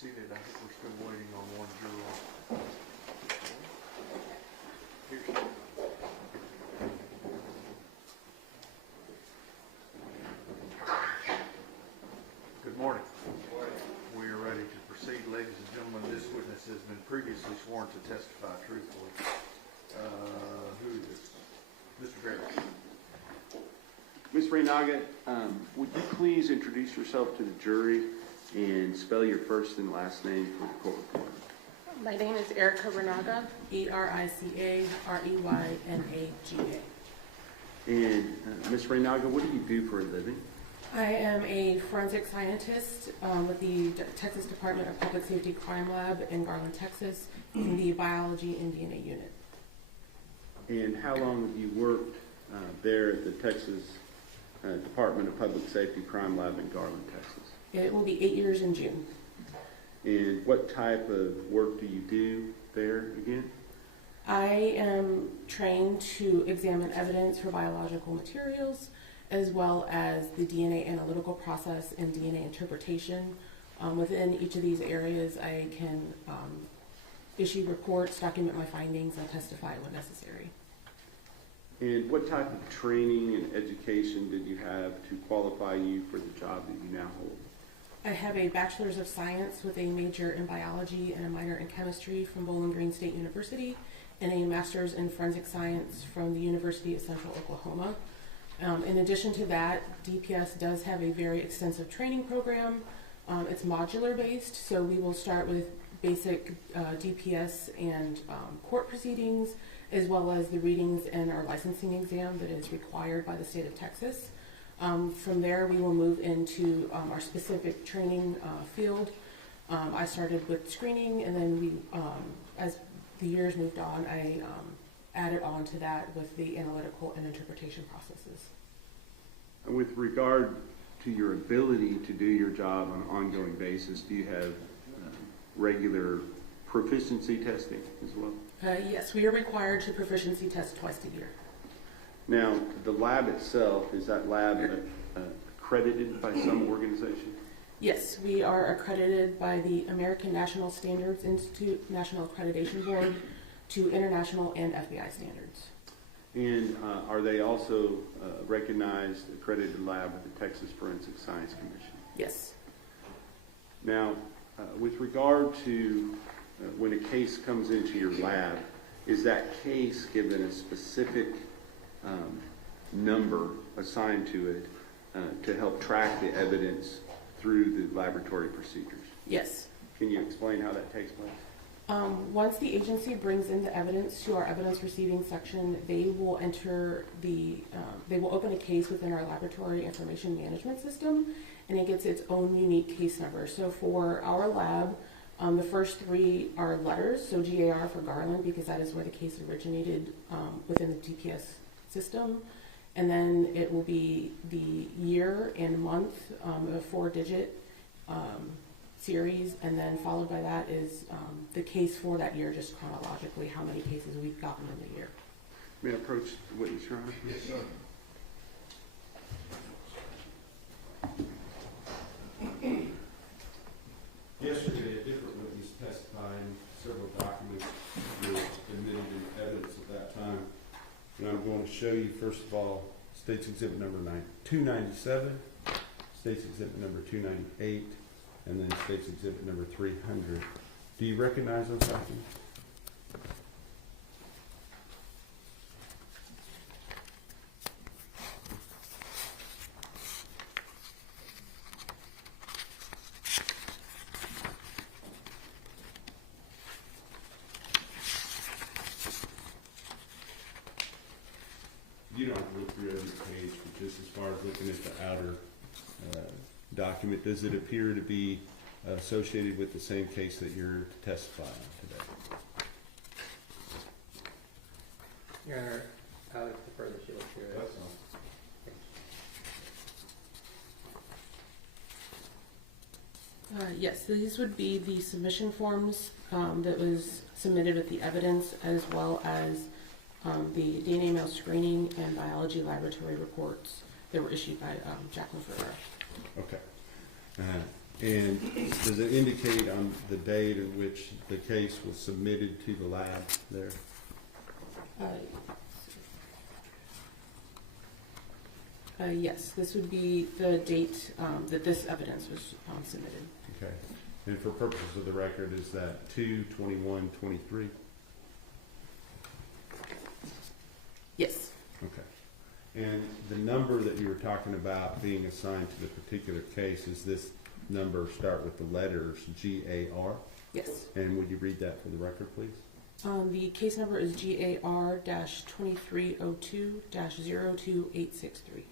seated. I think we're still waiting on one juror. Here's Good morning. We are ready to proceed, ladies and gentlemen. This witness has been previously sworn to testify truthfully. Who is this? Mr. Barrett. Ms. Reynaga, would you please introduce yourself to the jury and spell your first and last name for the court reporter? My name is Erica Reynaga, E-R-I-C-A-R-E-Y-N-A-G-A. And Ms. Reynaga, what do you do for a living? I am a forensic scientist with the Texas Department of Public Safety Crime Lab in Garland, Texas, in the Biology and DNA unit. And how long have you worked there at the Texas Department of Public Safety Crime Lab in Garland, Texas? It will be 8 years in June. And what type of work do you do there again? I am trained to examine evidence for biological materials, as well as the DNA analytical process and DNA interpretation. Within each of these areas, I can issue reports, document my findings, and testify when necessary. And what type of training and education did you have to qualify you for the job that you now hold? I have a Bachelor's of Science with a major in biology and a minor in chemistry from Bowling Green State University, and a Master's in Forensic Science from the University of Central Oklahoma. In addition to that, DPS does have a very extensive training program. It's modular based, so we will start with basic DPS and court proceedings, as well as the readings and our licensing exam that is required by the state of Texas. From there, we will move into our specific training field. I started with screening, and then we, as the years moved on, I added on to that with the analytical and interpretation processes. And with regard to your ability to do your job on an ongoing basis, do you have regular proficiency testing as well? Yes, we are required to proficiency test twice a year. Now, the lab itself, is that lab accredited by some organization? Yes, we are accredited by the American National Standards Institute National Accreditation Board to international and FBI standards. And are they also recognized accredited lab with the Texas Forensic Science Commission? Yes. Now, with regard to when a case comes into your lab, is that case given a specific number assigned to it to help track the evidence through the laboratory procedures? Yes. Can you explain how that takes place? Once the agency brings in the evidence to our evidence receiving section, they will enter they will open a case within our laboratory information management system, and it gets its own unique case number. So for our lab, the first three are letters, so GAR for Garland, because that is where the case originated within the DPS system. And then it will be the year and month, a 4-digit series, and then followed by that is the case for that year, just chronologically, how many cases we've gotten in the year. May I approach the witness, Your Honor? Yes, sir. Yesterday, a different witness testified, and several documents were admitted into evidence at that time. And I'm going to show you, first of all, State's Exhibit number 297, State's Exhibit number 298, and then State's Exhibit number 300. Do you recognize those documents? You don't have to look through every page, but just as far as looking at the outer document, does it appear to be associated with the same case that you're testifying today? Your Honor, I would prefer that you look through it. That's all. Yes, these would be the submission forms that was submitted with the evidence, as well as the DNA mail screening and biology laboratory reports that were issued by Jacqueline Ferreira. Okay. And does it indicate on the date in which the case was submitted to the lab there? Yes, this would be the date that this evidence was submitted. Okay. And for purposes of the record, is that 2/21/23? Yes. Okay. And the number that you were talking about being assigned to the particular case, is this number start with the letters GAR? Yes. And would you read that for the record, please? The case number is GAR-2302-02863.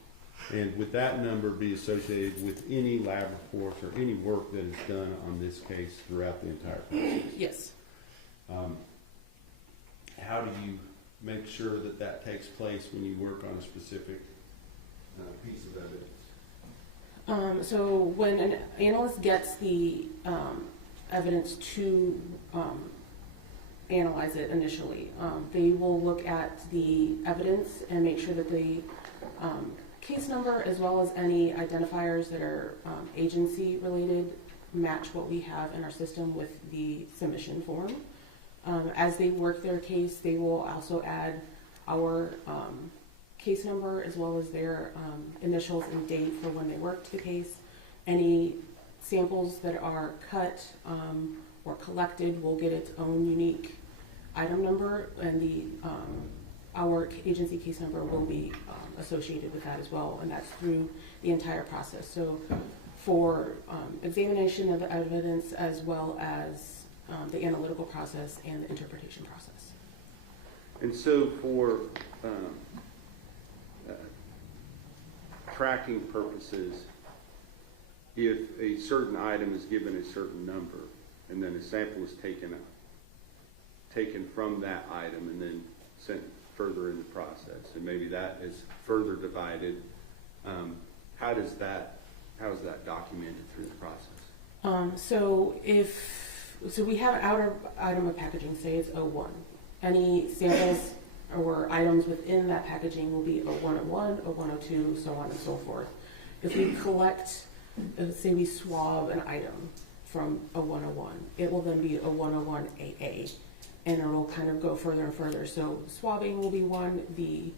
And would that number be associated with any lab reports or any work that is done on this case throughout the entire process? Yes. How do you make sure that that takes place when you work on a specific piece of evidence? So when an analyst gets the evidence to analyze it initially, they will look at the evidence and make sure that the case number, as well as any identifiers that are agency related, match what we have in our system with the submission form. As they work their case, they will also add our case number as well as their initials and date for when they worked the case. Any samples that are cut or collected will get its own unique item number, and our agency case number will be associated with that as well, and that's through the entire process. So for examination of the evidence, as well as the analytical process and the interpretation process. And so for tracking purposes, if a certain item is given a certain number, and then a sample is taken from that item and then sent further in the process, and maybe that is further divided, how is that documented through the process? So we have an outer item of packaging, say it's O1. Any samples or items within that packaging will be O101, O102, so on and so forth. If we collect, say we swab an item from O101, it will then be O101AA, and it will kind of go further and further. So swabbing will be one, the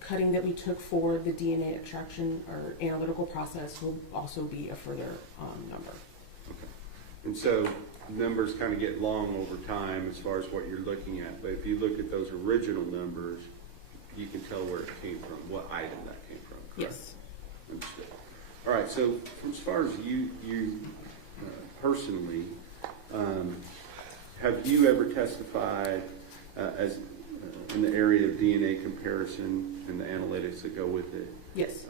cutting that we took for the DNA extraction or analytical process will also be a further number. Okay. And so numbers kind of get long over time as far as what you're looking at, but if you look at those original numbers, you can tell where it came from, what item that came from, correct? Yes. Understood. All right, so as far as you personally, have you ever testified as in the area of DNA comparison and the analytics that go with it? Yes.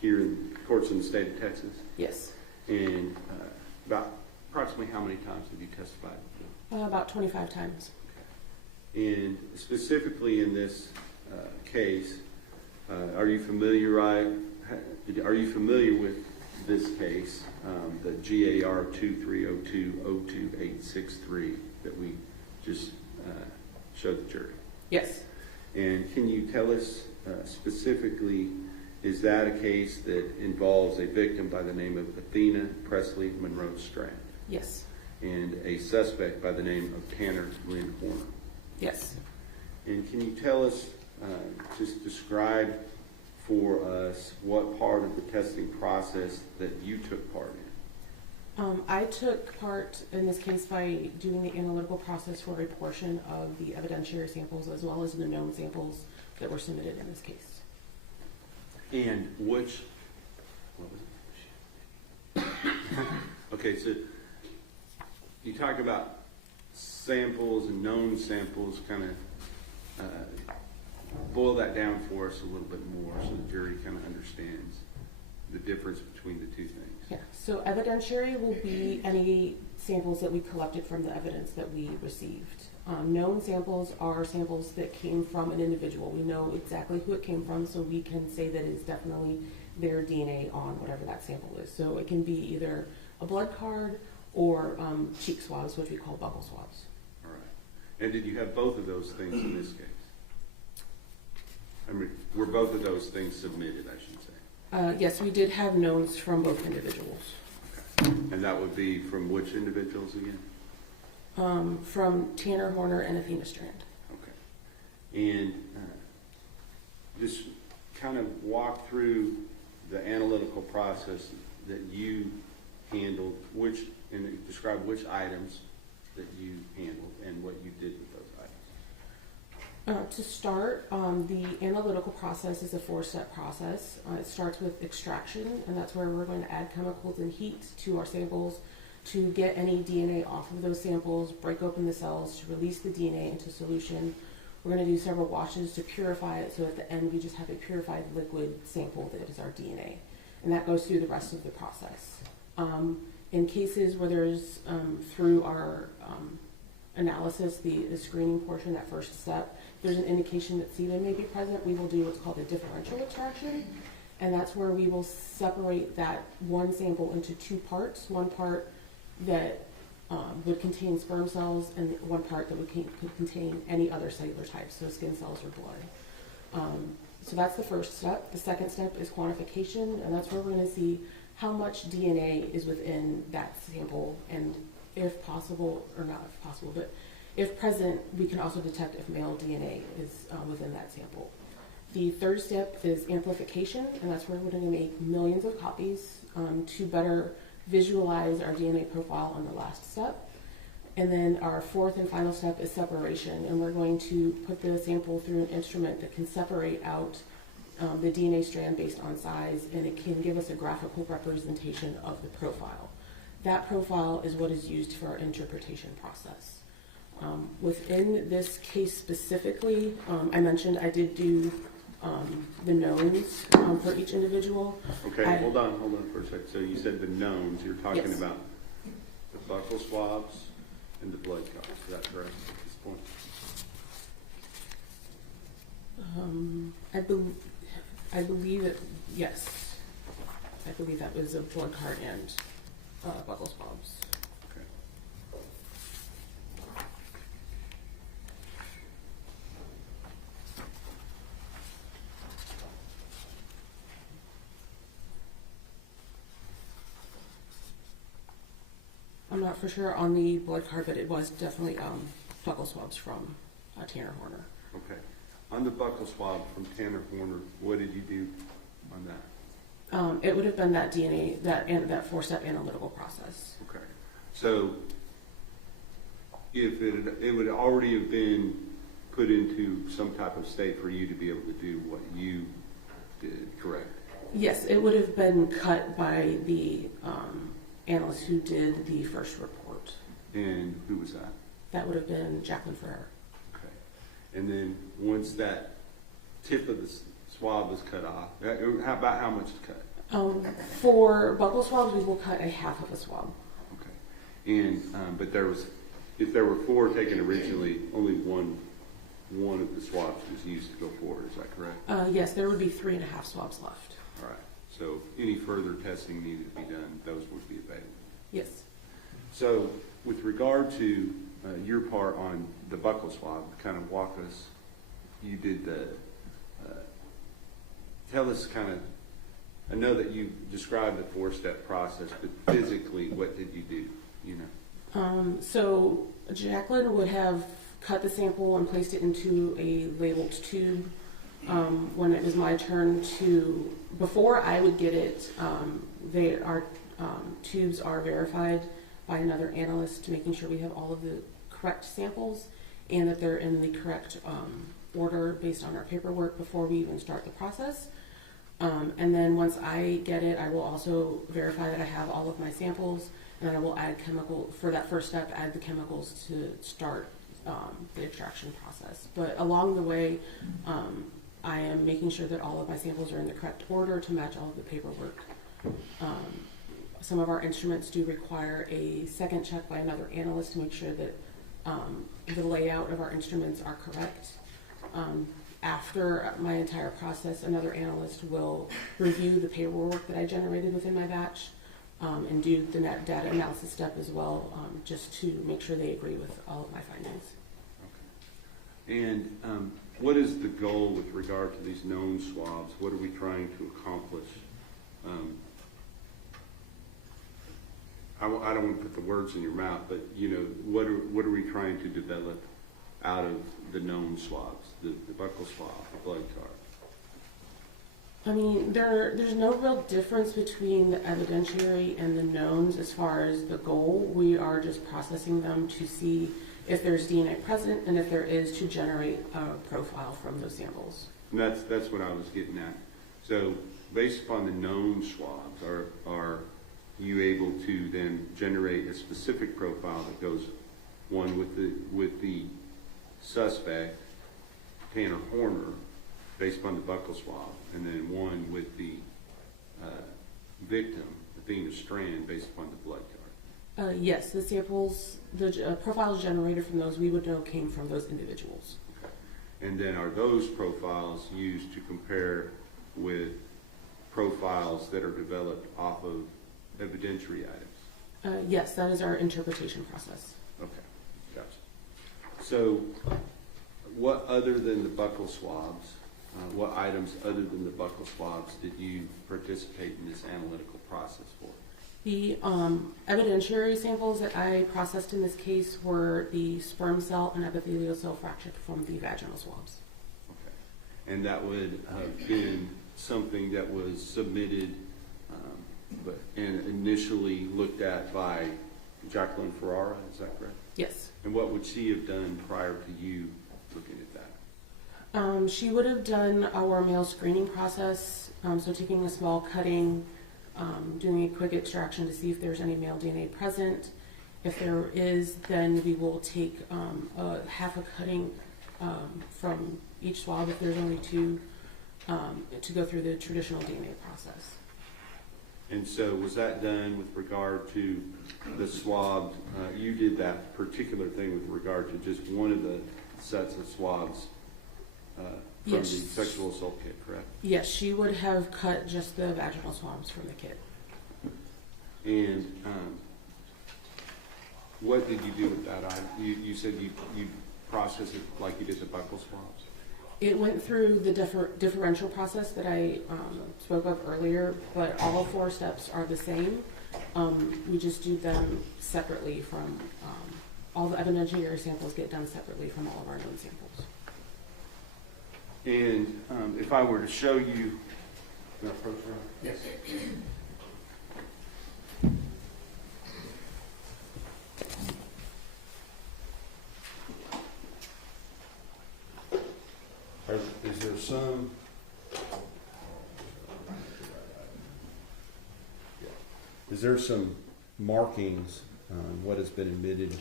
Here in courts in the state of Texas? Yes. And about approximately how many times have you testified? About 25 times. And specifically in this case, are you familiar with this case, the GAR 2302-02863 that we just showed the jury? Yes. And can you tell us specifically, is that a case that involves a victim by the name of Athena Presley Monroe Strand? Yes. And a suspect by the name of Tanner Lynn Horner? Yes. And can you tell us, just describe for us what part of the testing process that you took part in? I took part in this case by doing the analytical process for a portion of the evidentiary samples as well as the known samples that were submitted in this case. And what was it? Okay, so you talk about samples and known samples, kind of boil that down for us a little bit more so the jury kind of understands the difference between the two things. Yeah, so evidentiary will be any samples that we collected from the evidence that we received. Known samples are samples that came from an individual. We know exactly who it came from, so we can say that it's definitely their DNA on whatever that sample is. So it can be either a blood card or cheek swabs, which we call buccal swabs. All right. And did you have both of those things in this case? I mean, were both of those things submitted, I should say? Yes, we did have knowns from both individuals. And that would be from which individuals again? From Tanner Horner and Athena Strand. Okay. And just kind of walk through the analytical process that you handled, and describe which items that you handled and what you did with those items. To start, the analytical process is a 4-step process. It starts with extraction, and that's where we're going to add chemicals and heat to our samples to get any DNA off of those samples, break open the cells to release the DNA into solution. We're going to do several washes to purify it, so at the end we just have a purified liquid sample that is our DNA. And that goes through the rest of the process. In cases where there's, through our analysis, the screening portion, that first step, there's an indication that sebum may be present, we will do what's called a differential extraction. And that's where we will separate that one sample into 2 parts. One part that would contain sperm cells, and one part that could contain any other cellular types, so skin cells or blood. So that's the first step. The second step is quantification, and that's where we're going to see how much DNA is within that sample, and if possible, or not if possible, but if present, we can also detect if male DNA is within that sample. The third step is amplification, and that's where we're going to make millions of copies to better visualize our DNA profile on the last step. And then our fourth and final step is separation, and we're going to put the sample through an instrument that can separate out the DNA strand based on size, and it can give us a graphical representation of the profile. That profile is what is used for our interpretation process. Within this case specifically, I mentioned I did do the knowns for each individual. Okay, hold on for a second. So you said the knowns, you're talking Yes. about the buccal swabs and the blood counts, is that correct at this point? I believe it, yes. I believe that was a blood card and buccal swabs. Okay. I'm not for sure on the blood card, but it was definitely buccal swabs from Tanner Horner. Okay. On the buccal swab from Tanner Horner, what did you do on that? It would have been that DNA, that 4-step analytical process. Okay. So if it would already have been put into some type of state for you to be able to do what you did, correct? Yes, it would have been cut by the analyst who did the first report. And who was that? That would have been Jacqueline Ferrer. Okay. And then once that tip of the swab was cut off, how about how much to cut? For buccal swabs, we will cut a half of a swab. Okay. And but if there were 4 taken originally, only one of the swabs was used to go forward. Is that correct? Yes, there would be 3.5 swabs left. All right. So any further testing needed to be done, those would be available. Yes. So with regard to your part on the buccal swab, kind of walk us, you did the, tell us kind of, I know that you described the 4-step process, but physically, what did you do, you know? So Jacqueline would have cut the sample and placed it into a labeled tube. When it was my turn to, before I would get it, our tubes are verified by another analyst, making sure we have all of the correct samples and that they're in the correct order based on our paperwork before we even start the process. And then once I get it, I will also verify that I have all of my samples, and then I will add for that first step, add the chemicals to start the extraction process. But along the way, I am making sure that all of my samples are in the correct order to match all of the paperwork. Some of our instruments do require a second check by another analyst to make sure that the layout of our instruments are correct. After my entire process, another analyst will review the paperwork that I generated within my batch and do the net data analysis step as well, just to make sure they agree with all of my findings. Okay. And what is the goal with regard to these known swabs? What are we trying to accomplish I don't want to put the words in your mouth, but, you know, what are we trying to develop out of the known swabs, the buccal swab, the blood card? I mean, there's no real difference between the evidentiary and the knowns as far as the goal. We are just processing them to see if there's DNA present, and if there is, to generate a profile from those samples. And that's what I was getting at. So based upon the known swabs, are you able to then generate a specific profile that goes one with the suspect, Tanner Horner, based upon the buccal swab, and then one with the victim, Athena Strand, based upon the blood card? Yes, the samples, the profiles generated from those, we would know came from those individuals. Okay. And then are those profiles used to compare with profiles that are developed off of evidentiary items? Yes, that is our interpretation process. Okay, gotcha. So what other than the buccal swabs, what items other than the buccal swabs did you participate in this analytical process for? The evidentiary samples that I processed in this case were the sperm cell and epithelial cell fraction from the vaginal swabs. Okay. And that would have been something that was submitted and initially looked at by Jacqueline Ferrara, is that correct? Yes. And what would she have done prior to you looking at that? She would have done our male screening process, so taking a small cutting, doing a quick extraction to see if there's any male DNA present. If there is, then we will take half a cutting from each swab, if there's only two, to go through the traditional DNA process. And so was that done with regard to the swab? You did that particular thing with regard to just one of the sets of swabs from Yes. the sexual assault kit, correct? Yes, she would have cut just the vaginal swabs from the kit. And what did you do with that item? You said you processed it like you did the buccal swabs? It went through the differential process that I spoke of earlier, but all 4 steps are the same. We just do them separately from, all the evidentiary samples get done separately from all of our known samples. And if I were to show you, Yes. Is there some, markings on what has been admitted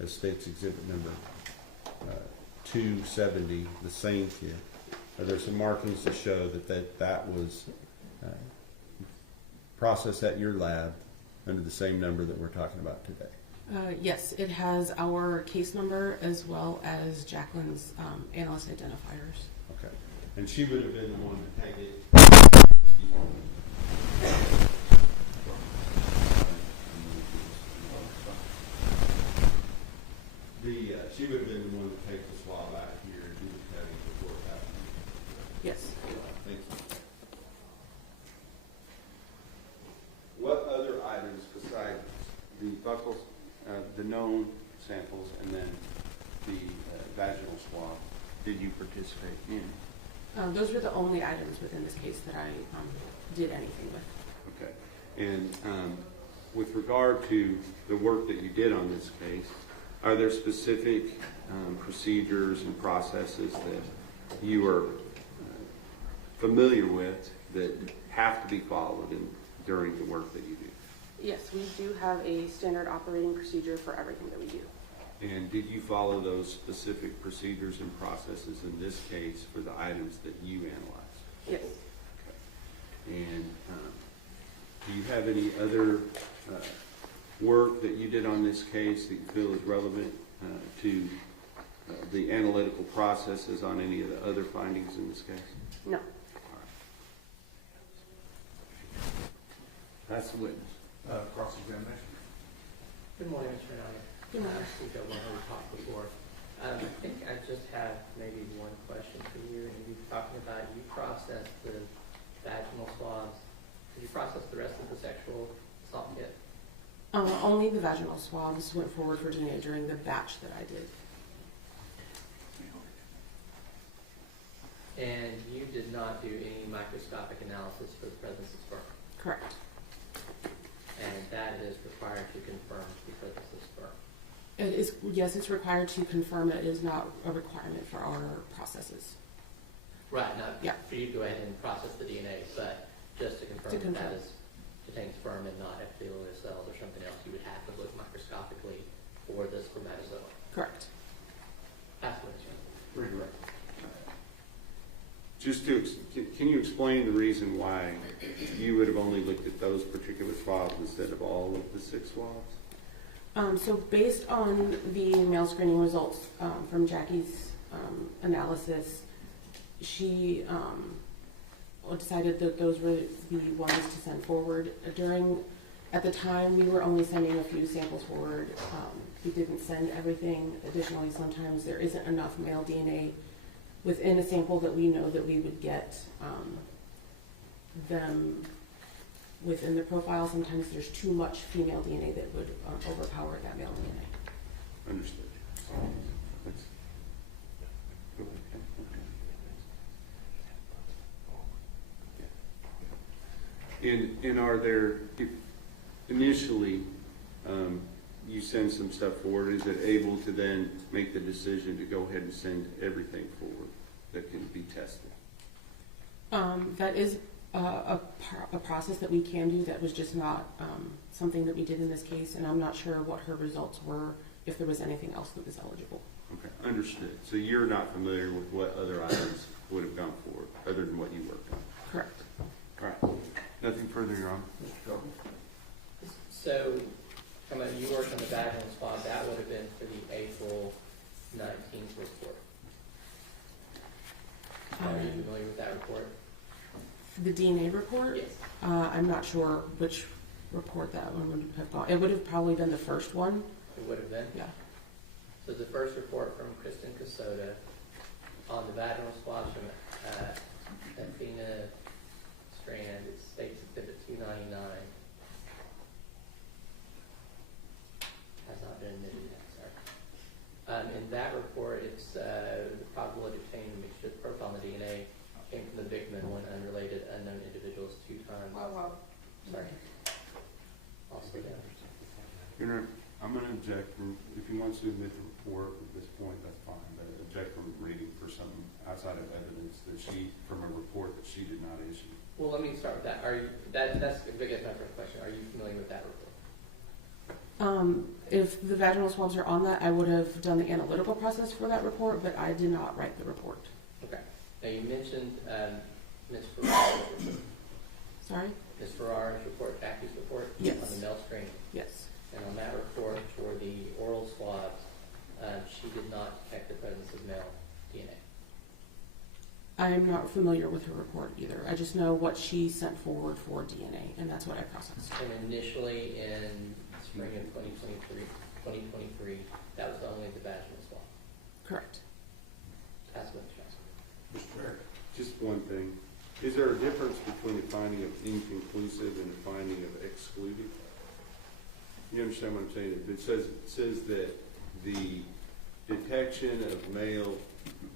as State's Exhibit number 270, the same kit? Are there some markings to show that was processed at your lab under the same number that we're talking about today? Yes, it has our case number as well as Jacqueline's analyst identifiers. Okay. And she would have been the one to take it. She would have been the one to take the swab out here and do the cutting before it happened. Yes. Thank you. what other items besides the buccals, the known samples, and then the vaginal swab did you participate in? Those were the only items within this case that I did anything with. Okay. And with regard to the work that you did on this case, are there specific procedures and processes that you are familiar with that have to be followed during the work that you do? Yes, we do have a standard operating procedure for everything that we do. And did you follow those specific procedures and processes in this case for the items that you analyzed? Yes. Okay. And do you have any other work that you did on this case that you feel is relevant to the analytical processes on any of the other findings in this case? No. All right. That's the witness. Cross-examination. Good morning, Mr. Fernandez. Good morning. I think I went over the talk before. I think I just have maybe one question for you. And you're talking about you processed the vaginal swabs Did you process the rest of the sexual assault kit? Only the vaginal swabs went forward for DNA during the batch that I did. And you did not do any microscopic analysis for the presence of sperm? Correct. And that is required to confirm the presence of sperm? It is, yes, it's required to confirm. It is not a requirement for our processes. Right, not Yeah. for you to go ahead and process the DNA, but just to confirm that that is contains sperm and not epithelial cells or something else, you would have to look microscopically for the spermatozoa. Correct. That's what it's. Just to, can you explain the reason why you would have only looked at those particular swabs instead of all of the 6 swabs? So based on the male screening results from Jackie's analysis, she decided that those were the ones to send forward. At the time, we were only sending a few samples forward. We didn't send everything. Additionally, sometimes there isn't enough male DNA within a sample that we know that we would get them within the profile. Sometimes there's too much female DNA that would overpower that male DNA. Understood. Thanks. Go ahead. And are there, if initially you send some stuff forward, is it able to then make the decision to go ahead and send everything forward that can be tested? That is a process that we can do. That was just not something that we did in this case, and I'm not sure what her results were, if there was anything else that was eligible. Okay, understood. So you're not familiar with what other items would have gone forward, other than what you worked on? Correct. All right. Nothing further, Your Honor. So, you worked on the vaginal swab, that would have been for the April 19th report. Are you familiar with that report? The DNA report? Yes. I'm not sure which report that one would have gone. It would have probably been the first one. It would have been? Yeah. So the first report from Kristen Casoda on the vaginal swabs from Athena Strand, it states Exhibit 299. Has not been admitted yet, sorry. In that report, it's the probability of obtaining a mixture of profile in the DNA came from the victim and one unrelated unknown individuals 2 times. Sorry. I'll slow down. Your Honor, I'm going to object from, if he wants to admit the report at this point, that's fine, but object from reading for something outside of evidence that from a report that she did not issue. Well, let me start with that. That's a big enough question. Are you familiar with that report? If the vaginal swabs are on that, I would have done the analytical process for that report, but I did not write the report. Okay. Now you mentioned Ms. Ferrara's report. Sorry? Ms. Ferrara's report, Jackie's report? Yes. On the male screening. Yes. And on that report for the oral swabs, she did not detect the presence of male DNA. I'm not familiar with her report either. I just know what she sent forward for DNA, and that's what I processed. And initially in spring of 2023, that was only the vaginal swab. Correct. That's what she asked. Mr. Barrett. Just one thing. Is there a difference between the finding of inconclusive and the finding of excluded? You understand what I'm saying? If it says that the detection of male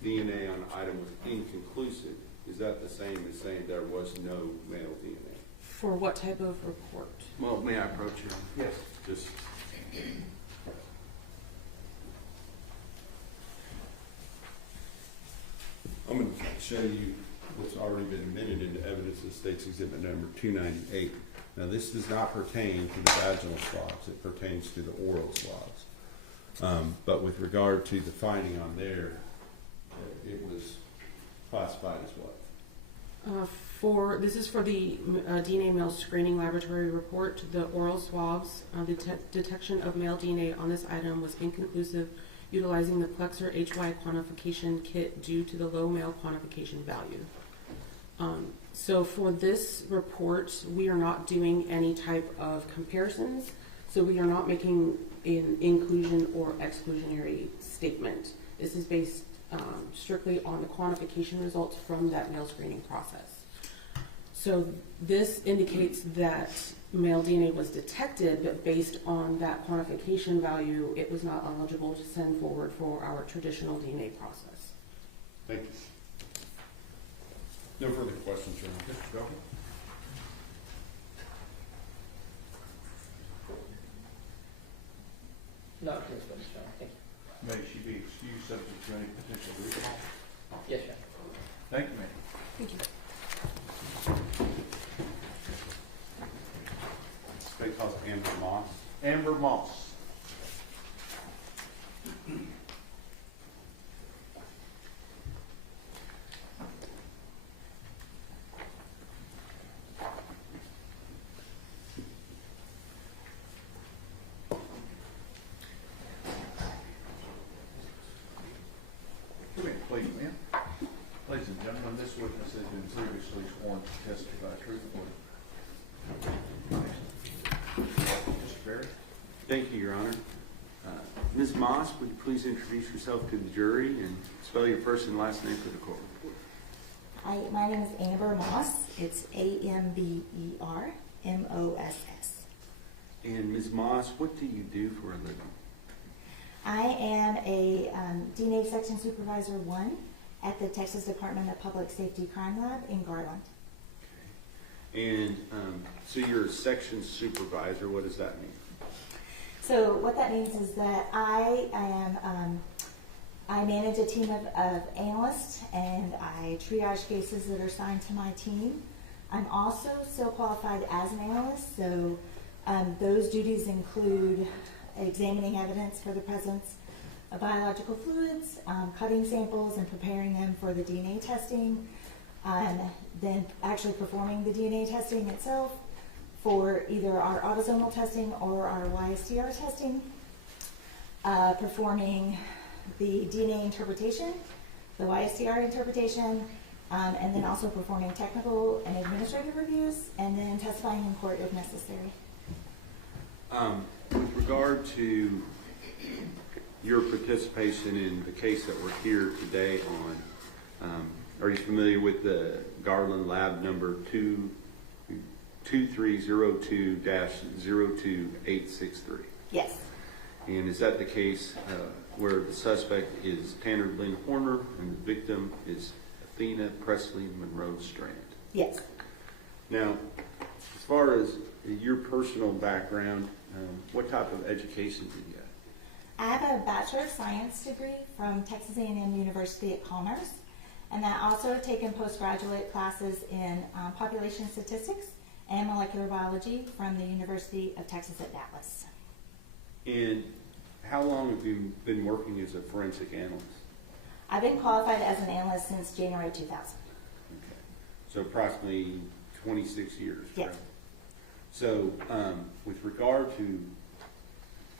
DNA on the item was inconclusive, is that the same as saying there was no male DNA? For what type of report? Well, may I approach you? Yes. Just. I'm going to show you what's already been admitted into evidence of State's Exhibit number 298. Now, this does not pertain to the vaginal swabs. It pertains to the oral swabs. But with regard to the finding on there, it was classified as what? This is for the DNA male screening laboratory report. The oral swabs, the detection of male DNA on this item was inconclusive, utilizing the Plexer HY quantification kit due to the low male quantification value. So for this report, we are not doing any type of comparisons. So we are not making an inclusion or exclusionary statement. This is based strictly on the quantification results from that male screening process. So this indicates that male DNA was detected, but based on that quantification value, it was not eligible to send forward for our traditional DNA process. Thank you. No further questions, Your Honor. Mr. Governor? Not for this witness, Your Honor. Thank you. May she be excused subject to any potential recall? Yes, Your Honor. Thank you, ma'am. Thank you. State House Amber Moss. Amber Moss. Come here, please, ma'am. Ladies and gentlemen, this witness has been previously sworn to testify truthfully. Mr. Berry? Thank you, Your Honor. Ms. Moss, would you please introduce yourself to the jury and spell your first and last name for the court? Hi, my name is Amber Moss. It's AMBERMOSS. And Ms. Moss, what do you do for a living? I am a DNA Section Supervisor 1 at the Texas Department of Public Safety Crime Lab in Garland. And so you're a section supervisor. What does that mean? So what that means is that I manage a team of analysts, and I triage cases that are assigned to my team. I'm also still qualified as an analyst, so those duties include examining evidence for the presence of biological fluids, cutting samples and preparing them for the DNA testing, then actually performing the DNA testing itself for either our autosomal testing or our YSTR testing, performing the DNA interpretation, the YSTR interpretation, and then also performing technical and administrative reviews, and then testifying in court if necessary. With regard to your participation in the case that we're here today on, are you familiar with the Garland Lab number 2302-02863? Yes, And is that the case where the suspect is Tanner Lynn Horner and the victim is Athena Presley Monroe Strand? yes. Now, as far as your personal background, what type of education did you have? I have a Bachelor of Science degree from Texas A&M University at Commerce, and I also have taken postgraduate classes in population statistics and molecular biology from the University of Texas at Dallas. And how long have you been working as a forensic analyst? I've been qualified as an analyst since January 2000. Okay. So approximately 26 years, Yes. correct? So with regard to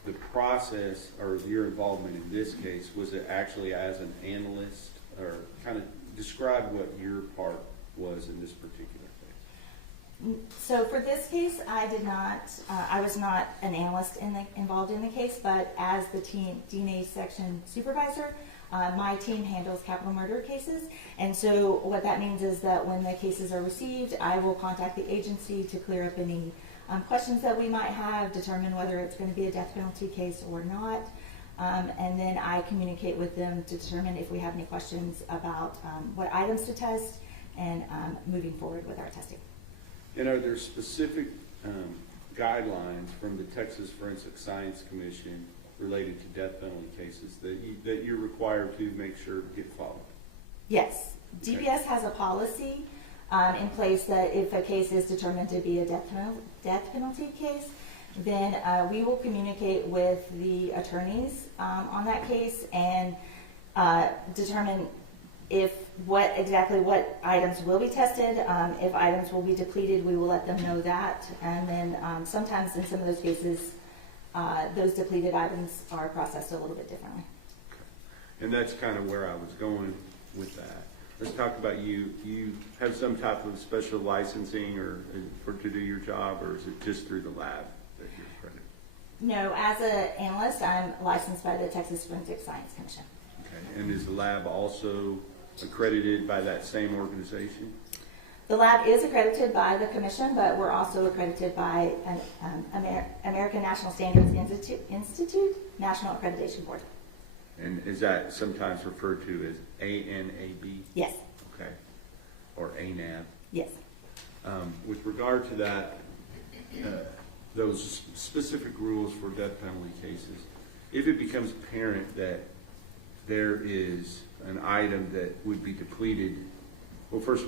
the process or your involvement in this case, was it actually as an analyst, or kind of describe what your part was in this particular case? So for this case, I was not an analyst involved in the case, but as the DNA section supervisor, my team handles capital murder cases. And so what that means is that when the cases are received, I will contact the agency to clear up any questions that we might have, determine whether it's going to be a death penalty case or not. And then I communicate with them to determine if we have any questions about what items to test and moving forward with our testing. And are there specific guidelines from the Texas Forensic Science Commission related to death penalty cases that you're required to make sure get followed? Yes. Okay. DPS has a policy in place that if a case is determined to be a death penalty case, then we will communicate with the attorneys on that case and determine what items will be tested. If items will be depleted, we will let them know that. And then sometimes in some of those cases, those depleted items are processed a little bit differently. And that's kind of where I was going with that. Let's talk about you. You have some type of special licensing or to do your job, or is it just through the lab that you're accredited? No, as an analyst, I'm licensed by the Texas Forensic Science Commission. Okay. And is the lab also accredited by that same organization? The lab is accredited by the commission, but we're also accredited by an American National Standards Institute National Accreditation Board. And is that sometimes referred to as ANAB? Yes, Okay. Or ANAB? yes. With regard to that, those specific rules for death penalty cases, if it becomes apparent that there is an item that would be depleted, well, first,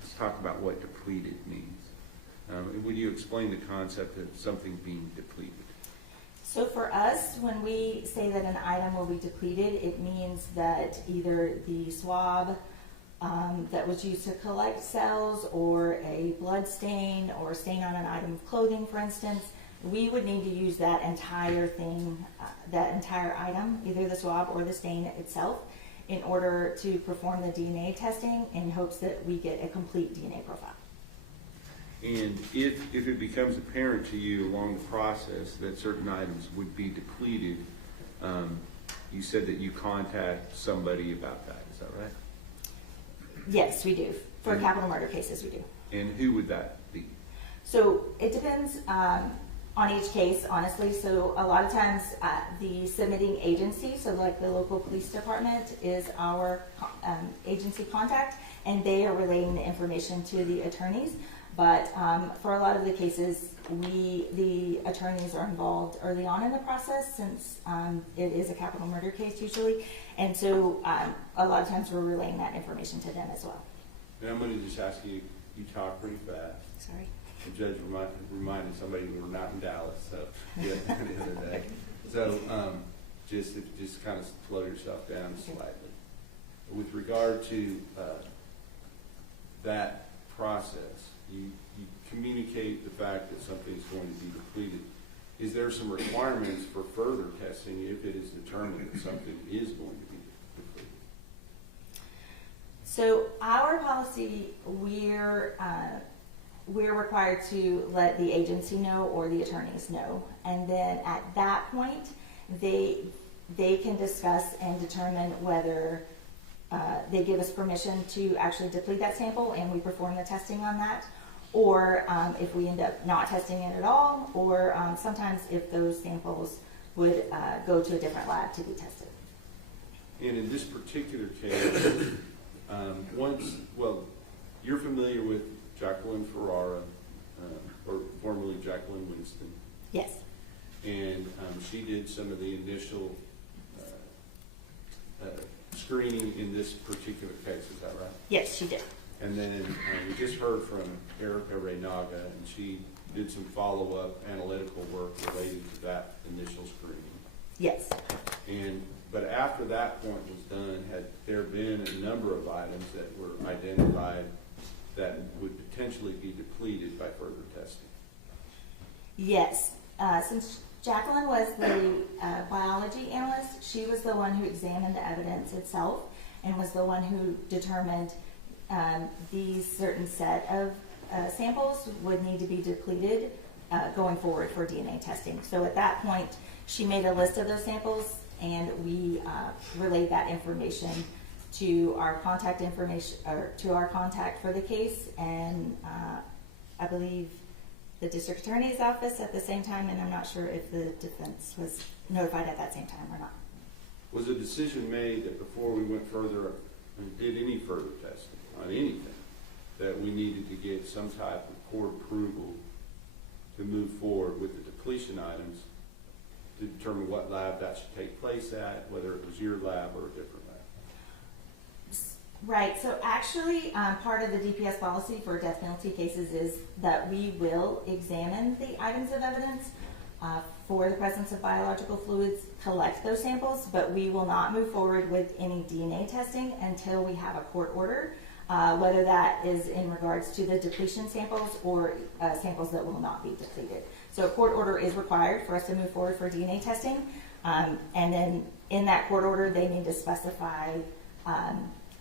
let's talk about what depleted means. Would you explain the concept of something being depleted? So for us, when we say that an item will be depleted, it means that either the swab that was used to collect cells, or a blood stain, or a stain on an item of clothing, for instance, we would need to use that entire thing, that entire item, either the swab or the stain itself, in order to perform the DNA testing in hopes that we get a complete DNA profile. And if it becomes apparent to you along the process that certain items would be depleted, you said that you contact somebody about that, is that right? Yes, we do. For capital murder cases, we do. And who would that be? So it depends on each case, honestly. So a lot of times the submitting agency, so like the local police department, is our agency contact, and they are relaying the information to the attorneys. But for a lot of the cases, the attorneys are involved early on in the process, since it is a capital murder case usually. And so a lot of times we're relaying that information to them as well. And I'm going to just ask you, you talk pretty fast. Sorry. The judge reminded somebody we were not in Dallas, so yeah, the other day. So just kind of slow yourself down slightly. With regard to that process, you communicate the fact that something is going to be depleted. Is there some requirements for further testing if it is determined that something is going to be depleted? So our policy, we're required to let the agency know or the attorneys know, and then at that point, they can discuss and determine whether they give us permission to actually deplete that sample, and we perform the testing on that, or if we end up not testing it at all, or sometimes if those samples would go to a different lab to be tested. And in this particular case, you're familiar with Jacqueline Ferrara, or formerly Jacqueline Winston. Yes. And she did some of the initial screening in this particular case, is that right? Yes, she did. And then we just heard from Erica Reynaga, and she did some follow-up analytical work related to that initial screening. Yes. But after that point was done, had there been a number of items that were identified that would potentially be depleted by further testing? Yes. Since Jacqueline was the biology analyst, she was the one who examined the evidence itself and was the one who determined these certain set of samples would need to be depleted going forward for DNA testing. So at that point, she made a list of those samples, and we relayed that information to our contact information, or to our contact for the case, and I believe the district attorney's office at the same time, and I'm not sure if the defense was notified at that same time or not. Was a decision made that before we went further and did any further testing on anything, that we needed to get some type of court approval to move forward with the depletion items to determine what lab that should take place at, whether it was your lab or a different lab? Right, so actually part of the DPS policy for death penalty cases is that we will examine the items of evidence for the presence of biological fluids, collect those samples, but we will not move forward with any DNA testing until we have a court order, whether that is in regards to the depletion samples or samples that will not be depleted. So a court order is required for us to move forward for DNA testing, and then in that court order they need to specify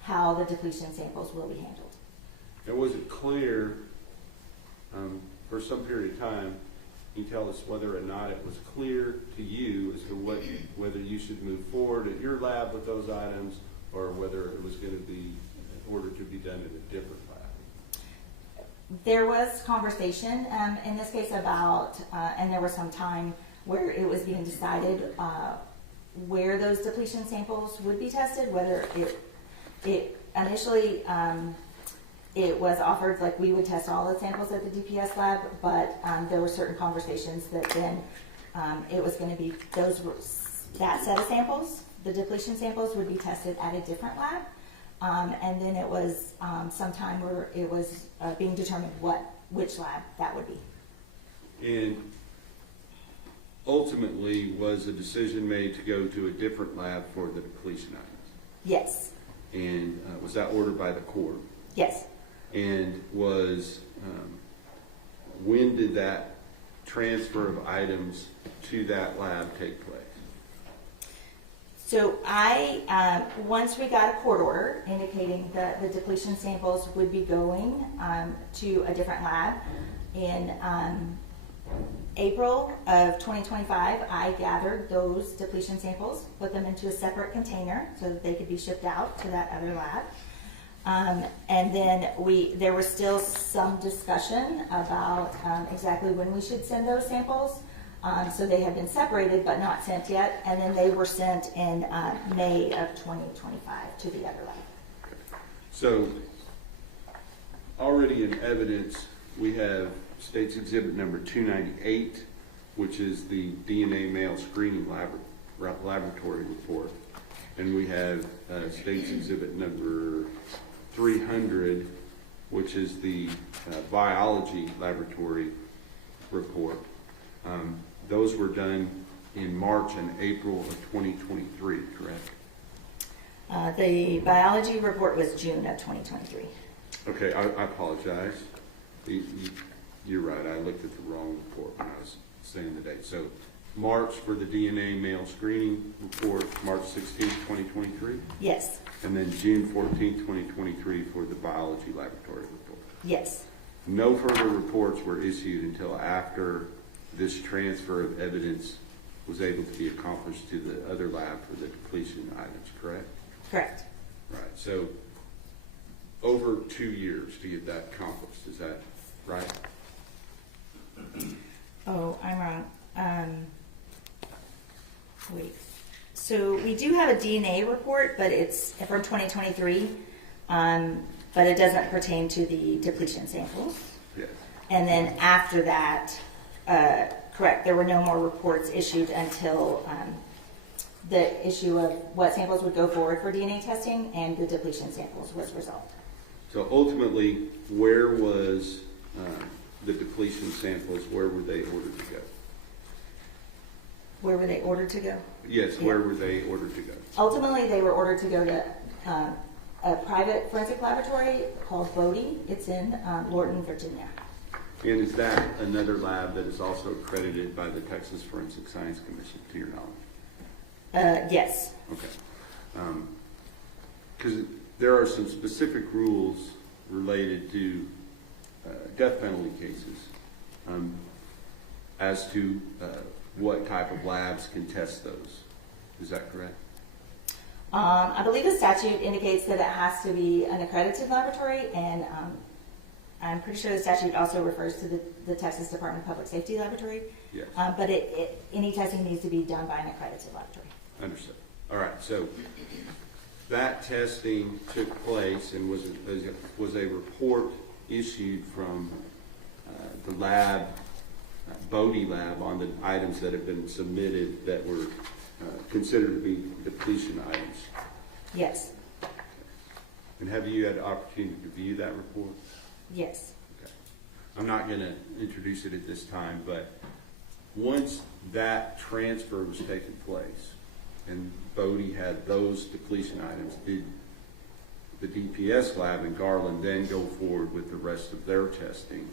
how the depletion samples will be handled. And was it clear for some period of time, can you tell us whether or not it was clear to you as to whether you should move forward at your lab with those items, or whether it was going to be ordered to be done at a different lab? There was conversation in this case about, and there was some time where it was being decided where those depletion samples would be tested, whether it initially it was offered like we would test all the samples at the DPS lab, but there were certain conversations that then it was going to be that set of samples, the depletion samples would be tested at a different lab. And then it was some time where it was being determined which lab that would be. And ultimately, was a decision made to go to a different lab for the depletion items? Yes. And was that ordered by the court? Yes. And was, when did that transfer of items to that lab take place? So once we got a court order indicating that the depletion samples would be going to a different lab, in April of 2025, I gathered those depletion samples, put them into a separate container so that they could be shipped out to that other lab. And then there was still some discussion about exactly when we should send those samples. So they had been separated but not sent yet, and then they were sent in May of 2025 to the other lab. So, already in evidence, we have State's Exhibit number 298, which is the DNA male screening laboratory report. And we have State's Exhibit number 300, which is the biology laboratory report. Those were done in March and April of 2023, correct? The biology report was June of 2023. Okay, I apologize. You're right, I looked at the wrong report when I was saying the date. So March for the DNA male screening report, March 16, 2023? Yes. And then June 14, 2023 for the biology laboratory report? Yes. No further reports were issued until after this transfer of evidence was able to be accomplished to the other lab for the depletion items, correct? Correct. Right, so over 2 years to get that accomplished, is that right? Oh, I'm wrong. Wait. So we do have a DNA report, but it's from 2023, but it doesn't pertain to the depletion samples. Yes. And then after that, correct, there were no more reports issued until the issue of what samples would go forward for DNA testing and the depletion samples was resolved. So ultimately, where was the depletion samples, where were they ordered to go? Where were they ordered to go? Yes, where were they ordered to go? Ultimately, they were ordered to go to a private forensic laboratory called Bodie. It's in Lorton, Virginia. And is that another lab that is also accredited by the Texas Forensic Science Commission, to your knowledge? Yes. Okay. Because there are some specific rules related to death penalty cases as to what type of labs can test those. Is that correct? I believe the statute indicates that it has to be an accredited laboratory, and I'm pretty sure the statute also refers to the Texas Department of Public Safety laboratory. Yes. But any testing needs to be done by an accredited laboratory. Understood. All right. So that testing took place, and was a report issued from the lab, Bodie lab, on the items that have been submitted that were considered to be depletion items. Yes. And have you had the opportunity to view that report? Yes. Okay. I'm not going to introduce it at this time, but once that transfer was taking place and Bodie had those depletion items, did the DPS lab in Garland then go forward with the rest of their testing?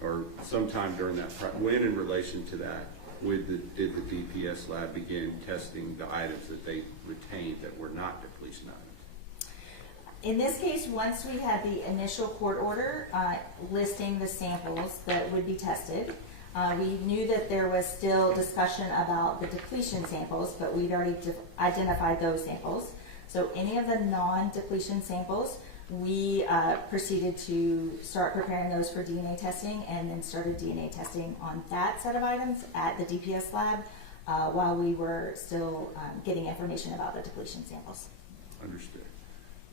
Or sometime during that, when in relation to that, did the DPS lab begin testing the items that they retained that were not depletion items? In this case, once we had the initial court order listing the samples that would be tested, we knew that there was still discussion about the depletion samples, but we'd already identified those samples. So any of the non-depletion samples, we proceeded to start preparing those for DNA testing and then started DNA testing on that set of items at the DPS lab while we were still getting information about the depletion samples. Understood.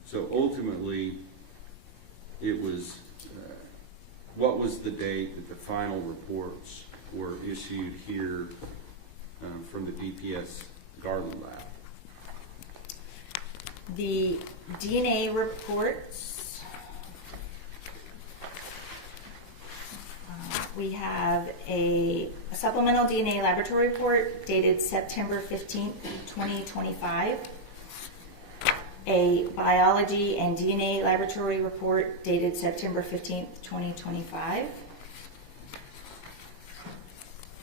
So ultimately, it was, what was the date that the final reports were issued here from the DPS Garland lab? The DNA reports, we have a supplemental DNA laboratory report dated September 15th, 2025, a biology and DNA laboratory report dated September 15th, 2025,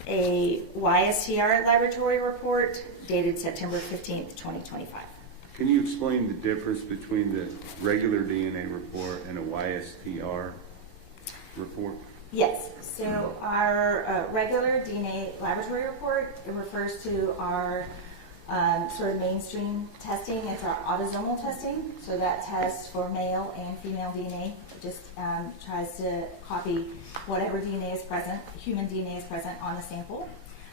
a YSTR laboratory report dated September 15th, 2025. Can you explain the difference between the regular DNA report and a YSTR report? Yes, so our regular DNA laboratory report, it refers to our sort of mainstream testing. It's our autosomal testing, so that tests for male and female DNA. It just tries to copy whatever DNA is present, human DNA is present on the sample.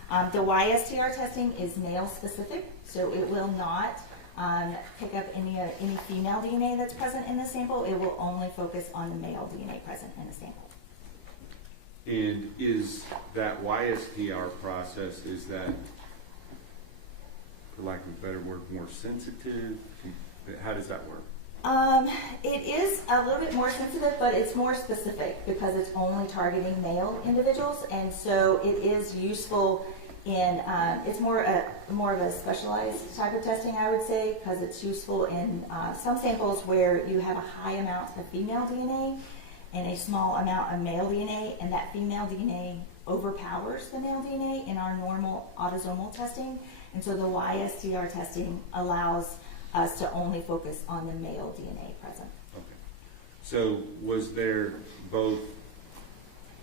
The YSTR testing is male specific, so it will not pick up any female DNA that's present in the sample. It will only focus on the male DNA present in the sample. And is that YSTR process, is that, for lack of a better word, more sensitive? How does that work? It is a little bit more sensitive, but it's more specific because it's only targeting male individuals, and so it is useful in, it's more of a specialized type of testing, I would say, because it's useful in some samples where you have a high amount of female DNA and a small amount of male DNA, and that female DNA overpowers the male DNA in our normal autosomal testing. And so the YSTR testing allows us to only focus on the male DNA present. Okay. So was there both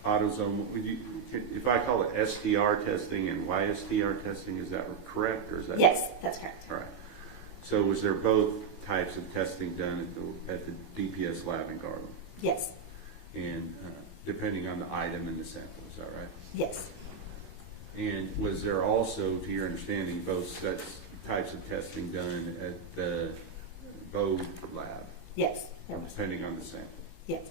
autosomal, if I call it STR testing and YSTR testing, is that correct, or is that? Yes, that's correct. All right. So was there both types of testing done at the DPS lab in Garland? Yes. And depending on the item in the sample, is that right? Yes. And was there also, to your understanding, both types of testing done at the Bode lab? Yes, there was. Depending on the sample? Yes.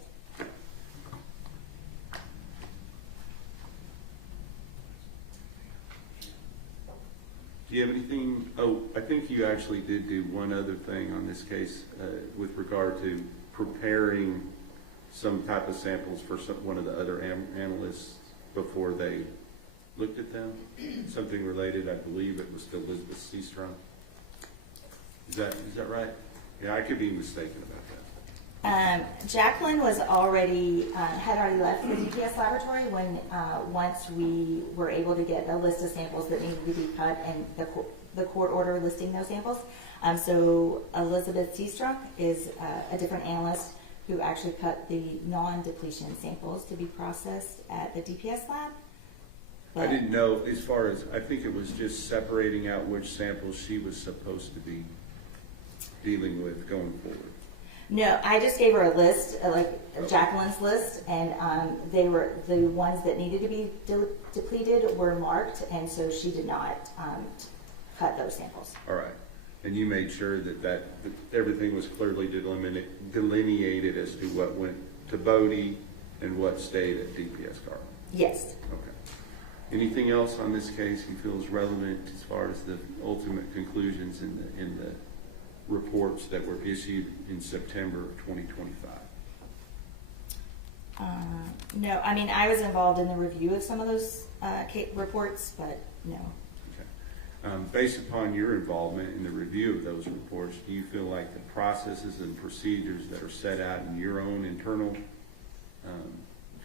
Do you have anything? Oh, I think you actually did do one other thing on this case with regard to preparing some type of samples for one of the other analysts before they looked at them. Something related, I believe it was to Elizabeth Seastrong. Is that right? Yeah, I could be mistaken about that. Jacqueline was already had already left the DPS laboratory when once we were able to get the list of samples that needed to be cut and the court order listing those samples. So Elizabeth Seastrunk is a different analyst who actually cut the non-depletion samples to be processed at the DPS lab. I didn't know, as far as, I think it was just separating out which samples she was supposed to be dealing with going forward. No, I just gave her a list, like Jacqueline's list, and they were the ones that needed to be depleted were marked, and so she did not cut those samples. All right. And you made sure that everything was clearly delineated as to what went to Bodie and what stayed at DPS Garland? Yes. Okay. Anything else on this case you feel is relevant as far as the ultimate conclusions in the reports that were issued in September of 2025? No, I mean, I was involved in the review of some of those reports, but no. Okay. Based upon your involvement in the review of those reports, do you feel like the processes and procedures that are set out in your own internal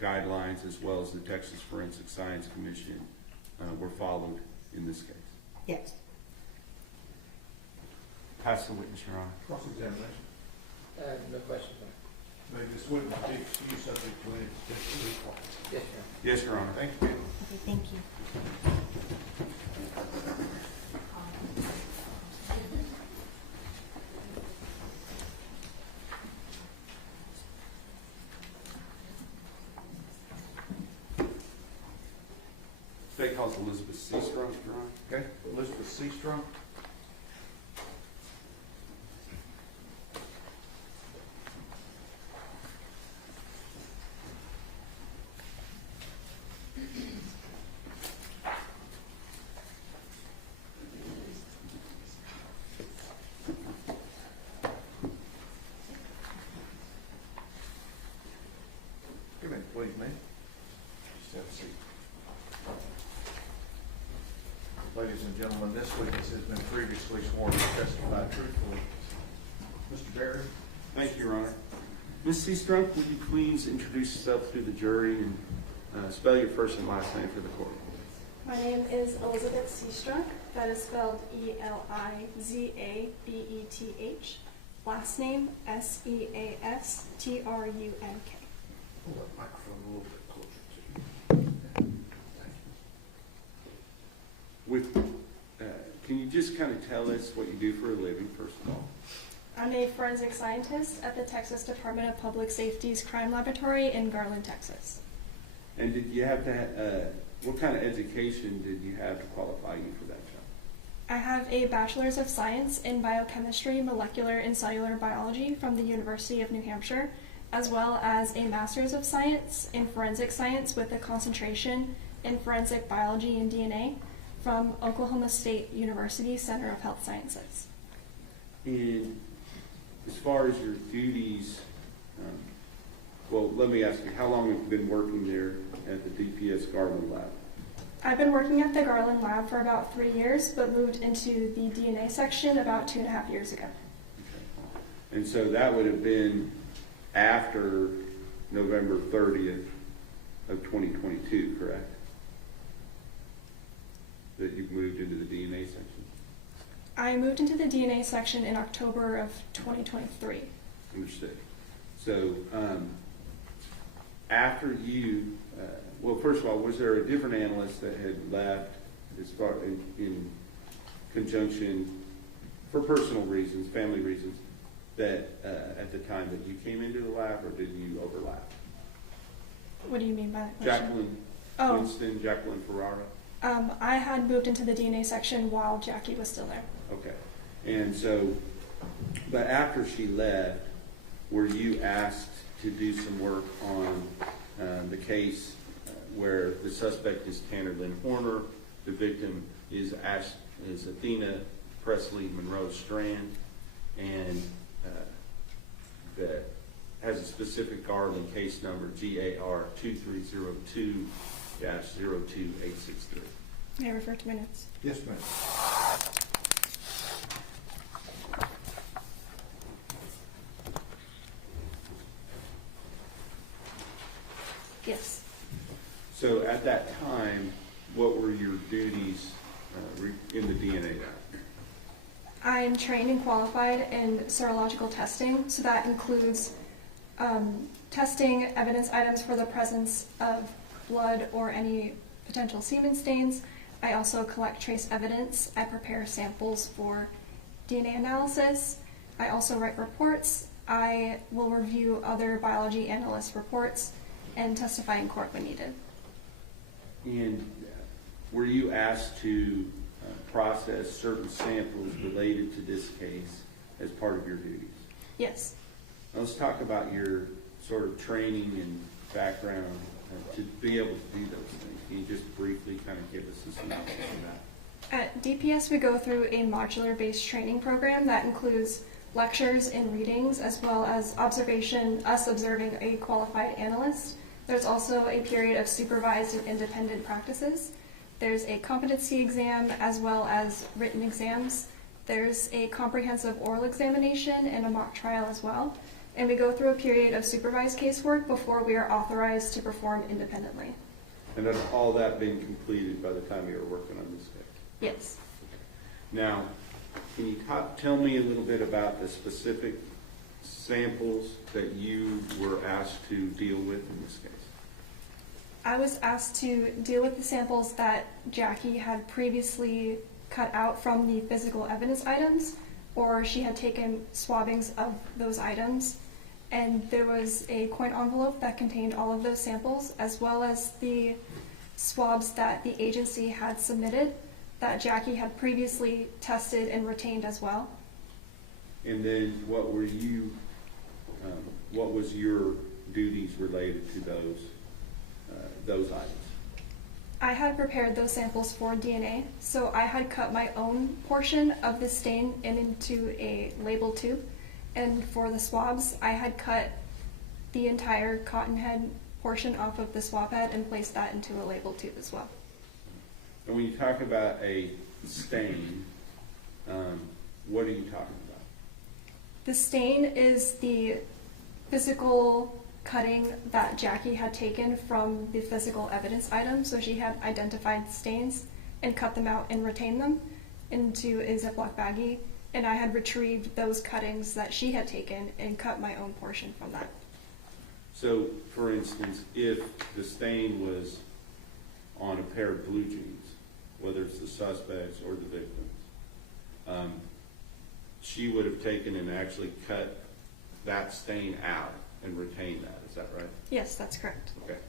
guidelines as well as the Texas Forensic Science Commission were followed in this case? Yes. Pass the witness, Your Honor. Cross-examination. No questions. May this witness be excused subject to any potential recall. Yes, sir. Yes, Your Honor. Thank you. Okay, thank you. State calls Elizabeth Seastrunk, Your Honor. Okay, Elizabeth Seastrunk. Come in, please, ma'am. Just have a seat. Ladies and gentlemen, this witness has been previously sworn to testify truthfully. Mr. Barry? Thank you, Your Honor. Ms. Seastrunk, would you please introduce yourself to the jury and spell your first and last name for the court? My name is Elizabeth Seastrunk. That is spelled Elizabeth. Last name Seastrunk. Pull that microphone a little bit closer to you. Thank you. With, can you just kind of tell us what you do for a living, first of all? I'm a forensic scientist at the Texas Department of Public Safety's Crime Laboratory in Garland, Texas. And did you have to, what kind of education did you have to qualify you for that job? I have a Bachelor's of Science in Biochemistry, Molecular and Cellular Biology from the University of New Hampshire, as well as a Master's of Science in Forensic Science with a concentration in Forensic Biology and DNA from Oklahoma State University Center of Health Sciences. And as far as your duties, well, let me ask you, how long have you been working there at the DPS Garland Lab? I've been working at the Garland Lab for about 3 years, but moved into the DNA section about 2.5 years ago. Okay. And so that would have been after November 30th of 2022, correct? That you've moved into the DNA section? I moved into the DNA section in October of 2023. Understood. So after you, well, first of all, was there a different analyst that had left as far in conjunction for personal reasons, family reasons, that at the time that you came into the lab, or did you overlap? What do you mean by that question? Jacqueline Oh. Winston, Jacqueline Ferrara? I had moved into the DNA section while Jackie was still there. Okay. And so, but after she left, were you asked to do some work on the case where the suspect is Tanner Lynn Horner, the victim is Athena Strand, and that has a specific Garland case number GAR 2302-02863. May I refer to my notes? Yes, ma'am. Yes. So at that time, what were your duties in the DNA lab? I'm trained and qualified in serological testing, so that includes testing evidence items for the presence of blood or any potential semen stains. I also collect trace evidence. I prepare samples for DNA analysis. I also write reports. I will review other biology analyst reports and testify in court when needed. And were you asked to process certain samples related to this case as part of your duties? Yes. Now let's talk about your sort of training and background to be able to do those things. Can you just briefly kind of give us a synopsis of that? At DPS, we go through a modular-based training program that includes lectures and readings, as well as us observing a qualified analyst. There's also a period of supervised and independent practices. There's a competency exam as well as written exams. There's a comprehensive oral examination and a mock trial as well. And we go through a period of supervised casework before we are authorized to perform independently. And has all that been completed by the time you were working on this case? Yes. Now, can you tell me a little bit about the specific samples that you were asked to deal with in this case? I was asked to deal with the samples that Jackie had previously cut out from the physical evidence items, or she had taken swabbings of those items. And there was a coin envelope that contained all of those samples, as well as the swabs that the agency had submitted that Jackie had previously tested and retained as well. And then what was your duties related to those items? I had prepared those samples for DNA, so I had cut my own portion of the stain into a label tube. And for the swabs, I had cut the entire cotton head portion off of the swab head and placed that into a label tube as well. And when you talk about a stain, what are you talking about? The stain is the physical cutting that Jackie had taken from the physical evidence item. So she had identified stains and cut them out and retained them into a Ziploc baggie. And I had retrieved those cuttings that she had taken and cut my own portion from that. So, for instance, if the stain was on a pair of blue jeans, whether it's the suspects or the victims, she would have taken and actually cut that stain out and retained that. Is that right? Yes, that's correct. Okay.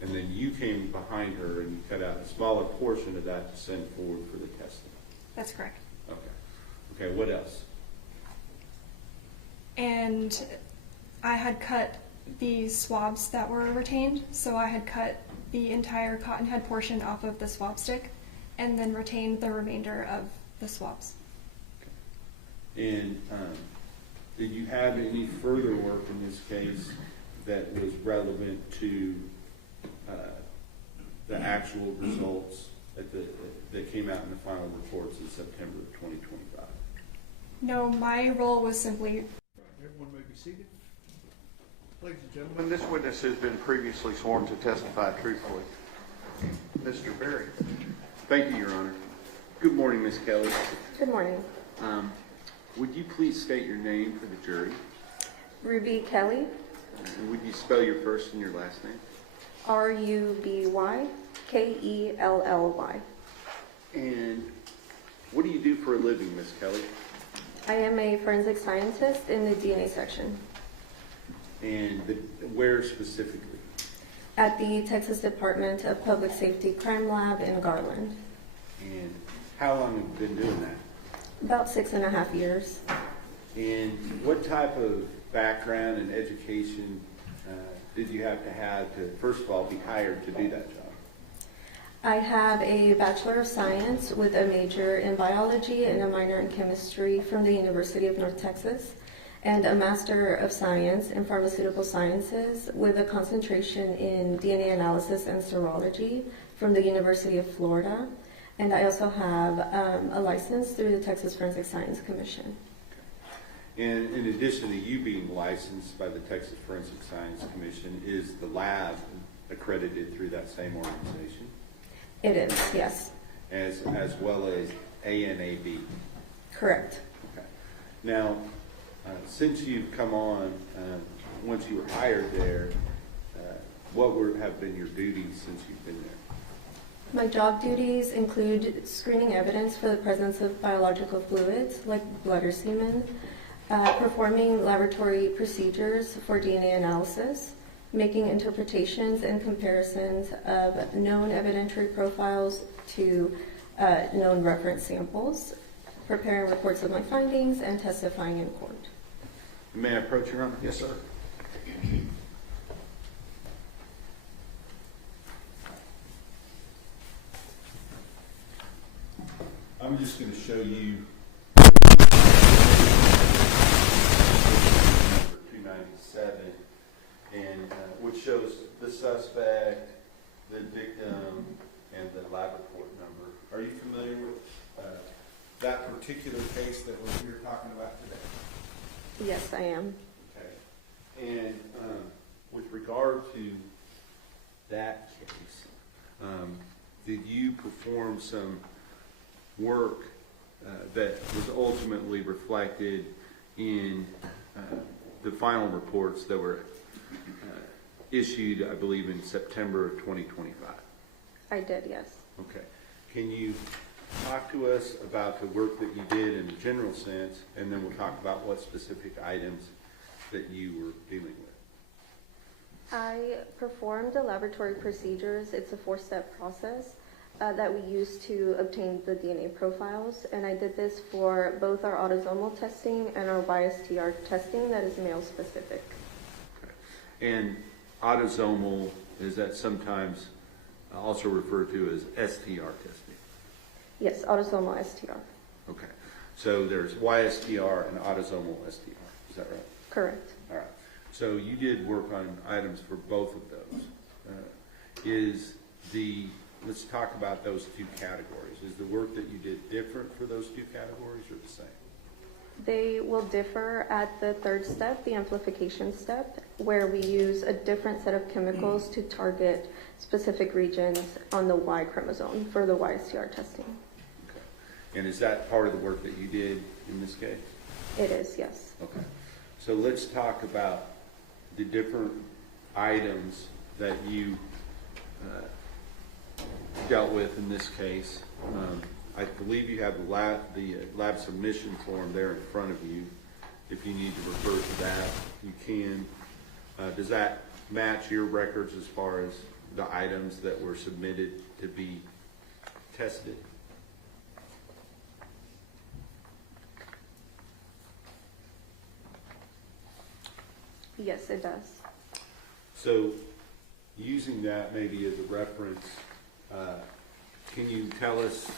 And then you came behind her and you cut out a smaller portion of that to send forward for the testing. That's correct. Okay. Okay, what else? And I had cut the swabs that were retained. So I had cut the entire cotton head portion off of the swab stick and then retained the remainder of the swabs. And did you have any further work in this case that was relevant to the actual results that came out in the final reports in September of 2025? No, my role was simply Everyone may be seated. Ladies and gentlemen, this witness has been previously sworn to testify truthfully. Mr. Berry. Thank you, Your Honor. Good morning, Ms. Kelly. Good morning. Would you please state your name for the jury? Ruby Kelly, And would you spell your first and your last name? RUBY-KELLY. And what do you do for a living, Ms. Kelly? I am a forensic scientist in the DNA section And where specifically? at the Texas Department of Public Safety Crime Lab in Garland. And how long have you been doing that? About 6.5 years. And what type of background and education did you have to, first of all, be hired to do that job? I have a Bachelor of Science with a major in biology and a minor in chemistry from the University of North Texas, and a Master of Science in Pharmaceutical Sciences with a concentration in DNA analysis and serology from the University of Florida. And I also have a license through the Texas Forensic Science Commission. And in addition to you being licensed by the Texas Forensic Science Commission, is the lab accredited through that same organization? It is, yes. As well as ANAB? Correct. Okay. Now, since you've come on, once you were hired there, what have been your duties since you've been there? My job duties include screening evidence for the presence of biological fluids like blood or semen, performing laboratory procedures for DNA analysis, making interpretations and comparisons of known evidentiary profiles to known reference samples, preparing reports of my findings, and testifying in court. May I approach, Your Honor? Yes, sir. I'm just going to show you 297, and which shows the suspect, the victim, and the lab report number. Are you familiar with that particular case that we're here talking about today. Yes, I am. Okay. And with regard to that case, did you perform some work that was ultimately reflected in the final reports that were issued, I believe, in September of 2025? I did, yes. Okay. Can you talk to us about the work that you did in a general sense, and then we'll talk about what specific items that you were dealing with? I performed the laboratory procedures. It's a 4-step process that we use to obtain the DNA profiles, and I did this for both our autosomal testing and our YSTR testing that is male specific. And autosomal, is that sometimes also referred to as STR testing? Yes, autosomal STR. Okay. So there's YSTR and autosomal STR. Is that right? Correct. All right. So you did work on items for both of those. Let's talk about those two categories. Is the work that you did different for those two categories or the same? They will differ at the 3rd step, the amplification step, where we use a different set of chemicals to target specific regions on the Y chromosome for the YSTR testing. Okay. And is that part of the work that you did in this case? It is, yes. Okay. So let's talk about the different items that you dealt with in this case. I believe you have the lab submission form there in front of you. If you need to refer to that, you can. Does that match your records as far as the items that were submitted to be tested? Yes, it does. So using that maybe as a reference, can you tell us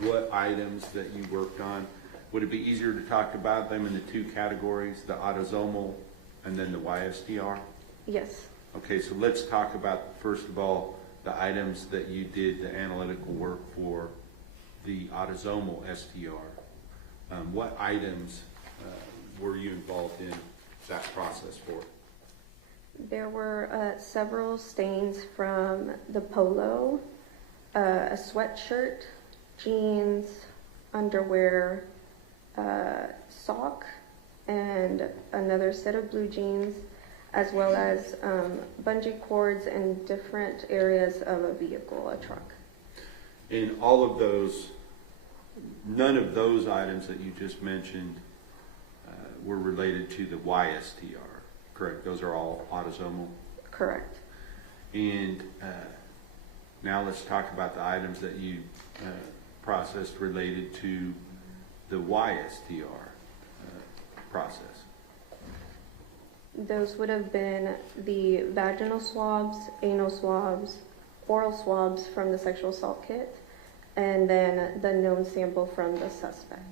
what items that you worked on? Would it be easier to talk about them in the two categories, the autosomal and then the YSTR? Yes. Okay, so let's talk about, first of all, the items that you did the analytical work for the autosomal STR. What items were you involved in that process for? There were several stains from the polo, a sweatshirt, jeans, underwear, sock, and another set of blue jeans, as well as bungee cords in different areas of a vehicle, a truck. In all of those, none of those items that you just mentioned were related to the YSTR, correct? Those are all autosomal? Correct. And now let's talk about the items that you processed related to the YSTR process. Those would have been the vaginal swabs, anal swabs, oral swabs from the sexual assault kit, and then the known sample from the suspect.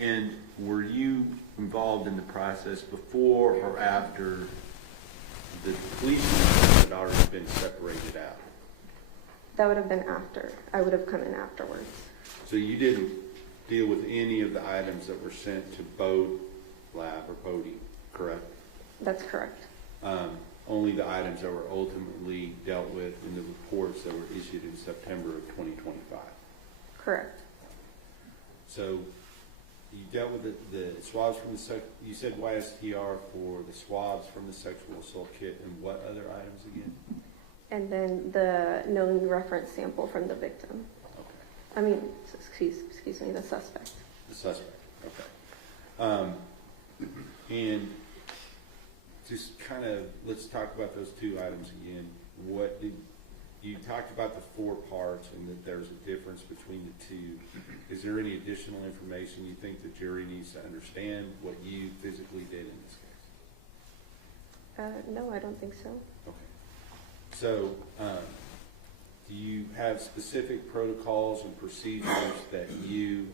And were you involved in the process before or after the police had already been separated out? That would have been after. I would have come in afterwards. So you didn't deal with any of the items that were sent to Bode Lab or Bode, correct? That's correct. Only the items that were ultimately dealt with in the reports that were issued in September of 2025. Correct. So you dealt with the swabs from the you said YSTR for the swabs from the sexual assault kit, and what other items again? And then the known reference sample from the victim. Okay. I mean, excuse me, the suspect. The suspect. Okay. And just kind of let's talk about those two items again. What did you talked about the 4 parts and that there's a difference between the two. Is there any additional information you think the jury needs to understand what you physically did in this case? No, I don't think so. Okay. So, do you have specific protocols and procedures that you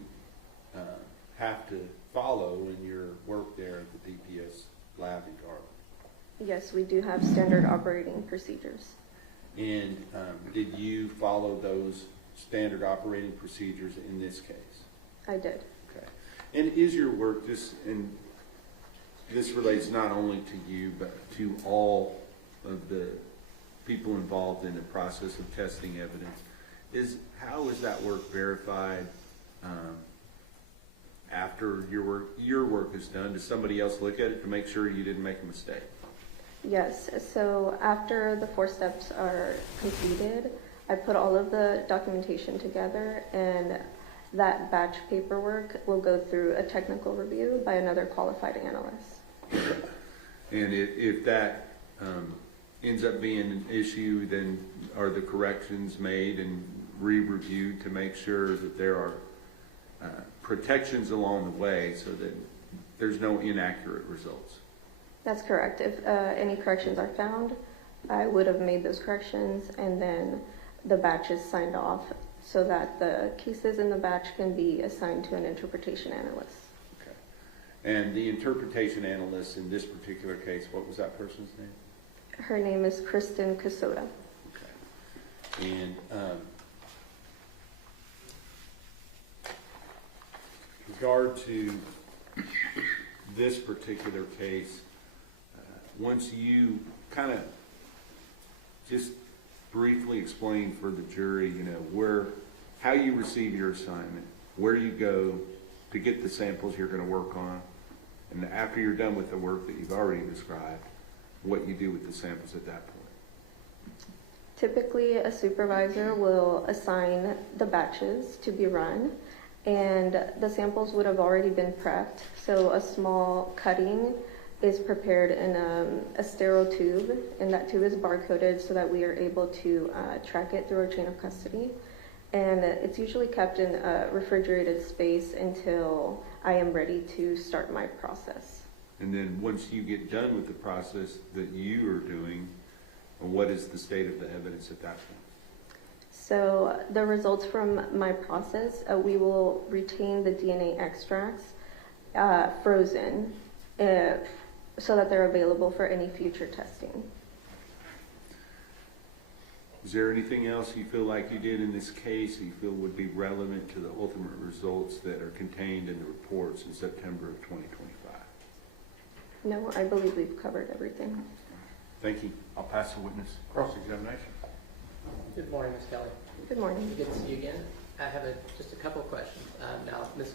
have to follow in your work there at the DPS lab in Garland? Yes, we do have standard operating procedures. And did you follow those standard operating procedures in this case? I did. Okay. And is your work this relates not only to you, but to all of the people involved in the process of testing evidence? How is that work verified after your work is done? Does somebody else look at it to make sure you didn't make a mistake? Yes, so after the 4 steps are completed, I put all of the documentation together, and that batch paperwork will go through a technical review by another qualified analyst. And if that ends up being an issue, then are the corrections made and re-reviewed to make sure that there are protections along the way so that there's no inaccurate results? That's correct. If any corrections are found, I would have made those corrections, and then the batch is signed off so that the cases in the batch can be assigned to an interpretation analyst. Okay. And the interpretation analyst in this particular case, what was that person's name? Her name is Kristen Casota. Okay. And with regard to this particular case, once you kind of just briefly explain for the jury, how you receive your assignment, where you go to get the samples you're going to work on, and after you're done with the work that you've already described, what you do with the samples at that point. Typically, a supervisor will assign the batches to be run, and the samples would have already been prepped. So a small cutting is prepared in a sterile tube, and that tube is barcoded so that we are able to track it through our chain of custody. And it's usually kept in a refrigerated space until I am ready to start my process. And then once you get done with the process that you are doing, what is the state of the evidence at that point? So the results from my process, we will retain the DNA extracts frozen so that they're available for any future testing. Is there anything else you feel like you did in this case you feel would be relevant to the ultimate results that are contained in the reports in September of 2025? No, I believe we've covered everything. Thank you. I'll pass the witness. Cross-examination. Good morning, Ms. Kelly. Good morning. Good to see you again. I have just a couple of questions. Now, Ms.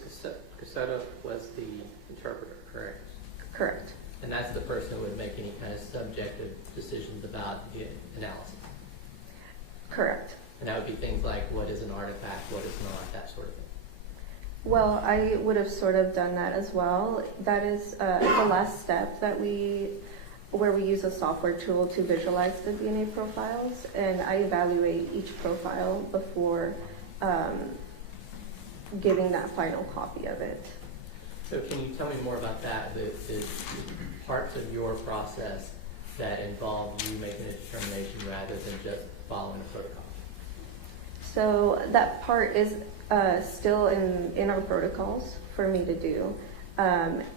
Casota was the interpreter, correct? Correct. And that's the person who would make any kind of subjective decisions about the analysis? Correct. And that would be things like what is an artifact, what is not, that sort of thing? Well, I would have sort of done that as well. That is the last step that where we use a software tool to visualize the DNA profiles, and I evaluate each profile before giving that final copy of it. So can you tell me more about that, the parts of your process that involve you making a determination rather than just following a protocol? So that part is still in our protocols for me to do.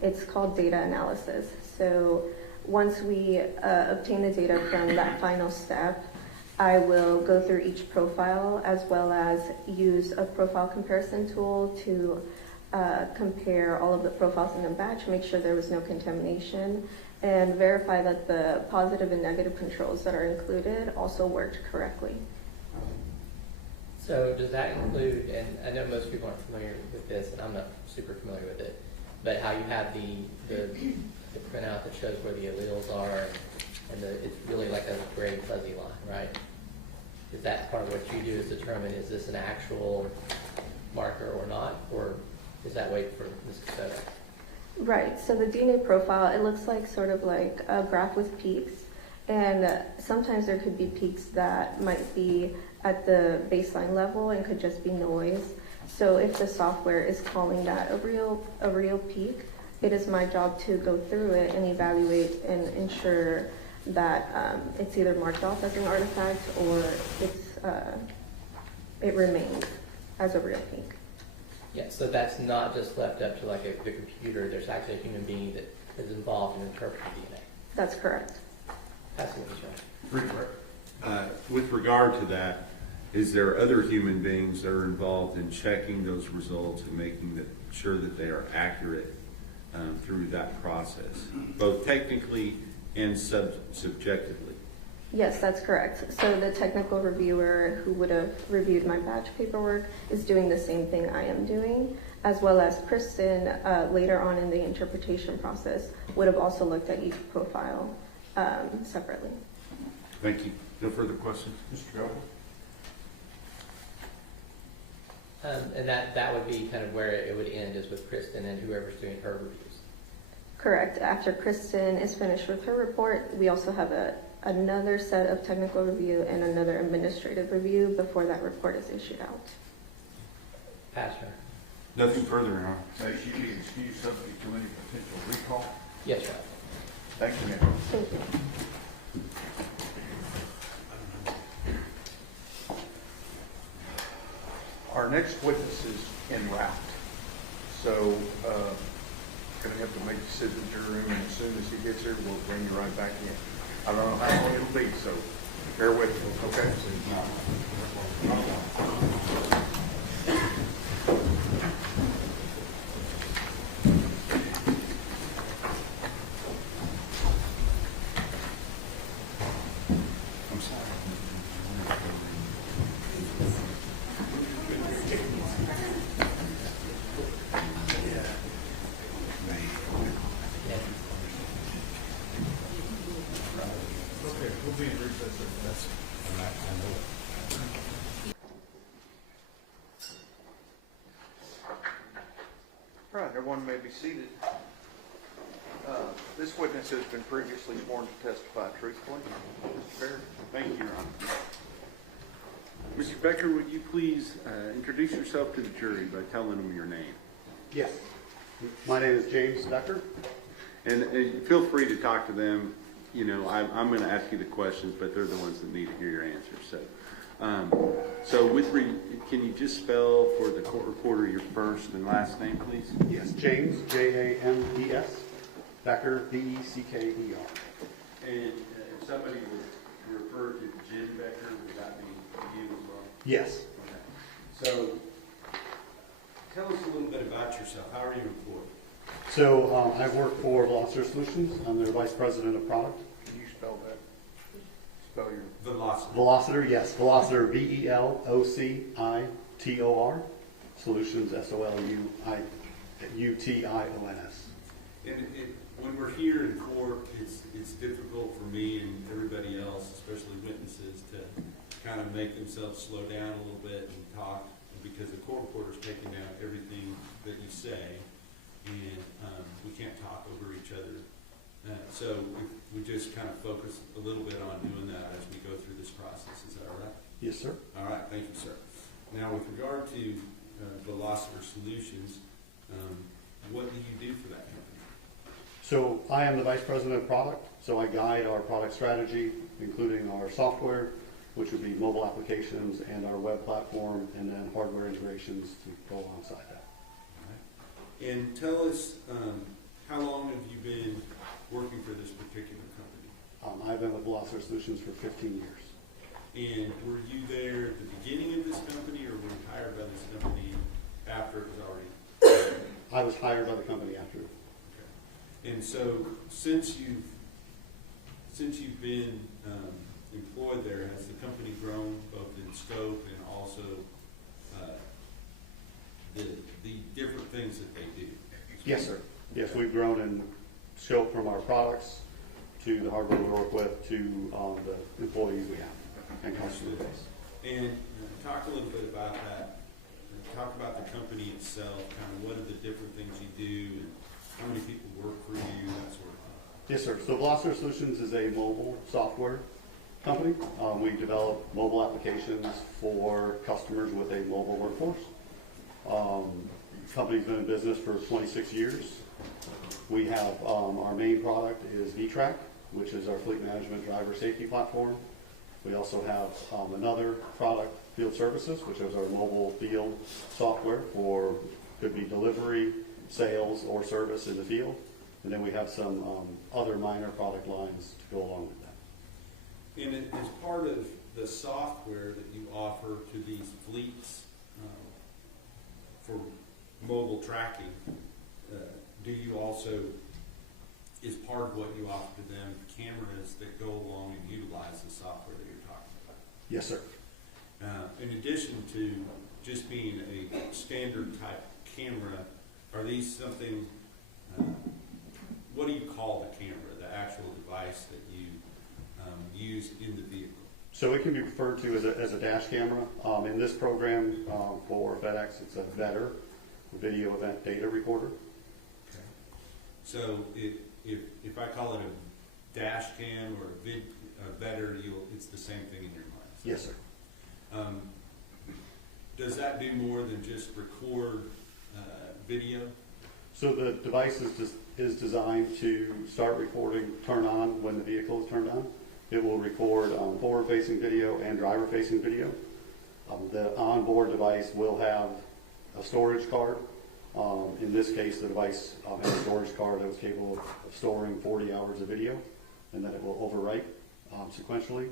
It's called data analysis. So once we obtain the data from that final step, I will go through each profile as well as use a profile comparison tool to compare all of the profiles in the batch, make sure there was no contamination, and verify that the positive and negative controls that are included also worked correctly. So does that include, and I know most people aren't familiar with this, and I'm not super familiar with it, but how you have the printout that shows where the alleles are, and it's really like a gray fuzzy line, right? Is that part of what you do is determine is this an actual marker or not, or is that wait for Ms. Casota? Right, so the DNA profile, it looks like sort of like a graph with peaks, and sometimes there could be peaks that might be at the baseline level and could just be noise. So if the software is calling that a real peak, it is my job to go through it and evaluate and ensure that it's either marked off as an artifact or it remains as a real peak. Yeah, so that's not just left up to like the computer. There's actually a human being that is involved in interpreting DNA. That's correct. That's what he's right. With regard to that, is there other human beings that are involved in checking those results and making sure that they are accurate through that process, both technically and subjectively? Yes, that's correct. So the technical reviewer who would have reviewed my batch paperwork is doing the same thing I am doing, as well as Kristen later on in the interpretation process would have also looked at each profile separately. Thank you. No further questions? Mr. Governor? And that would be kind of where it would end, is with Kristen and whoever's doing her reviews. Correct. After Kristen is finished with her report, we also have another set of technical review and another administrative review before that report is issued out. Pastor. Nothing further, Your Honor. May she be excused subject to any potential recall? Yes, Your Honor. Thank you, ma'am. Thank you. Our next witness is en route, so gonna have to make the signature room, and as soon as he gets here, we'll bring you right back in. I don't know how long it'll be, so bear with me, okay? I'm sorry. Okay, we'll be in recess. All right, everyone may be seated. This witness has been previously sworn to testify truthfully. Mr. Barrett. Thank you, Your Honor. Mr. Becker, would you please introduce yourself to the jury by telling them your name? Yes. My name is James Becker. And feel free to talk to them. You know, I'm going to ask you the questions, but they're the ones that need to hear your answers. So, can you just spell for the court reporter your first and last name, please? Yes, James, James, Becker, Becker. And if somebody would refer to Jim Becker, would that be you as well? Yes. Okay. So, Tell us a little bit about yourself. How are you employed? So I work for Veloster Solutions. I'm their Vice President of Product. Can you spell that? Spell your... Velocity. Veloster, yes. Veloster, Velocitor. Solutions, Solutions. And when we're here in court, it's difficult for me and everybody else, especially witnesses, to kind of make themselves slow down a little bit and talk, because the court reporter's taking down everything that you say, and we can't talk over each other. So we just kind of focus a little bit on doing that as we go through this process. Is that all right? Yes, sir. All right, thank you, sir. Now, with regard to Velocitor Solutions, what do you do for that company? So I am the Vice President of Product. So I guide our product strategy, including our software, which would be mobile applications and our web platform, and then hardware integrations to go alongside that. All right. And tell us, how long have you been working for this particular company? I've been with Veloster Solutions for 15 years. And were you there at the beginning of this company, or were you hired by this company after it was already? I was hired by the company after. Okay. And so, since you've been employed there, has the company grown both in scope and also the different things that they do? Yes, sir. Yes, we've grown in scope from our products to the hardware we work with to the employees we have and customer base. And talk a little bit about that. Talk about the company itself, kind of what are the different things you do, and how many people work for you, that sort of thing. Yes, sir. So Veloster Solutions is a mobile software company. We develop mobile applications for customers with a mobile workforce. The company's been in business for 26 years. We have our main product is VTrack, which is our fleet management driver safety platform. We also have another product, Field Services, which is our mobile field software for, could be delivery, sales, or service in the field. And then we have some other minor product lines to go along with that. And as part of the software that you offer to these fleets for mobile tracking, do you also, is part of what you offer to them, cameras that go along and utilize the software that you're talking about? Yes, sir. In addition to just being a standard type camera, are these something, what do you call the camera, the actual device that you use in the vehicle? So it can be referred to as a dash camera. In this program for FedEx, it's a VEDR, Video Event Data Recorder. Okay. So if I call it a dash cam or a better, it's the same thing in your mind? Yes, sir. Does that do more than just record video? So the device is designed to start recording, turn on when the vehicle is turned on. It will record forward-facing video and driver-facing video. The onboard device will have a storage card. In this case, the device has a storage card that was capable of storing 40 hours of video, and then it will overwrite sequentially.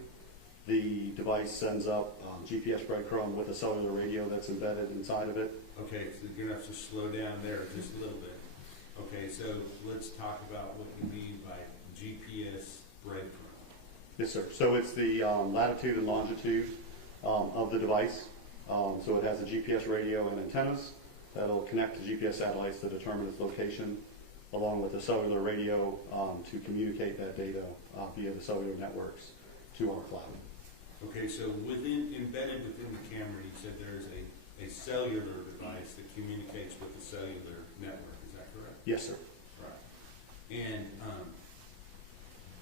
The device sends up GPS breadcrumb with a cellular radio that's embedded inside of it. Okay, so you're going to have to slow down there just a little bit. Okay, so let's talk about what you mean by GPS breadcrumb. Yes, sir. So it's the latitude and longitude of the device. So it has a GPS radio and antennas that'll connect to GPS satellites to determine its location, along with a cellular radio to communicate that data via the cellular networks to our cloud. Okay, so embedded within the camera, you said there's a cellular device that communicates with the cellular network. Is that correct? Yes, sir. Right. And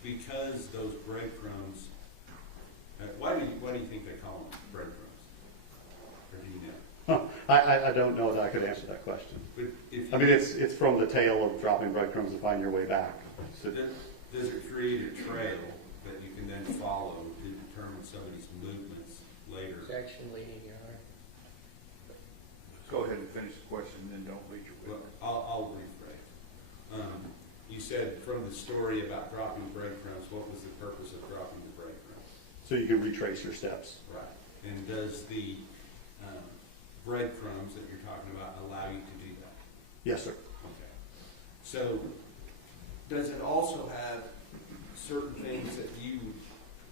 because those breadcrumbs, why do you think they call them breadcrumbs? Or do you know? I don't know that I could answer that question. But if I mean, it's from the tail of dropping breadcrumbs to find your way back. So does it create a trail that you can then follow to determine somebody's movements later? Section leading your arm. Go ahead and finish the question, and then don't lead your Well, witness. I'll rephrase. You said from the story about dropping breadcrumbs, what was the purpose of dropping the breadcrumbs? so you can retrace your steps. Right. And does the breadcrumbs that you're talking about allow you to do that? Yes, sir. Okay. So does it also have certain things that you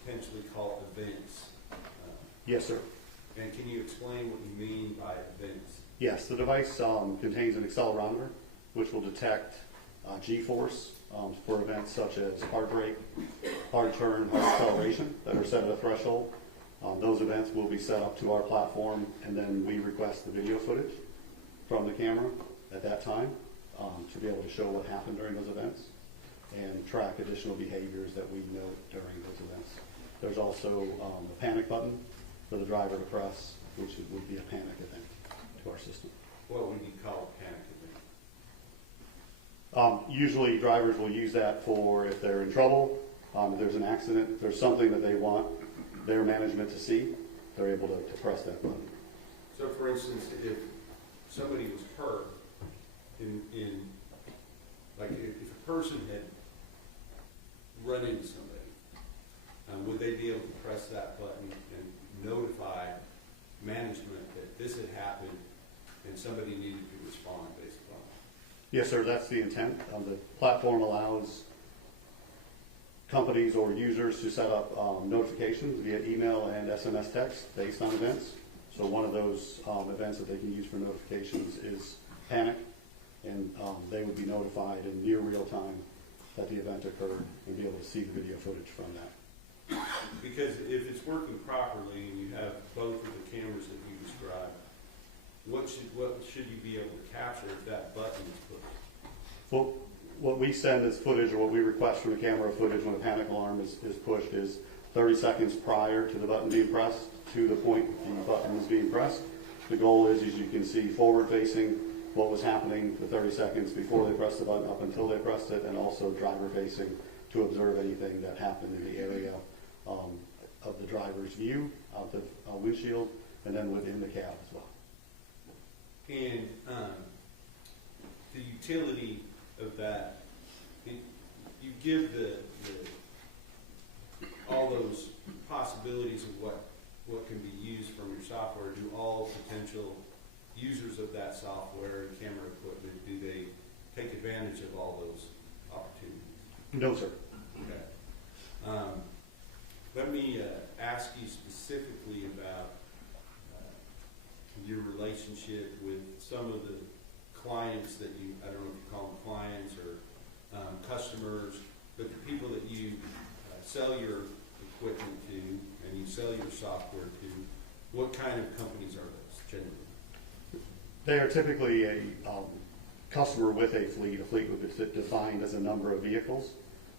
potentially call events? Yes, sir. And can you explain what you mean by events? Yes, the device contains an accelerometer, which will detect G-force for events such as hard brake, hard turn, hard acceleration that are set at a threshold. Those events will be set up to our platform, and then we request the video footage from the camera at that time to be able to show what happened during those events and track additional behaviors that we note during those events. There's also a panic button for the driver to press, which would be a panic event to our system. What would you call a panic event? Usually drivers will use that for if they're in trouble, if there's an accident, if there's something that they want their management to see, they're able to press that button. So for instance, if somebody was hurt like if a person had run into somebody, would they be able to press that button and notify management that this had happened and somebody needed to respond based upon it? Yes, sir, that's the intent. The platform allows companies or users to set up notifications via email and SMS text based on events. So one of those events that they can use for notifications is panic, and they would be notified in near real time that the event occurred and be able to see the video footage from that. Because if it's working properly and you have both of the cameras that you described, what should you be able to capture if that button is pushed? Well, what we send as footage, or what we request from the camera footage when a panic alarm is pushed, is 30 seconds prior to the button being pressed to the point the button is being pressed. The goal is, as you can see, forward facing what was happening the 30 seconds before they pressed the button up until they pressed it, and also driver facing to observe anything that happened in the area of the driver's view, out the windshield, and then within the cab as well. And the utility of that, you give all those possibilities of what can be used from your software. Do all potential users of that software and camera equipment, do they take advantage of all those opportunities? No, sir. Okay. Let me ask you specifically about your relationship with some of the clients that you, I don't know if you call them clients or customers, but the people that you sell your equipment to and you sell your software to. What kind of companies are those generally? They are typically customer with a fleet would be defined as a number of vehicles.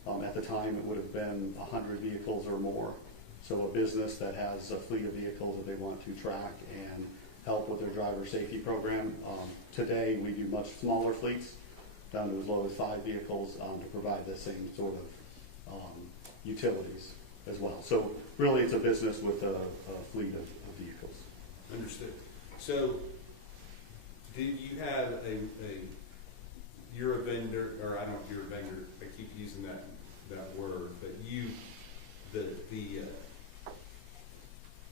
At the time, it would have been 100 vehicles or more. So a business that has a fleet of vehicles that they want to track and help with their driver safety program. Today, we do much smaller fleets, down to as low as 5 vehicles, to provide the same sort of utilities as well. So really, it's a business with a fleet of vehicles. Understood. So, did you have you're a vendor, or I don't know if you're a vendor, I keep using that word, but you,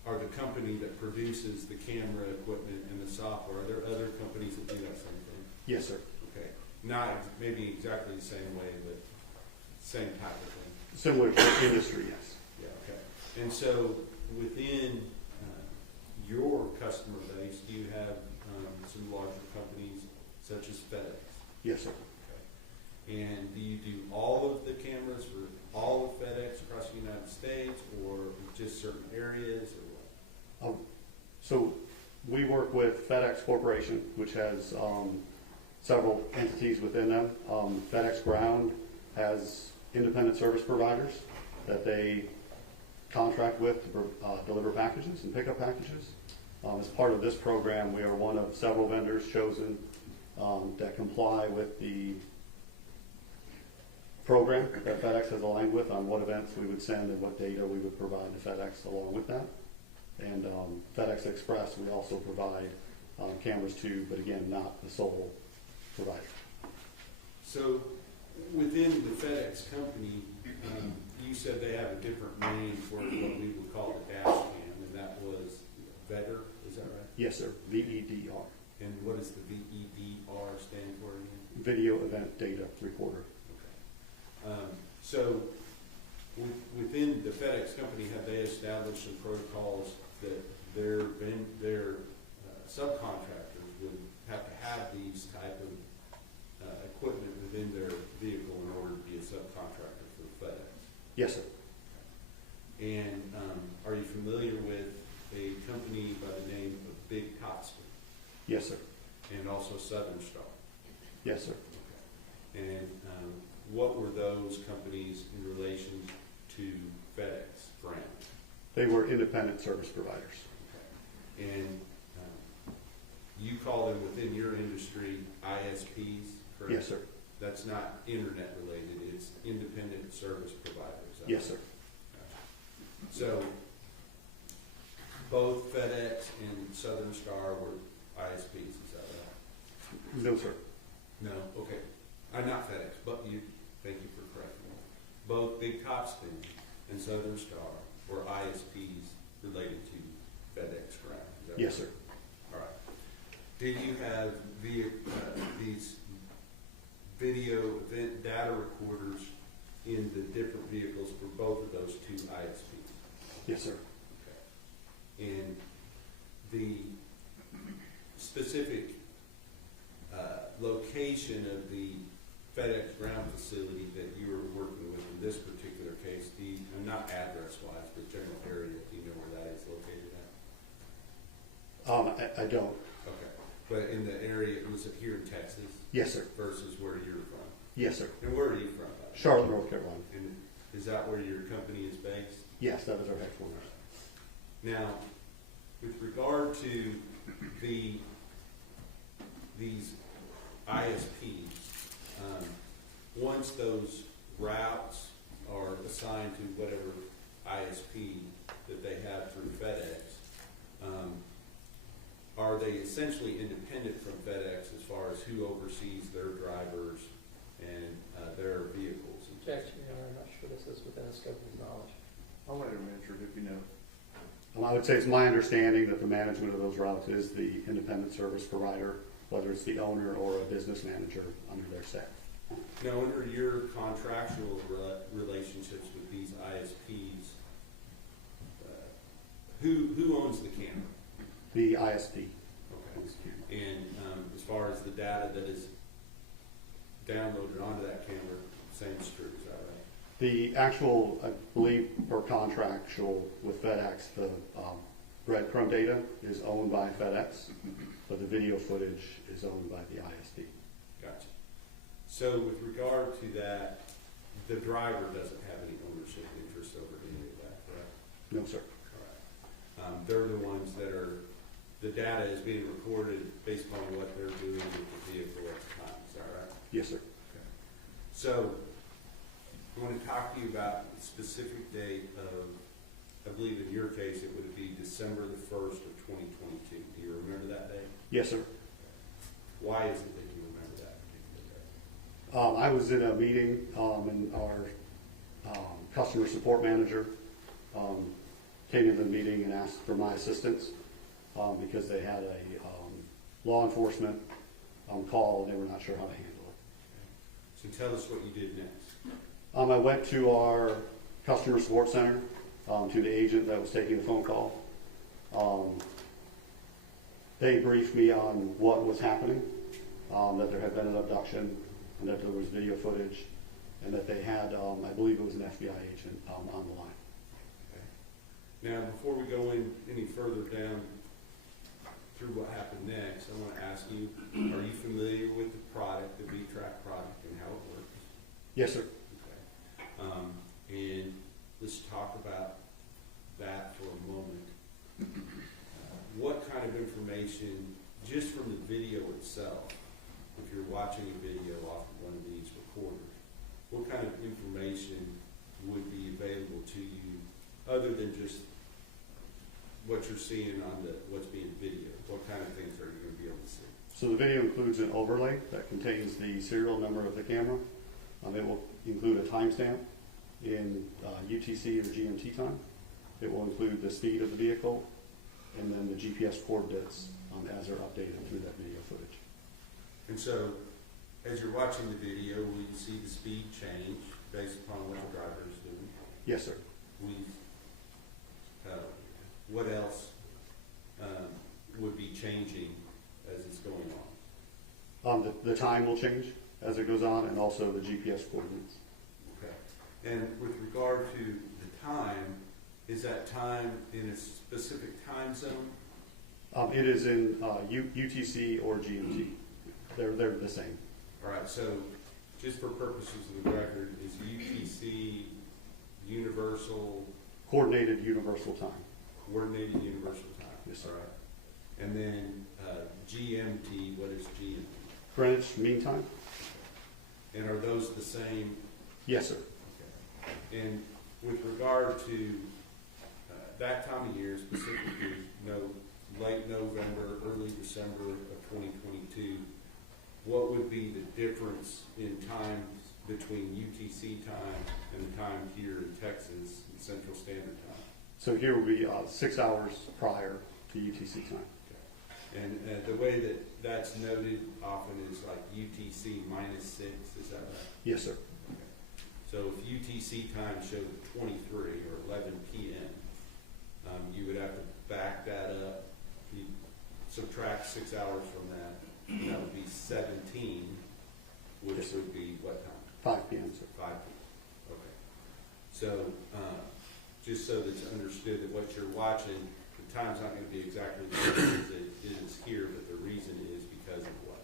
are the company that produces the camera equipment and the software. Are there other companies that do that same thing? Yes, sir. Okay. Not maybe exactly the same way, but same type of thing. Similar to industry, yes. Yeah, okay. And so within your customer base, do you have some larger companies such as FedEx? Yes, sir. Okay. And do you do all of the cameras for all of FedEx across the United States, or just certain areas, or what? So we work with FedEx Corporation, which has several entities within them. FedEx Ground has independent service providers that they contract with to deliver packages and pick up packages. As part of this program, we are one of several vendors chosen that comply with the program that FedEx has aligned with on what events we would send and what data we would provide to FedEx along with that. And FedEx Express, we also provide cameras to, but again, not the sole provider. So within the FedEx company, you said they have a different name for what we would call the dash cam, and that was VEDR, is that right? Yes, sir. VEDR. And what does the VEDR stand for again? Video Event Data Recorder. Okay. So within the FedEx company, have they established some protocols that their subcontractors would have to have these type of equipment within their vehicle in order to be a subcontractor for FedEx? Yes, sir. And are you familiar with a company by the name of Big Topspin? Yes, sir. And also Southern Star? Yes, sir. Okay. And what were those companies in relation to FedEx brand? They were independent service providers. Okay. And you call them within your industry ISPs, correct? Yes, sir. That's not internet related, it's independent service providers. Yes, sir. So both FedEx and Southern Star were ISPs, is that right? No, sir. No, okay. Not FedEx, but thank you for correcting me. Both Big Topspin and Southern Star were ISPs related to FedEx Ground. Is that Yes, right? sir. All right. Did you have these video event data recorders in the different vehicles for both of those two ISPs? Yes, sir. Okay. And the specific location of the FedEx ground facility that you were working with in this particular case, not address-wise, but general area, do you know where that is located at? I don't. Okay. But in the area, was it here in Texas? Yes, sir. Versus where you're from? Yes, sir. And where are you from? Charlotte, North Carolina. And is that where your company is based? Yes, that is our headquarters. Now, with regard to these ISPs, once those routes are assigned to whatever ISP that they have through FedEx, are they essentially independent from FedEx as far as who oversees their drivers and their vehicles? Objection, Your Honor, I'm not sure this is within the scope of his knowledge. I'll let him answer it if you know. I would say it's my understanding that the management of those routes is the independent service provider, whether it's the owner or a business manager under their staff. Now, under your contractual relationships with these ISPs, who owns the camera? The ISP. Okay. And as far as the data that is downloaded onto that camera, same is true, is that right? The actual, I believe, per contractual with FedEx, the breadcrumb data is owned by FedEx, but the video footage is owned by the ISP. Gotcha. So with regard to that, the driver doesn't have any ownership interest over any of that, correct? No, sir. All right. They're the ones that are, the data is being recorded based upon what they're doing with the vehicle at the time, is that right? Yes, sir. Okay. So, I want to talk to you about the specific date of, I believe in your case, it would be December the 1st of 2022. Do you remember that date? Yes, sir. Why is it that you remember that particular date? I was in a meeting, and our customer support manager came into the meeting and asked for my assistance because they had a law enforcement call and they were not sure how to handle it. So tell us what you did next. I went to our customer support center, to the agent that was taking the phone call. They briefed me on what was happening, that there had been an abduction, and that there was video footage, and that they had, I believe it was an FBI agent on the line. Okay. Now, before we go in any further down through what happened next, I want to ask you, are you familiar with the product, the V-Track product, and how it works? Yes, sir. Okay. And let's talk about that for a moment. What kind of information, just from the video itself, if you're watching a video off of one of these recorders, what kind of information would be available to you other than just what you're seeing on what's being videoed? What kind of things are you going to be able to see? So the video includes an overlay that contains the serial number of the camera. It will include a timestamp in UTC or GMT time. It will include the speed of the vehicle and then the GPS coordinates as they're updated through that video footage. And so, as you're watching the video, will you see the speed change based upon what the driver is doing? Yes, sir. What else would be changing as it's going on? The time will change as it goes on, and also the GPS coordinates. Okay. And with regard to the time, is that time in a specific time zone? It is in UTC or GMT. They're the same. All right, so just for purposes of the record, is UTC universal? Coordinated universal time. Coordinated universal time. Yes, sir. All right. And then GMT, what is GMT? Greenwich Mean Time? And are those the same? Yes, sir. Okay. And with regard to that time of year, specifically, late November, early December of 2022, what would be the difference in time between UTC time and the time here in Texas, in Central Standard Time? So here will be 6 hours prior to UTC time. Okay. And the way that that's noted often is like UTC -6, is that right? Yes, sir. Okay. So if UTC time showed 23 or 11 p.m., you would have to back that up. You subtract 6 hours from that, and that would be 17, which Yes, would be what time? 5 p.m., sir. 5 p.m. Okay. So, just so that it's understood that what you're watching, the time's not going to be exactly the same as it is here, but the reason is because of what?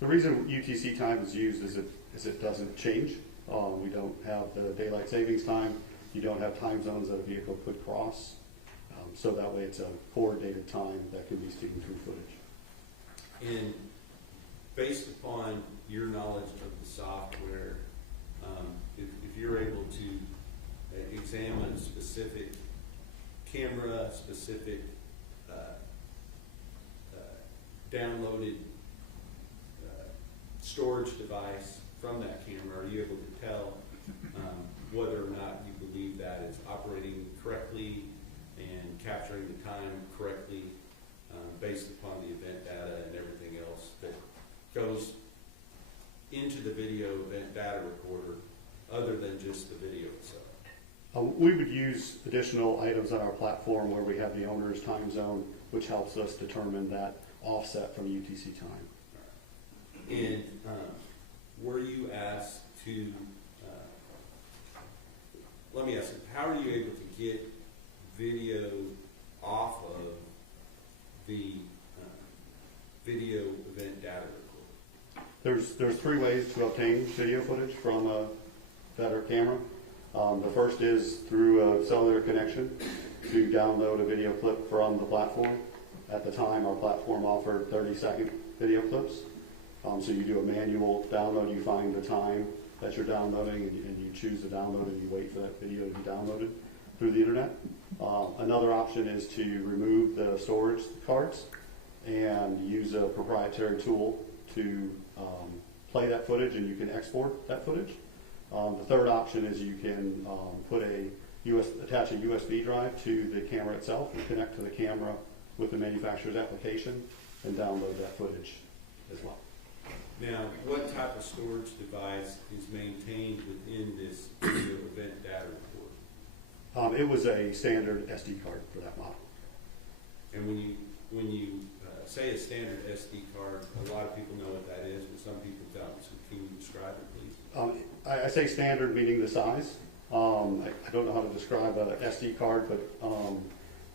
The reason UTC time is used is it doesn't change. We don't have the daylight savings time. You don't have time zones that a vehicle could cross. So that way it's a coordinated time that can be seen through footage. And based upon your knowledge of the software, if you're able to examine specific camera, specific downloaded storage device from that camera, are you able to tell whether or not you believe that is operating correctly and capturing the time correctly based upon the event data and everything else that goes into the video event data recorder other than just the video itself? We would use additional items on our platform where we have the owner's time zone, which helps us determine that offset from UTC time. And were you asked to, let me ask you, how are you able to get video off of the video event data There's three ways to obtain video footage from a better camera. The first is through a cellular connection to download a video clip from the platform. At the time, our platform offered 30-second video clips. So you do a manual download, you find the time that you're downloading, and you choose to download, and you wait for that video to be downloaded through the internet. Another option is to remove the storage cards and use a proprietary tool to play that footage, and you can export that footage. The third option is you can attach a USB drive to the camera itself and connect to the camera with the manufacturer's application and download that footage as well. Now, what type of storage device is maintained within this video event data report? It was a standard SD card for that model. And when you say a standard SD card, a lot of people know what that is, but some people don't. So can you describe it, please? I say standard meaning the size. I don't know how to describe an SD card, but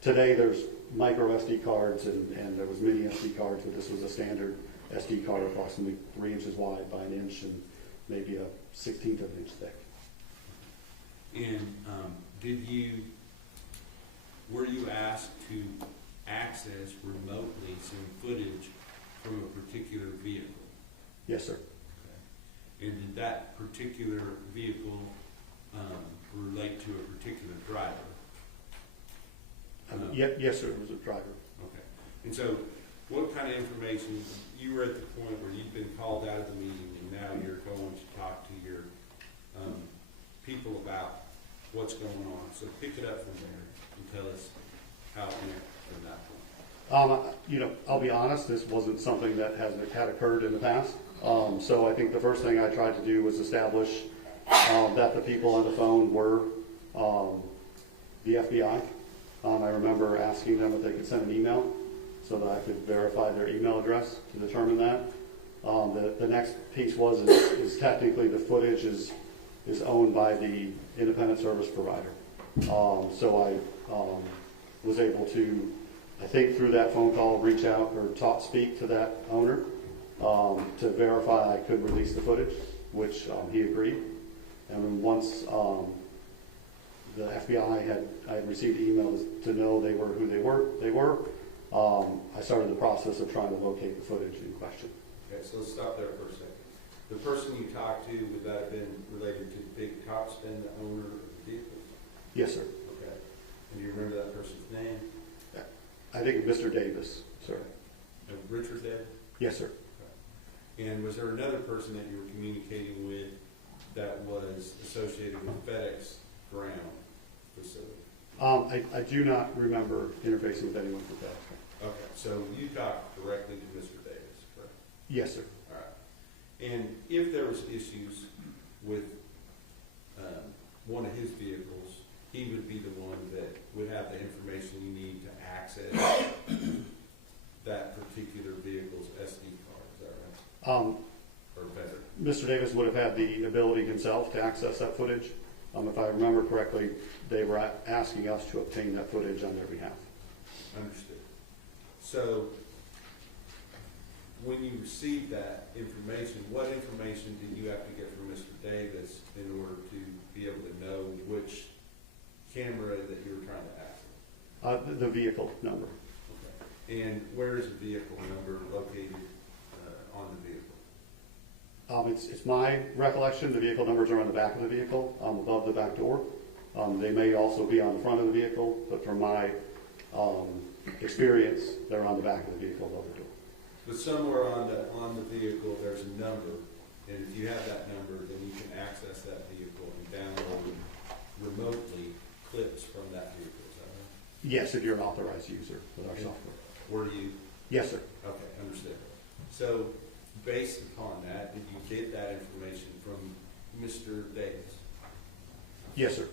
today there's micro SD cards and there was mini SD cards, but this was a standard SD card, approximately 3 inches wide by 1 inch and maybe a 1/16 of an inch thick. And were you asked to access remotely some footage from a particular vehicle? Yes, sir. Okay. And did that particular vehicle relate to a particular driver? Yes, sir, it was a driver. Okay. And so what kind of information, you were at the point where you'd been called out of the meeting and now you're going to talk to your people about what's going on. So pick it up from there and tell us how it went from that point. I'll be honest, this wasn't something that had occurred in the past. So I think the first thing I tried to do was establish that the people on the phone were the FBI. I remember asking them if they could send an email so that I could verify their email address to determine that. The next piece is technically the footage is owned by the independent service provider. So I was able to, I think through that phone call, reach out or speak to that owner to verify I could release the footage, which he agreed. And then once the FBI I had received emails to know they were who they were, I started the process of trying to locate the footage in question. Okay, so let's stop there for a second. The person you talked to, would that have been related to the big top spin, the owner of the vehicle? Yes, sir. Okay. And do you remember that person's name? I think Mr. Davis, sir. Richard Davis? Yes, sir. Okay. And was there another person that you were communicating with that was associated with FedEx ground facility? I do not remember interfacing with anyone from FedEx. Okay, so you talked directly to Mr. Davis, correct? Yes, sir. All right. And if there was issues with one of his vehicles, he would be the one that would have the information you need to access that particular vehicle's SD card, is that right? Or better? Mr. Davis would have had the ability himself to access that footage. If I remember correctly, they were asking us to obtain that footage on their behalf. Understood. So, when you received that information, what information did you have to get from Mr. Davis in order to be able to know which camera that you were trying to access? The vehicle number. Okay. And where is the vehicle number located on the vehicle? It's my recollection the vehicle numbers are on the back of the vehicle, above the back door. They may also be on the front of the vehicle, but from my experience, they're on the back of the vehicle above the door. But somewhere on the vehicle, there's a number, and if you have that number, then you can access that vehicle and download remotely clips from that vehicle. Is that right? Yes, if you're an authorized user with our software. Were you? Yes, sir. Okay, understood. So, based upon that, did you get that information from Mr. Davis? Yes, sir.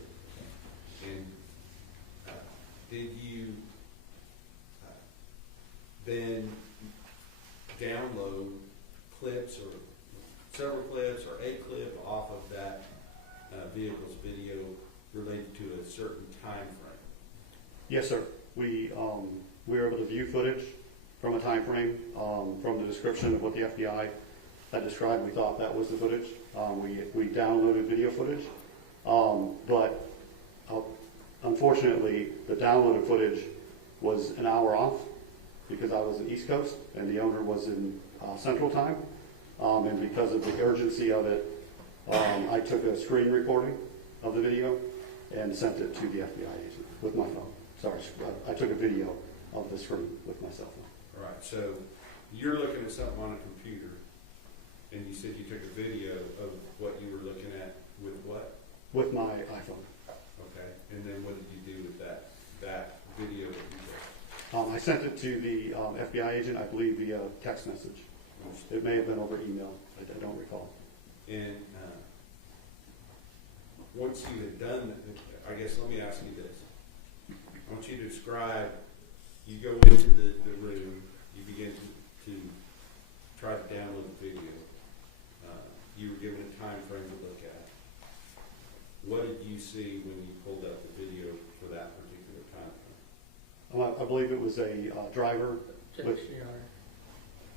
And did you then download clips or several clips or a clip off of that vehicle's video related to a certain time frame? Yes, sir. We were able to view footage from a time frame, from the description of what the FBI had described, we thought that was the footage. We downloaded video footage, but unfortunately, the downloaded footage was an hour off because I was in East Coast and the owner was in Central Time. And because of the urgency of it, I took a screen recording of the video and sent it to the FBI agent with my phone. Sorry, I took a video of the screen with my cell phone. All right, so you're looking at something on a computer, and you said you took a video of what you were looking at with what? With my iPhone. Okay, and then what did you do with that video that you took? I sent it to the FBI agent, I believe via text message. It may have been over email, I don't recall. And once you had done that, I guess let me ask you this. I want you to describe, you go into the room, you begin to try to download the video. You were given a time frame to look at. What did you see when you pulled up the video for that particular time frame? I believe it was a driver. Just, With- Your Honor,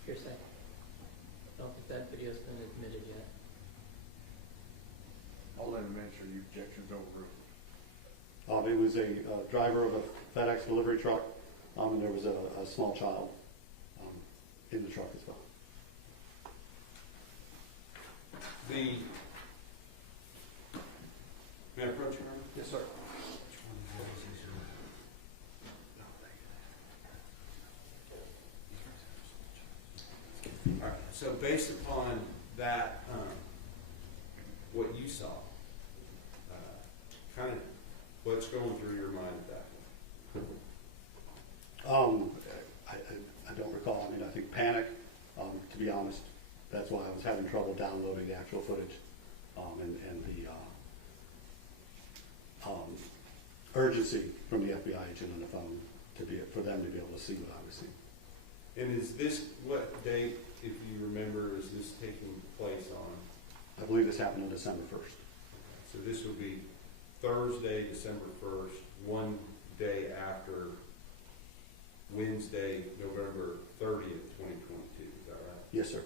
hearsay. I don't think that video's been admitted yet. I'll let him answer your objections overruled. It was a driver of a FedEx delivery truck, and there was a small child in the truck as well. May I approach you, Honor? Yes, sir. All right, so based upon that, what you saw, kind of what's going through your mind at that point? I don't recall. I mean, I think panic, to be honest. That's why I was having trouble downloading the actual footage, and the urgency from the FBI agent on the phone for them to be able to see what I was seeing. And is this, what date, if you remember, is this taking place on? I believe this happened on December 1st. So this would be Thursday, December 1st, one day after Wednesday, November 30th, 2022, is that right? Yes, sir.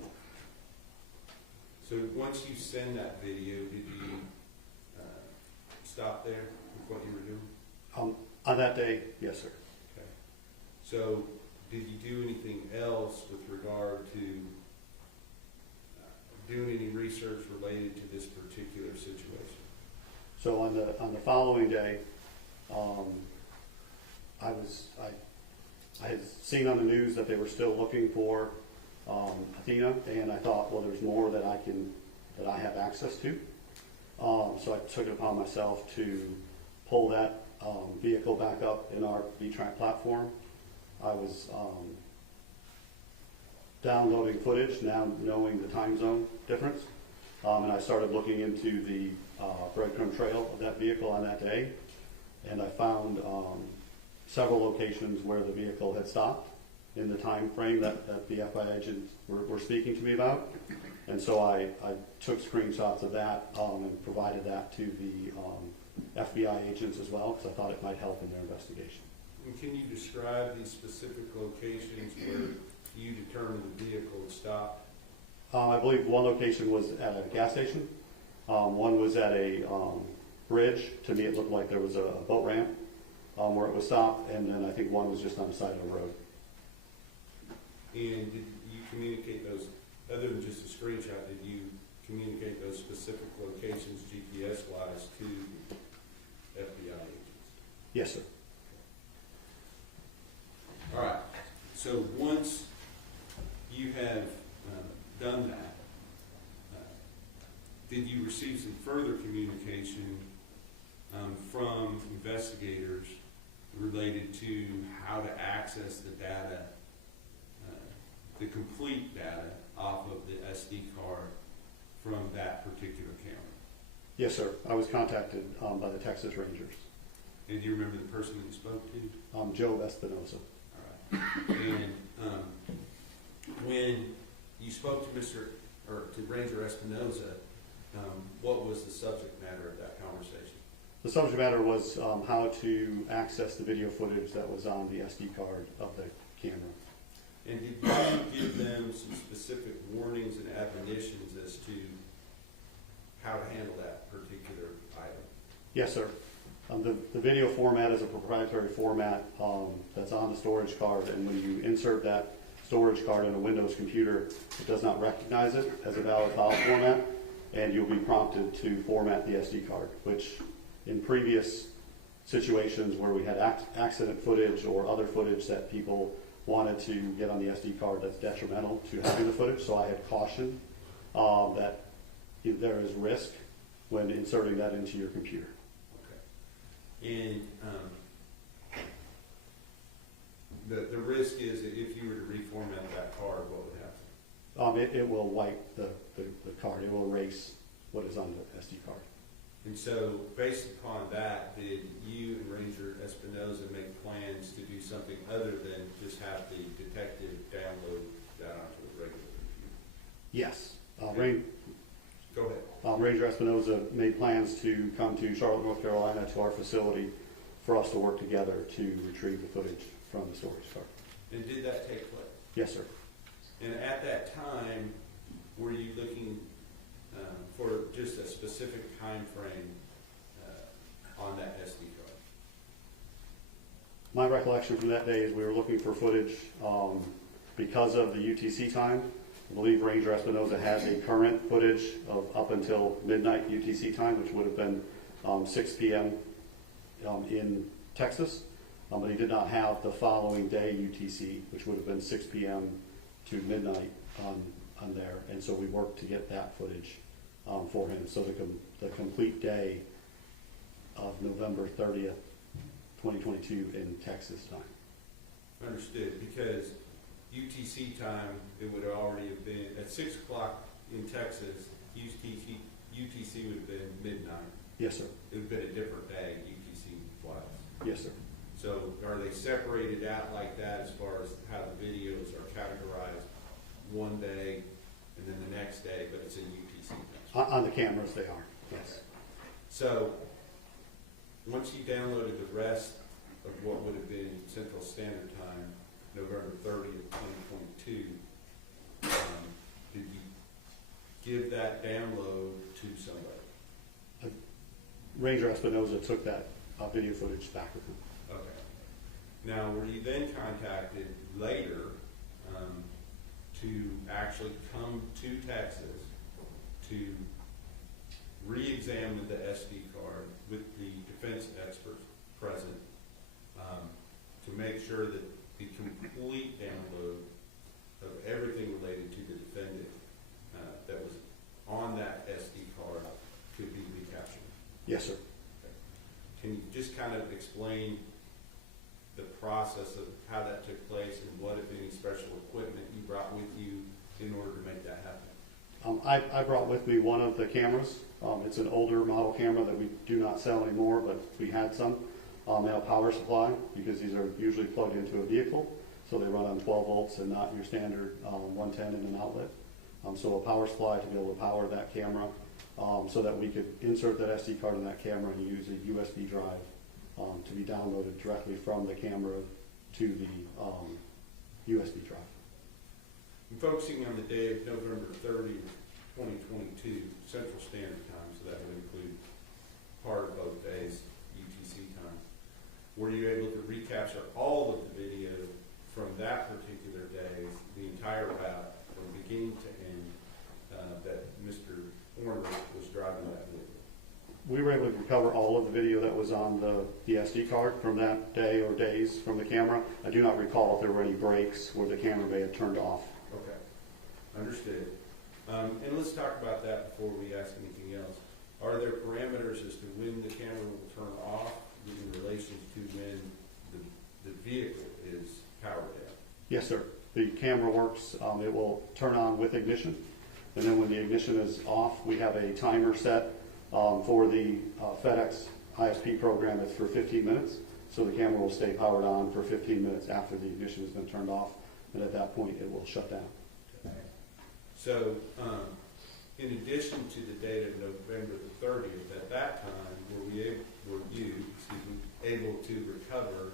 Okay. So once you send that video, did you stop there with what you were doing? On that day, yes, sir. Okay. So did you do anything else with regard to doing any research related to this particular situation? So on the following day, I had seen on the news that they were still looking for Athena, and I thought, well, there's more that I have access to. So I took it upon myself to pull that vehicle back up in our VTrack platform. I was downloading footage, now knowing the time zone difference, and I started looking into the breadcrumb trail of that vehicle on that day, and I found several locations where the vehicle had stopped in the time frame that the FBI agents were speaking to me about. And so I took screenshots of that and provided that to the FBI agents as well, because I thought it might help in their investigation. And can you describe these specific locations where you determined the vehicle had stopped? I believe one location was at a gas station. One was at a bridge. To me, it looked like there was a boat ramp where it was stopped, and then I think one was just on the side of the road. And did you communicate those, other than just a screenshot, did you communicate those specific locations GPS-wise to FBI agents? Yes, sir. All right, so once you have done that, did you receive some further communication from investigators related to how to access the data, the complete data off of the SD card from that particular camera? Yes, sir. I was contacted by the Texas Rangers. And do you remember the person that you spoke to? Joe Espinoza. All right. And when you spoke to Ranger Espinoza, what was the subject matter of that conversation? The subject matter was how to access the video footage that was on the SD card of the camera. And did you give them some specific warnings and admonitions as to how to handle that particular item? Yes, sir. The video format is a proprietary format that's on the storage card, and when you insert that storage card in a Windows computer, it does not recognize it as a valid file format, and you'll be prompted to format the SD card, which in previous situations where we had accident footage or other footage that people wanted to get on the SD card, that's detrimental to having the footage. So I had cautioned that there is risk when inserting that into your computer. Okay. And the risk is that if you were to reformat that card, what would happen? It will wipe the card. It will erase what is on the SD card. And so, based upon that, did you and Ranger Espinoza make plans to do something other than just have the detective download that onto a regular computer? Yes. Go ahead. Ranger Espinoza made plans to come to Charlotte, North Carolina, to our facility for us to work together to retrieve the footage from the storage card. And did that take place? Yes, sir. And at that time, were you looking for just a specific time frame on that SD card? My recollection from that day is we were looking for footage because of the UTC time. I believe Ranger Espinoza has a current footage of up until midnight UTC time, which would have been 6 p.m. In Texas, but he did not have the following day UTC, which would have been 6 p.m. to midnight on there, and so we worked to get that footage for him. So the complete day of November 30th, 2022 in Texas time. Understood, because UTC time, it would already have been, at 6 o'clock in Texas, UTC would have been midnight. Yes, sir. It would have been a different day, UTC flights. Yes, sir. So are they separated out like that as far as how the videos are categorized one day and then the next day, but it's in UTC time? On the cameras, they are. Yes. So once you downloaded the rest of what would have been Central Standard Time, November 30th, 2022, did you give that download to somebody? Ranger Espinoza took that video footage back with him. Okay. Now, were you then contacted later to actually come to Texas to re-examine the SD card with the defense experts present to make sure that the complete download of everything related to the defendant that was on that SD card could be recaptured? Yes, sir. Okay. Can you just kind of explain the process of how that took place and what, if any, special equipment you brought with you in order to make that happen? I brought with me one of the cameras. It's an older model camera that we do not sell anymore, but we had some. They have power supply because these are usually plugged into a vehicle, so they run on 12 volts and not your standard 110 in an outlet. So a power supply to be able to power that camera so that we could insert that SD card in that camera and use a USB drive to be downloaded directly from the camera to the USB drive. I'm focusing on the day of November 30th, 2022, Central Standard Time, so that would include part of both days, UTC time. Were you able to recapture all of the video from that particular day, the entire route from beginning to end, that Mr. Warner was driving that vehicle? We were able to recover all of the video that was on the SD card from that day or days from the camera. I do not recall if there were any breaks where the camera may have turned off. Okay, understood. And let's talk about that before we ask anything else. Are there parameters as to when the camera will turn off in relation to when the vehicle is powered down? Yes, sir. The camera works. It will turn on with ignition, and then when the ignition is off, we have a timer set for the FedEx ISP program. It's for 15 minutes, so the camera will stay powered on for 15 minutes after the ignition has been turned off, and at that point it will shut down. Okay. So, in addition to the date of November the 30th, at that time, were you able to recover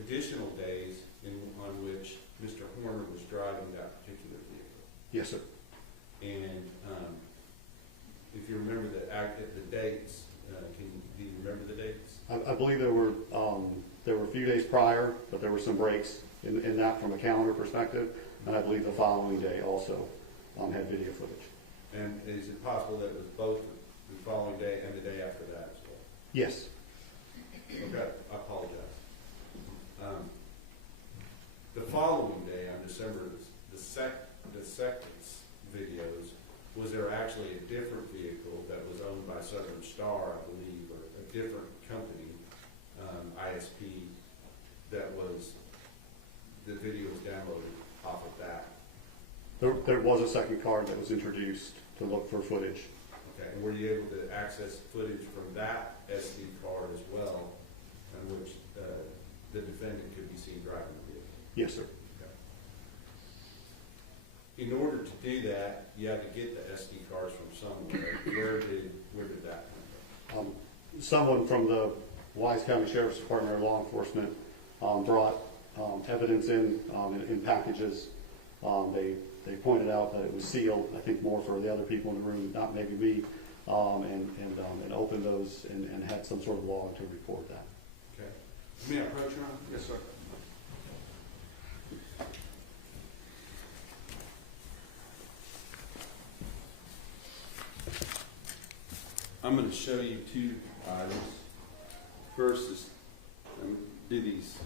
additional days on which Mr. Horner was driving that particular vehicle. Yes, sir. And if you remember the dates, do you remember the dates? I believe there were a few days prior, but there were some breaks in that from a calendar perspective, and I believe the following day also had video footage. And is it possible that it was both the following day and the day after that as well? Yes. Okay, I apologize. The following day, on December the 2nd's videos, was there actually a different vehicle that was owned by Southern Star, I believe, or a different company, ISP, that was, the video was downloaded off of that? There was a second card that was introduced to look for footage. Okay, and were you able to access footage from that SD card as well, on which the defendant could be seen driving the vehicle? Yes, sir. In order to do that, you had to get the SD cards from somewhere. Where did that come from? Someone from the Wise County Sheriff's Department or law enforcement brought evidence in packages. They pointed out that it was sealed, I think more for the other people in the room, not maybe me, and opened those and had some sort of log to report that. Okay. May I approach you on? Yes, sir. I'm going to show you two items. First is, do these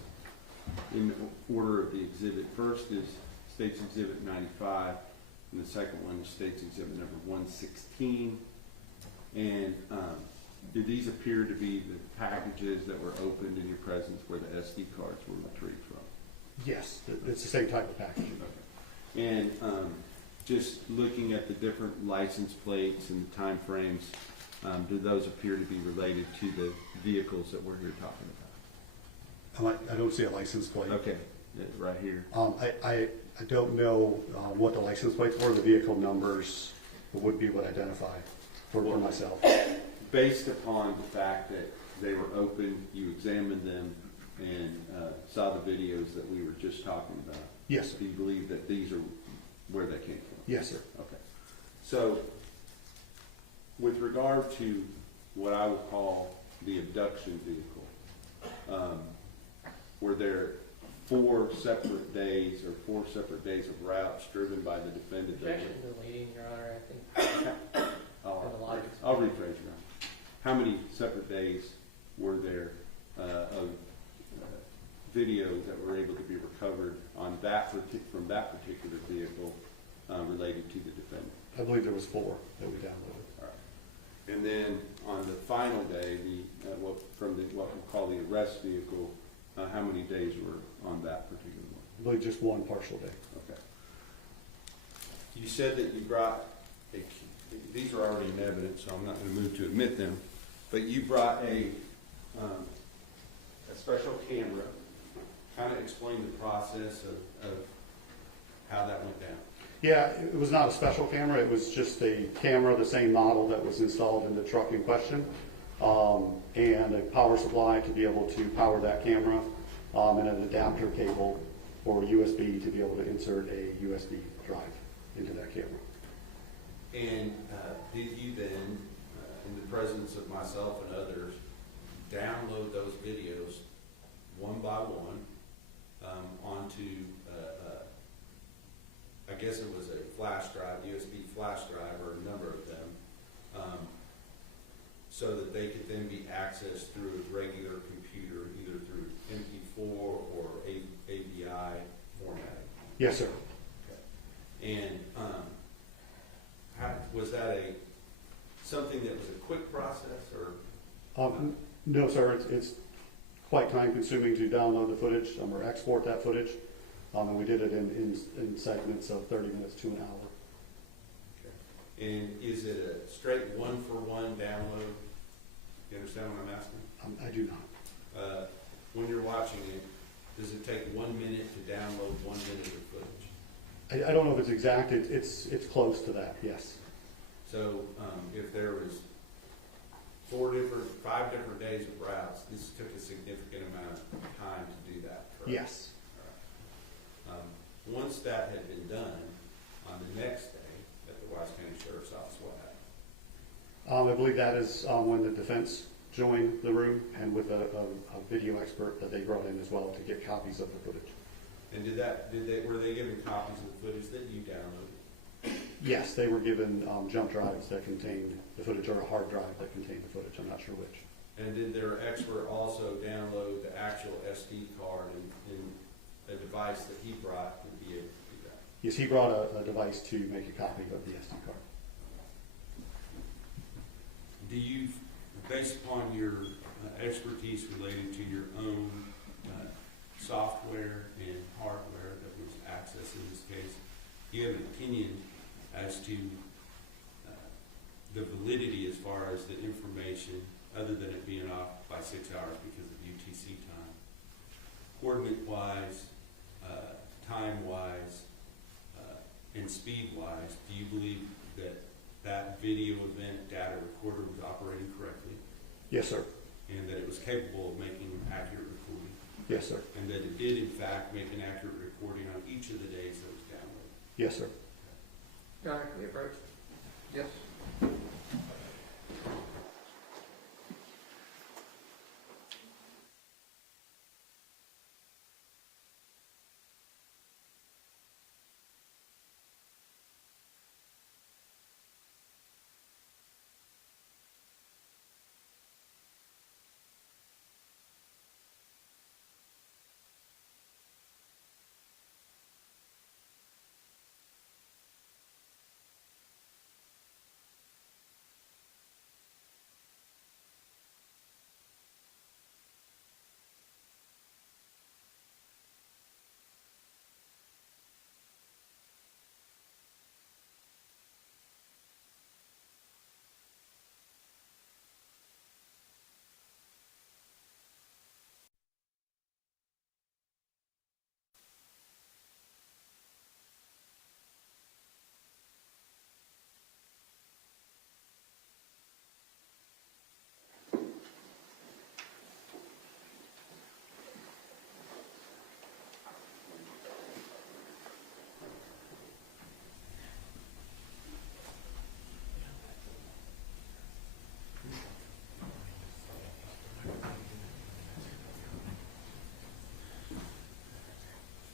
in order of the exhibit. First is State's Exhibit 95, and the second one is State's Exhibit number 116. And do these appear to be the packages that were opened in your presence where the SD cards were retrieved from? Yes, it's the same type of package. Okay. And just looking at the different license plates and time frames, do those appear to be related to the vehicles that we're here talking about? I don't see a license plate. Okay, right here. I don't know what the license plates were. The vehicle numbers would be what identify for myself. Based upon the fact that they were open, you examined them and saw the videos that we were just talking about. Yes, sir. Do you believe that these are where they came from? Yes, sir. Okay. So, with regard to what I would call the abduction vehicle, were there 4 separate days or 4 separate days of routes driven by the defendant? Objection to leading, Your Honor, I think. I'll rephrase, Your Honor. How many separate days were there of video that were able to be recovered on from that particular vehicle related to the defendant? I believe there was 4 that we downloaded. All right. And then on the final day, what we call the arrest vehicle, how many days were on that particular one? I believe just 1 partial day. Okay. You said that you brought these are already in evidence, so I'm not going to move to admit them, but you brought a special camera. Kind of explain the process of how that went down. Yeah, it was not a special camera. It was just a camera, the same model that was installed in the truck in question, and a power supply to be able to power that camera, and an adapter cable or USB to be able to insert a USB drive into that camera. And did you then, in the presence of myself and others, download those videos one by one onto, I guess it was a flash drive, USB flash drive, or a number of them, so that they could then be accessed through a regular computer, either through MP4 or AVI formatting? Yes, sir. Okay. And was that something that was a quick process, or? No, sir. It's quite time consuming to download the footage or export that footage. And we did it in segments of 30 minutes to an hour. Okay. And is it a straight 1-for-1 download? You understand what I'm asking? I do not. When you're watching it, does it take 1 minute to download 1 minute of footage? I don't know if it's exact. It's close to that. Yes. So if there was 5 different days of routes, this took a significant amount of time to do that. correct? Yes. All right. Once that had been done, on the next day, at the Wise County Sheriff's Office, what happened? I believe that is when the defense joined the room and with a video expert that they brought in as well to get copies of the footage. And were they given copies of the footage that you downloaded? Yes, they were given jump drives that contained the footage, or a hard drive that contained the footage. I'm not sure which. And did their expert also download the actual SD card in a device that he brought to be able to do that? Yes, he brought a device to make a copy of the SD card. Do you, based upon your expertise related to your own software and hardware that was accessed in this case, do you have an opinion as to the validity as far as the information, other than it being off by 6 hours because of UTC time, coordinate-wise, time-wise, and speed-wise? Do you believe that that video event data recorder was operating correctly, Yes, sir. and that it was capable of making accurate recording, Yes, sir. and that it did in fact make an accurate recording on each of the days that it was downloaded? Yes, sir. Your Honor, can we approach? Yes.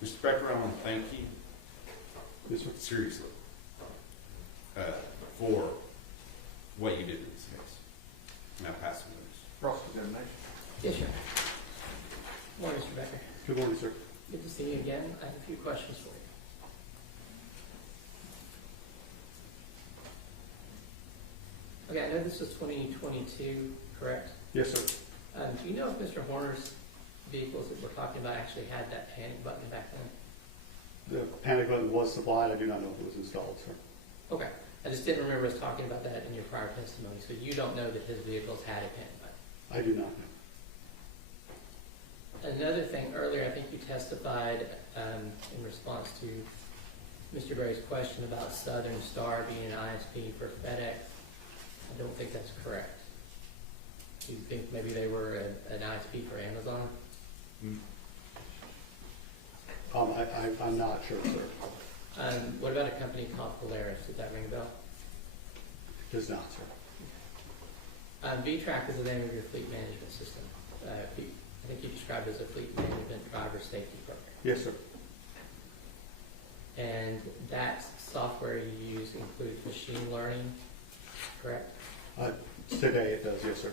Mr. Becker, I want to thank you, Yes, sir. seriously, for what you did in this case. And I pass the notice. Cross-examination. Yes, Your Honor. Morning, Mr. Becker. Good morning, sir. Good to see you again. I have a few questions for you. Okay, I know this was 2022, correct? Yes, sir. Do you know if Mr. Horner's vehicles that we're talking about actually had that panic button back then? The panic button was supplied. I do not know if it was installed, sir. Okay, I just didn't remember us talking about that in your prior testimony, so you don't know that his vehicles had a panic button? I do not know. Another thing, earlier I think you testified in response to Mr. Berry's question about Southern Star being an ISP for FedEx. I don't think that's correct. Do you think maybe they were an ISP for Amazon? I'm not sure, sir. What about a company called Polaris? Does that ring a bell? Does not, sir. VTrack is the name of your fleet management system. I think you described it as a fleet management driver safety program. Yes, sir. And that software you use includes machine learning, correct? Today it does, yes, sir.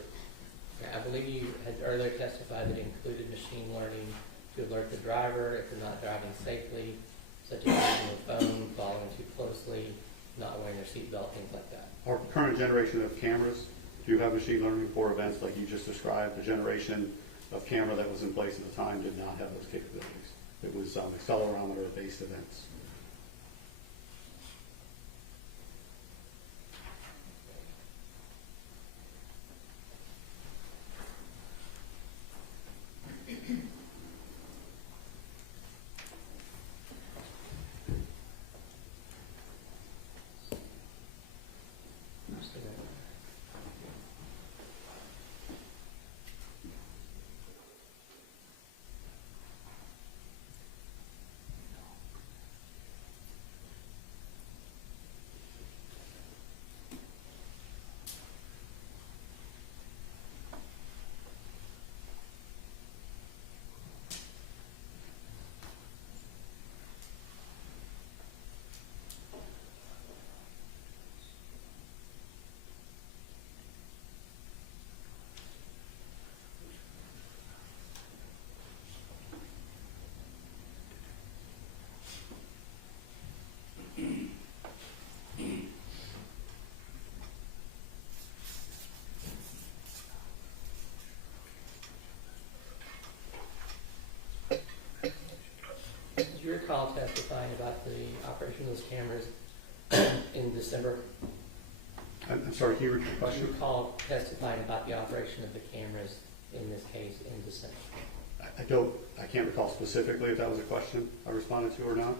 Okay, I believe you had earlier testified that it included machine learning to alert the driver if they're not driving safely, such as using the phone, following too closely, not wearing their seatbelt, things like that. Our current generation of cameras do have machine learning for events like you just described. The generation of camera that was in place at the time did not have those capabilities. It was accelerometer-based events. recall testifying about the operation of those cameras in December? I'm sorry, can you repeat the Do you question? recall testifying about the operation of the cameras in this case in December? I can't recall specifically if that was a question I responded to or not.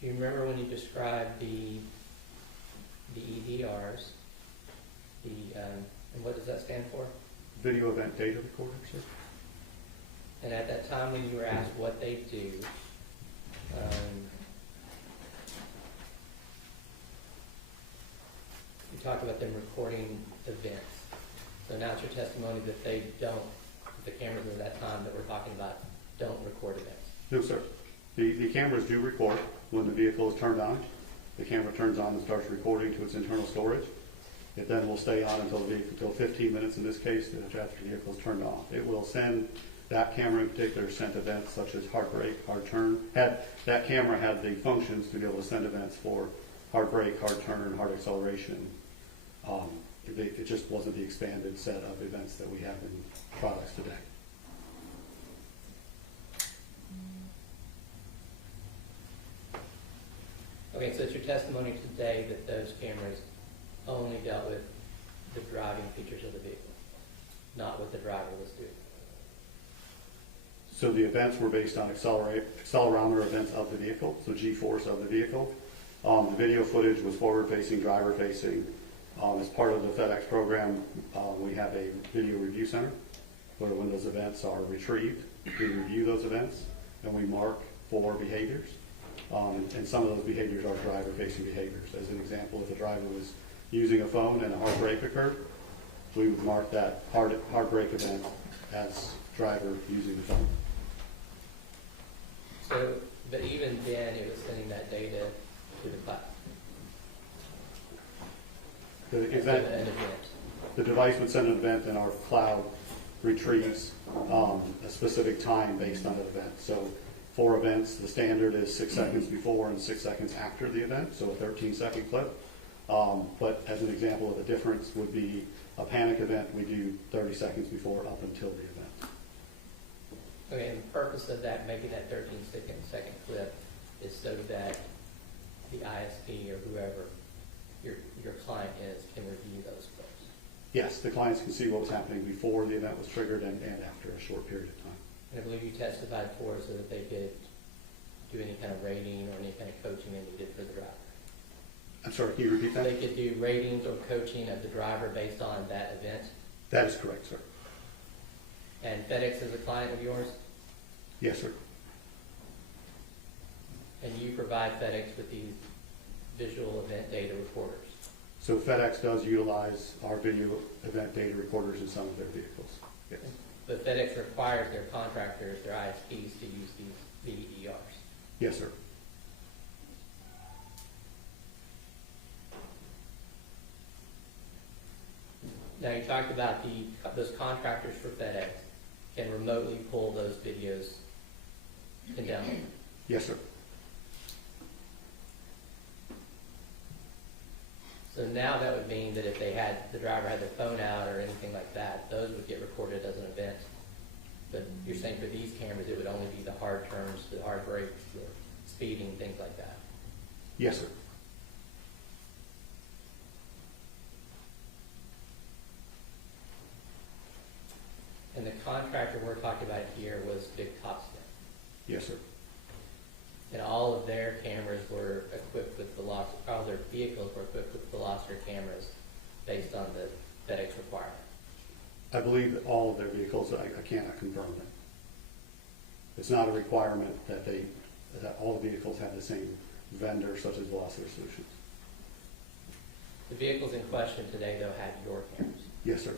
Do you remember when you described the EDRs, and what does that stand for? Video event data recorder, sir? And at that time when you were asked what they do, you talked about them recording events. So now it's your testimony that they don't, the cameras at that time that we're talking about don't record events. No, sir. The cameras do record when the vehicle is turned on. The camera turns on and starts recording to its internal storage. It then will stay on until 15 minutes in this case after the vehicle is turned off. It will send, that camera in particular sent events such as hard brake, hard turn. That camera had the functions to be able to send events for hard brake, hard turn, hard acceleration. It just wasn't the expanded set of events that we have in products today. Okay, so it's your testimony today that those cameras only dealt with the driving features of the vehicle, not what the driver was doing. So the events were based on accelerometer events of the vehicle, so G-force of the vehicle. The video footage was forward-facing, driver-facing. As part of the FedEx program, we have a video review center where when those events are retrieved, we review those events and we mark for behaviors. And some of those behaviors are driver-facing behaviors. As an example, if a driver was using a phone and a hard brake occurred, we would mark that hard brake event as driver using the phone. So, but even then, it was sending that data to the cloud. The An event, event. the device would send an event and our cloud retrieves a specific time based on that event. So for events, the standard is 6 seconds before and 6 seconds after the event, so a 13-second clip. But as an example of the difference would be a panic event, we do 30 seconds before up until the event. Okay, and the purpose of that, making that 13-second clip is so that the ISP or whoever your client is can review those clips. Yes, the clients can see what was happening before the event was triggered and after a short period of time. And I believe you testified for so that they could do any kind of rating or any kind of coaching they needed for the driver. I'm sorry, can you repeat that? They could do ratings or coaching of the driver based on that event. That is correct, sir. And FedEx is a client of yours, Yes, sir. and you provide FedEx with these visual event data recorders. So FedEx does utilize our video event data recorders in some of their vehicles. Yes. But FedEx requires their contractors, their ISPs, to use these VERs. Yes, sir. Now, you talked about those contractors for FedEx can remotely pull those videos and download them. Yes, sir. So now that would mean that if the driver had their phone out or anything like that, those would get recorded as an event. But you're saying for these cameras, it would only be the hard turns, the hard brakes, the speeding, things like that. Yes, sir. And the contractor we're talking about here was Big Top Step. Yes, sir. And all of their cameras were equipped with all their vehicles were equipped with Veloster cameras based on the FedEx requirement. I believe that all of their vehicles, I cannot confirm that. It's not a requirement that all the vehicles have the same vendor such as Velocity Solutions. The vehicles in question today, though, had your cameras. Yes, sir.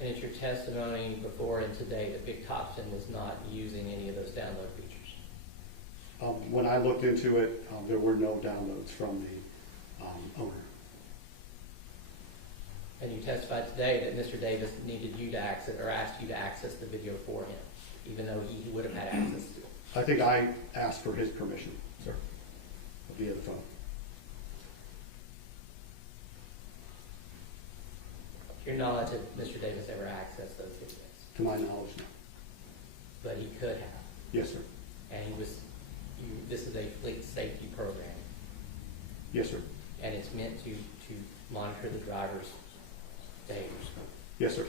And it's your testimony before and today that Big Topson was not using any of those download features. When I looked into it, there were no downloads from the owner. And you testified today that Mr. Davis needed you to access or asked you to access the video for him, even though he would have had access to it. I think I asked for his permission, sir, via the phone. To your knowledge, did Mr. Davis ever access those videos? To my knowledge, no. but he could have. Yes, sir. And this is a fleet safety program, Yes, sir. and it's meant to monitor the driver's behaviors. Yes, sir.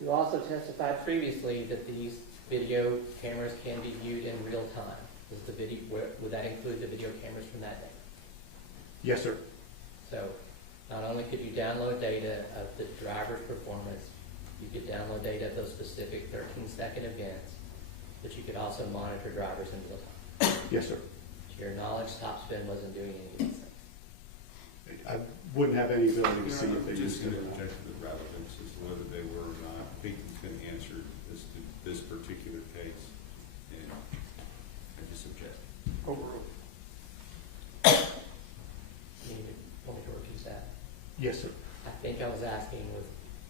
You also testified previously that these video cameras can be viewed in real time. Would that include the video cameras from that day? Yes, sir. So not only could you download data of the driver's performance, you could download data of those specific 13-second events, but you could also monitor drivers in real time. Yes, sir. To your knowledge, Top Spin wasn't doing any of these things. I wouldn't have any ability to see if they Just used it going to or not. object to the relevance as to whether they were or not. I think he's going to answer this particular case, and I just object. Overruled. You want me to repeat that? Yes, sir. I think I was asking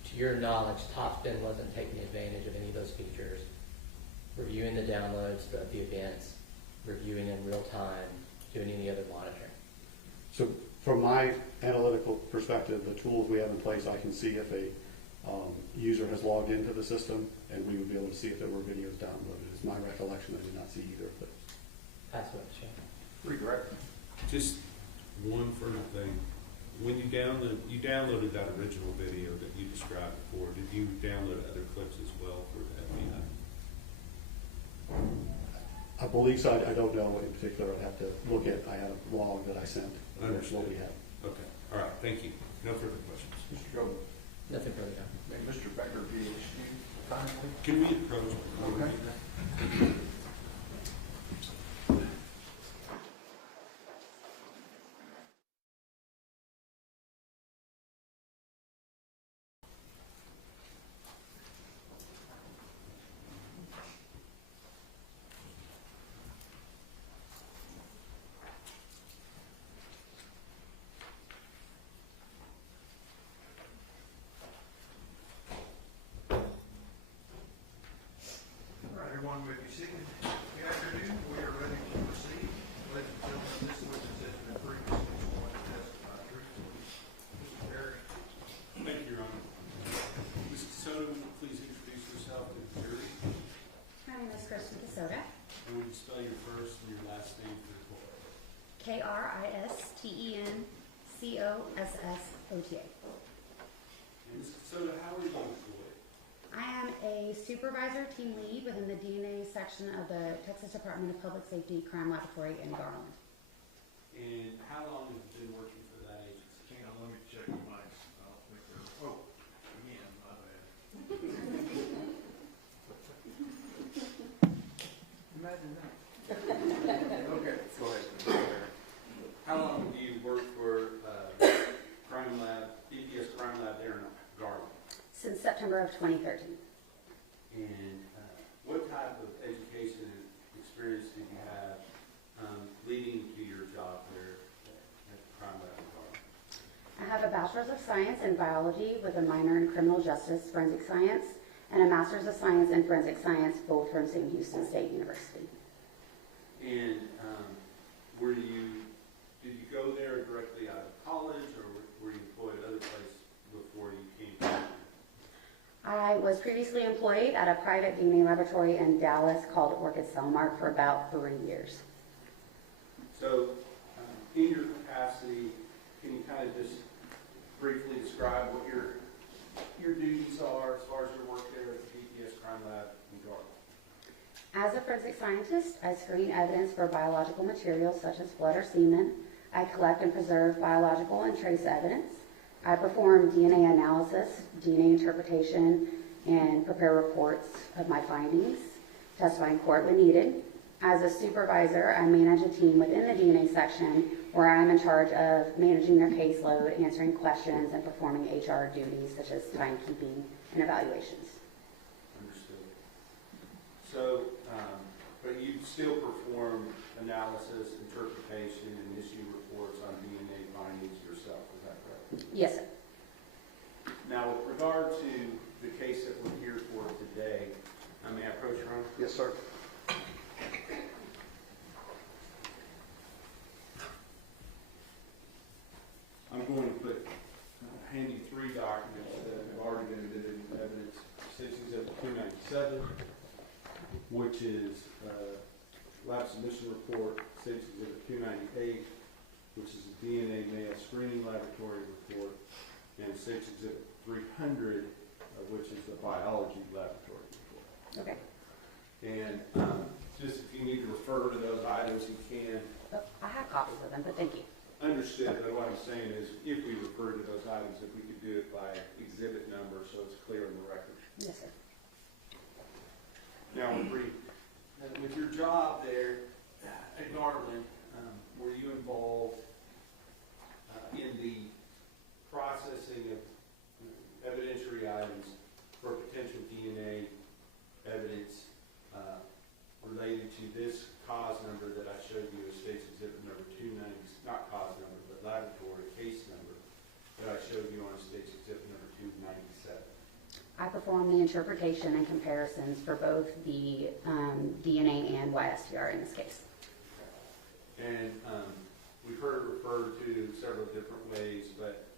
to your knowledge, Top Spin wasn't taking advantage of any of those features, reviewing the downloads of the events, reviewing in real time, doing any other monitoring. So from my analytical perspective, the tools we have in place, I can see if a user has logged into the system, and we would be able to see if there were videos downloaded. It's my recollection I did not see either of those. That's what it's showing. Redirect. Just one further thing. When you downloaded that original video that you described before, did you download other clips as well for FBI? I believe so. I don't know in particular. I'd have to look at, I had a log that I sent. That's what we have. Okay, all right, thank you. No further questions. Mr. Gold. Nothing further down. May Mr. Becker be excused kindly? Can we approach? Okay. All right, everyone, may be seated. Good afternoon. We are ready to proceed. Ladies and gentlemen, this witness has been previously sworn to testify truthfully. Mr. Perry. Thank you, Your Honor. Ms. Soto, will you please introduce yourself to the jury? My name is Kristen Casoda, And would you spell your first and your last name for the court? Kristencossota. And Ms. Soto, how are you employed? I am a supervisor team lead within the DNA section of the Texas Department of Public Safety Crime Laboratory in Garland. And how long have you been working for that agency? Hang on, let me check your mics. I don't think they're, oh, again, my bad. Imagine that. Okay, go ahead, Mr. Perry. How long do you work for Crime Lab, DPS Crime Lab there in Garland? Since September of 2013. And what type of education and experience did you have leading to your job there at Crime Lab in Garland? I have a Bachelor's of Science in Biology with a minor in Criminal Justice Forensic Science and a Master's of Science in Forensic Science, both from St. Houston State University. And did you go there directly out of college, or were you employed at other places before you came to? I was previously employed at a private DNA laboratory in Dallas called Orchid Cellmark for about 3 years. So, in your capacity, can you kind of just briefly describe what your duties are as far as your work there at the DPS Crime Lab in Garland? As a forensic scientist, I screen evidence for biological materials such as blood or semen. I collect and preserve biological and trace evidence. I perform DNA analysis, DNA interpretation, and prepare reports of my findings, testify in court when needed. As a supervisor, I manage a team within the DNA section where I am in charge of managing their caseload, answering questions, and performing HR duties such as timekeeping and evaluations. Understood. So, but you still perform analysis, interpretation, and issue reports on DNA findings yourself, is that correct? Yes, sir. Now, with regard to the case that we're here for today, may I approach, Your Honor? Yes, sir. 7, which is lab submission report, States Exhibit 298, which is a DNA male screening laboratory report, and States Exhibit 300, which is the biology laboratory report. Okay. And just if you need to refer to those items, you can. Oh, I have copies of them, but thank you. Understood, but what I'm saying is, if we refer to those items, if we could do it by exhibit number, so it's clear in the record. Yes, sir. Now, with your job there at Garland, were you involved in the processing of evidentiary items for potential DNA evidence related to this cause number that I showed you as States Exhibit number 290, not cause number, but laboratory case number that I showed you on States Exhibit number 297? I perform the interpretation and comparisons for both the DNA and YSTR in this case. And we've heard it referred to several different ways, but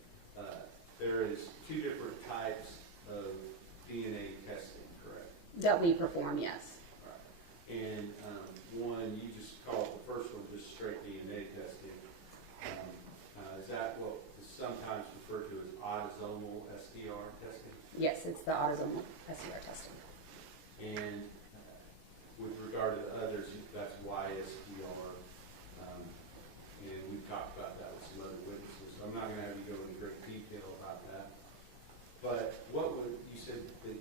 there is 2 different types of DNA testing, correct? That we perform, yes. Right. And one, you just call it, the first one, just straight DNA testing. Is that what is sometimes referred to as autosomal SDR testing? Yes, it's the autosomal SDR testing. And with regard to the others, that's YSDR. And we've talked about that with some other witnesses. So I'm not going to have you go into great detail about that. But what would you said that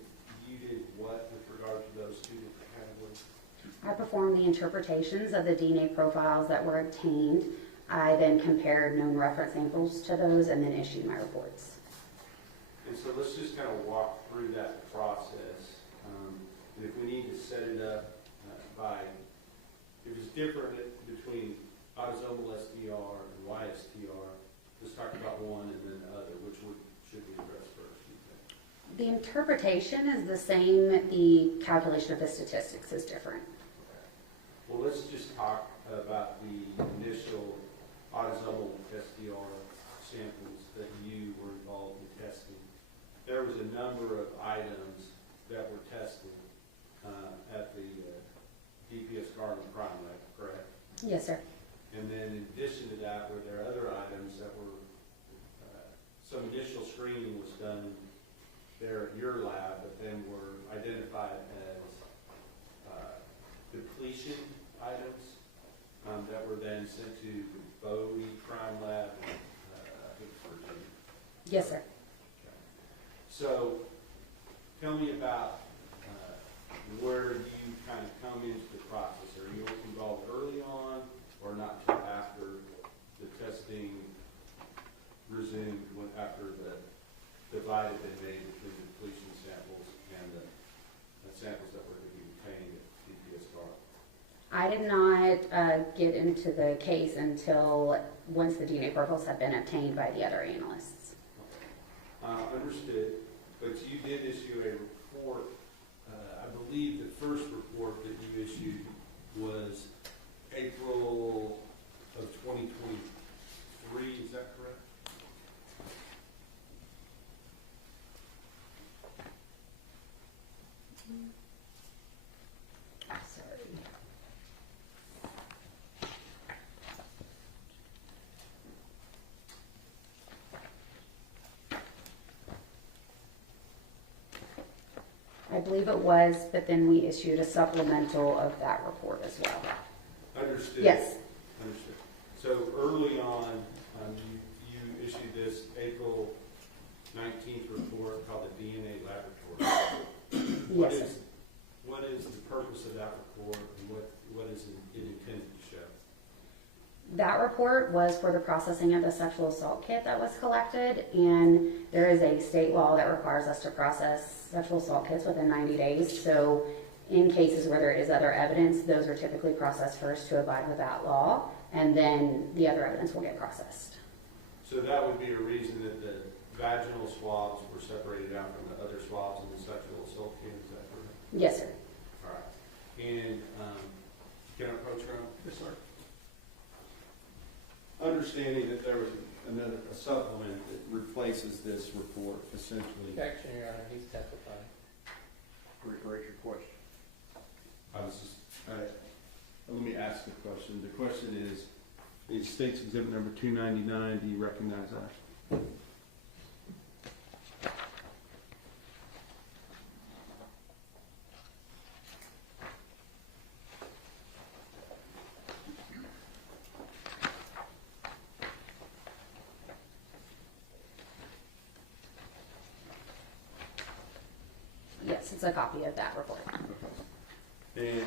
you did what with regard to those 2 different categories? I performed the interpretations of the DNA profiles that were obtained. I then compared known reference samples to those and then issued my reports. And so let's just kind of walk through that process. And if we need to set it up if it's different between autosomal SDR and YSTR, let's talk about one and then the other. Which should we address first? The interpretation is the same. The calculation of the statistics is different. Well, let's just talk about the initial autosomal SDR samples that you were involved in testing. There was a number of items that were tested at the DPS Garland Crime Lab, correct? Yes, sir. And then in addition to that, were there other items that were, some initial screening was done there at your lab, but then were identified as depletion items that were then sent to the Bodie Crime Lab, I think Virginia. Yes, sir. Okay. So tell me about where you kind of come into the process. Are you involved early on or not till after the testing resumed, after the divide had been made between the depletion samples and the samples that were to be obtained at DPS Garland? I did not get into the case until once the DNA profiles had been obtained by the other analysts. Understood, but you did issue a report. I believe the first report that you issued was April of 2023, is that correct? Sorry. I believe it was, but then we issued a supplemental of that report as well. Understood. Yes. Understood. So early on, you issued this April 19th report called the DNA Laboratory. Yes, sir. What is the purpose of that report, and what is it intended to show? That report was for the processing of the sexual assault kit that was collected, and there is a state law that requires us to process sexual assault kits within 90 days. So in cases where there is other evidence, those are typically processed first to abide with that law, and then the other evidence will get processed. So that would be a reason that the vaginal swabs were separated out from the other swabs in the sexual assault kit, is that correct? Yes, sir. All right. And can I approach her? Yes, sir. Understanding that there was a supplement that replaces this report, essentially. Objection, Your Honor, he's testifying. Rephrase your question. Let me ask the question. The question is State's Exhibit number 299, do you recognize that? Yes, it's a copy of that report. And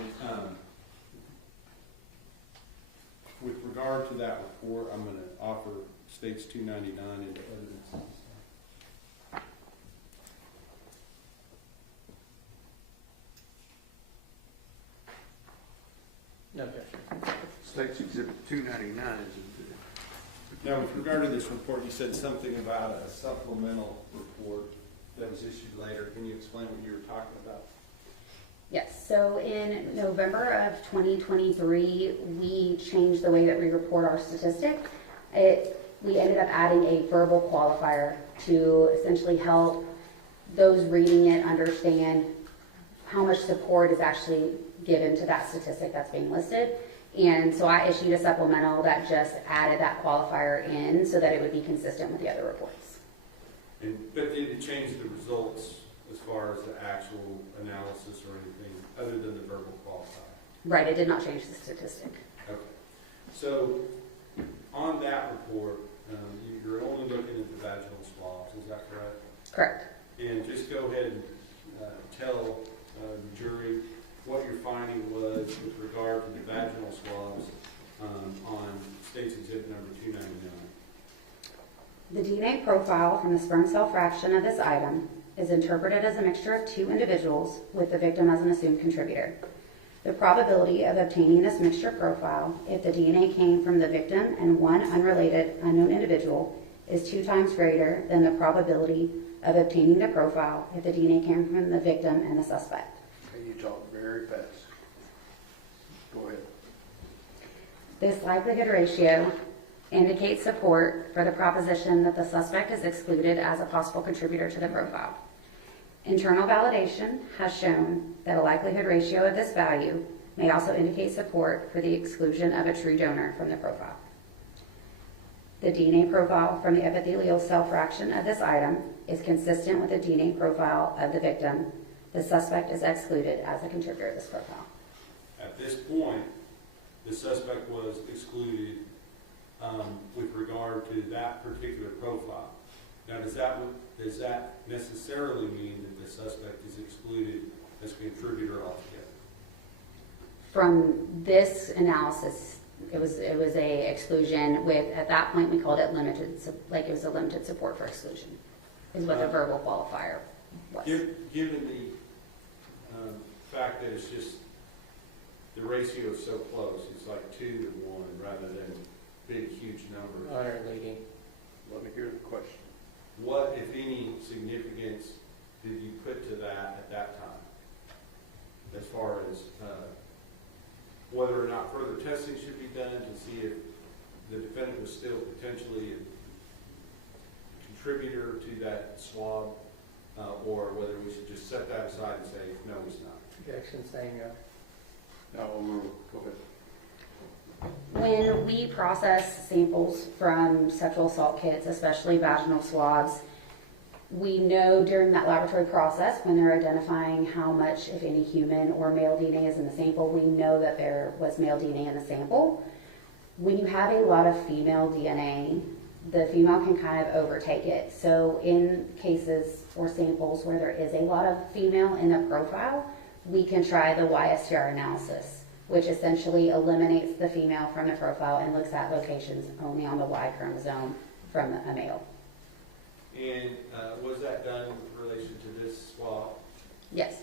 with regard to that report, I'm going to offer States 299 into evidence. No objection. State's Exhibit 299 is Now, with regard to this report, you said something about a supplemental report that was issued later. Can you explain what you were talking about? Yes, so in November of 2023, we changed the way that we report our statistic. We ended up adding a verbal qualifier to essentially help those reading it understand how much support is actually given to that statistic that's being listed. And so I issued a supplemental that just added that qualifier in so that it would be consistent with the other reports. But did it change the results as far as the actual analysis or anything other than the verbal qualifier? Right, it did not change the statistic. Okay. So on that report, you're only looking at the vaginal swabs, is that correct? Correct. And just go ahead and tell the jury what your finding was with regard to the vaginal swabs on State's Exhibit number 299. The DNA profile from the sperm cell fraction of this item is interpreted as a mixture of two individuals with the victim as an assumed contributor. The probability of obtaining this mixture profile if the DNA came from the victim and one unrelated unknown individual is 2 times greater than the probability of obtaining the profile if the DNA came from the victim and the suspect. okay, you talk very fast. Go ahead. This likelihood ratio indicates support for the proposition that the suspect is excluded as a possible contributor to the profile. Internal validation has shown that a likelihood ratio of this value may also indicate support for the exclusion of a true donor from the profile. The DNA profile from the epithelial cell fraction of this item is consistent with the DNA profile of the victim. The suspect is excluded as a contributor to this profile. At this point, the suspect was excluded with regard to that particular profile. Now, does that necessarily mean that the suspect is excluded as a contributor altogether? From this analysis, it was a exclusion with, at that point we called it limited, like it was a limited support for exclusion, is what the verbal qualifier was. Given the fact that it's just, the ratio is so close, it's like 2 to 1 rather than big, huge numbers. Honor leading. Let me hear the question. What, if any, significance did you put to that at that time? As far as whether or not further testing should be done to see if the defendant was still potentially a contributor to that swab, or whether we should just set that aside and say, no, he's not. Objection, saying No, go ahead. When we process samples from sexual assault kits, especially vaginal swabs, we know during that laboratory process when they're identifying how much, if any, human or male DNA is in the sample, we know that there was male DNA in the sample. When you have a lot of female DNA, the female can kind of overtake it. So in cases or samples where there is a lot of female in the profile, we can try the YSTR analysis, which essentially eliminates the female from the profile and looks at locations only on the Y chromosome from a male. And was that done with relation to this swab? Yes.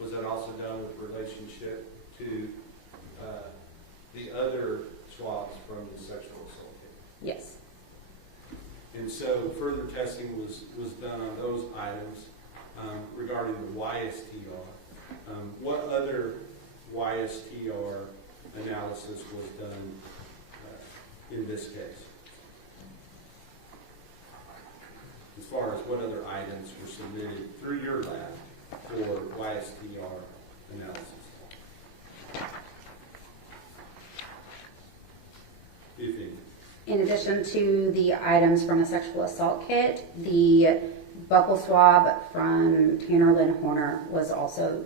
Was that also done with relationship to the other swabs from the sexual assault case? Yes. And so further testing was done on those items regarding the YSTR. What other YSTR analysis was done in this case? As far as what other items were submitted through your lab for YSTR analysis? If any. In addition to the items from the sexual assault kit, the buccal swab from Tanner Lynn Horner was also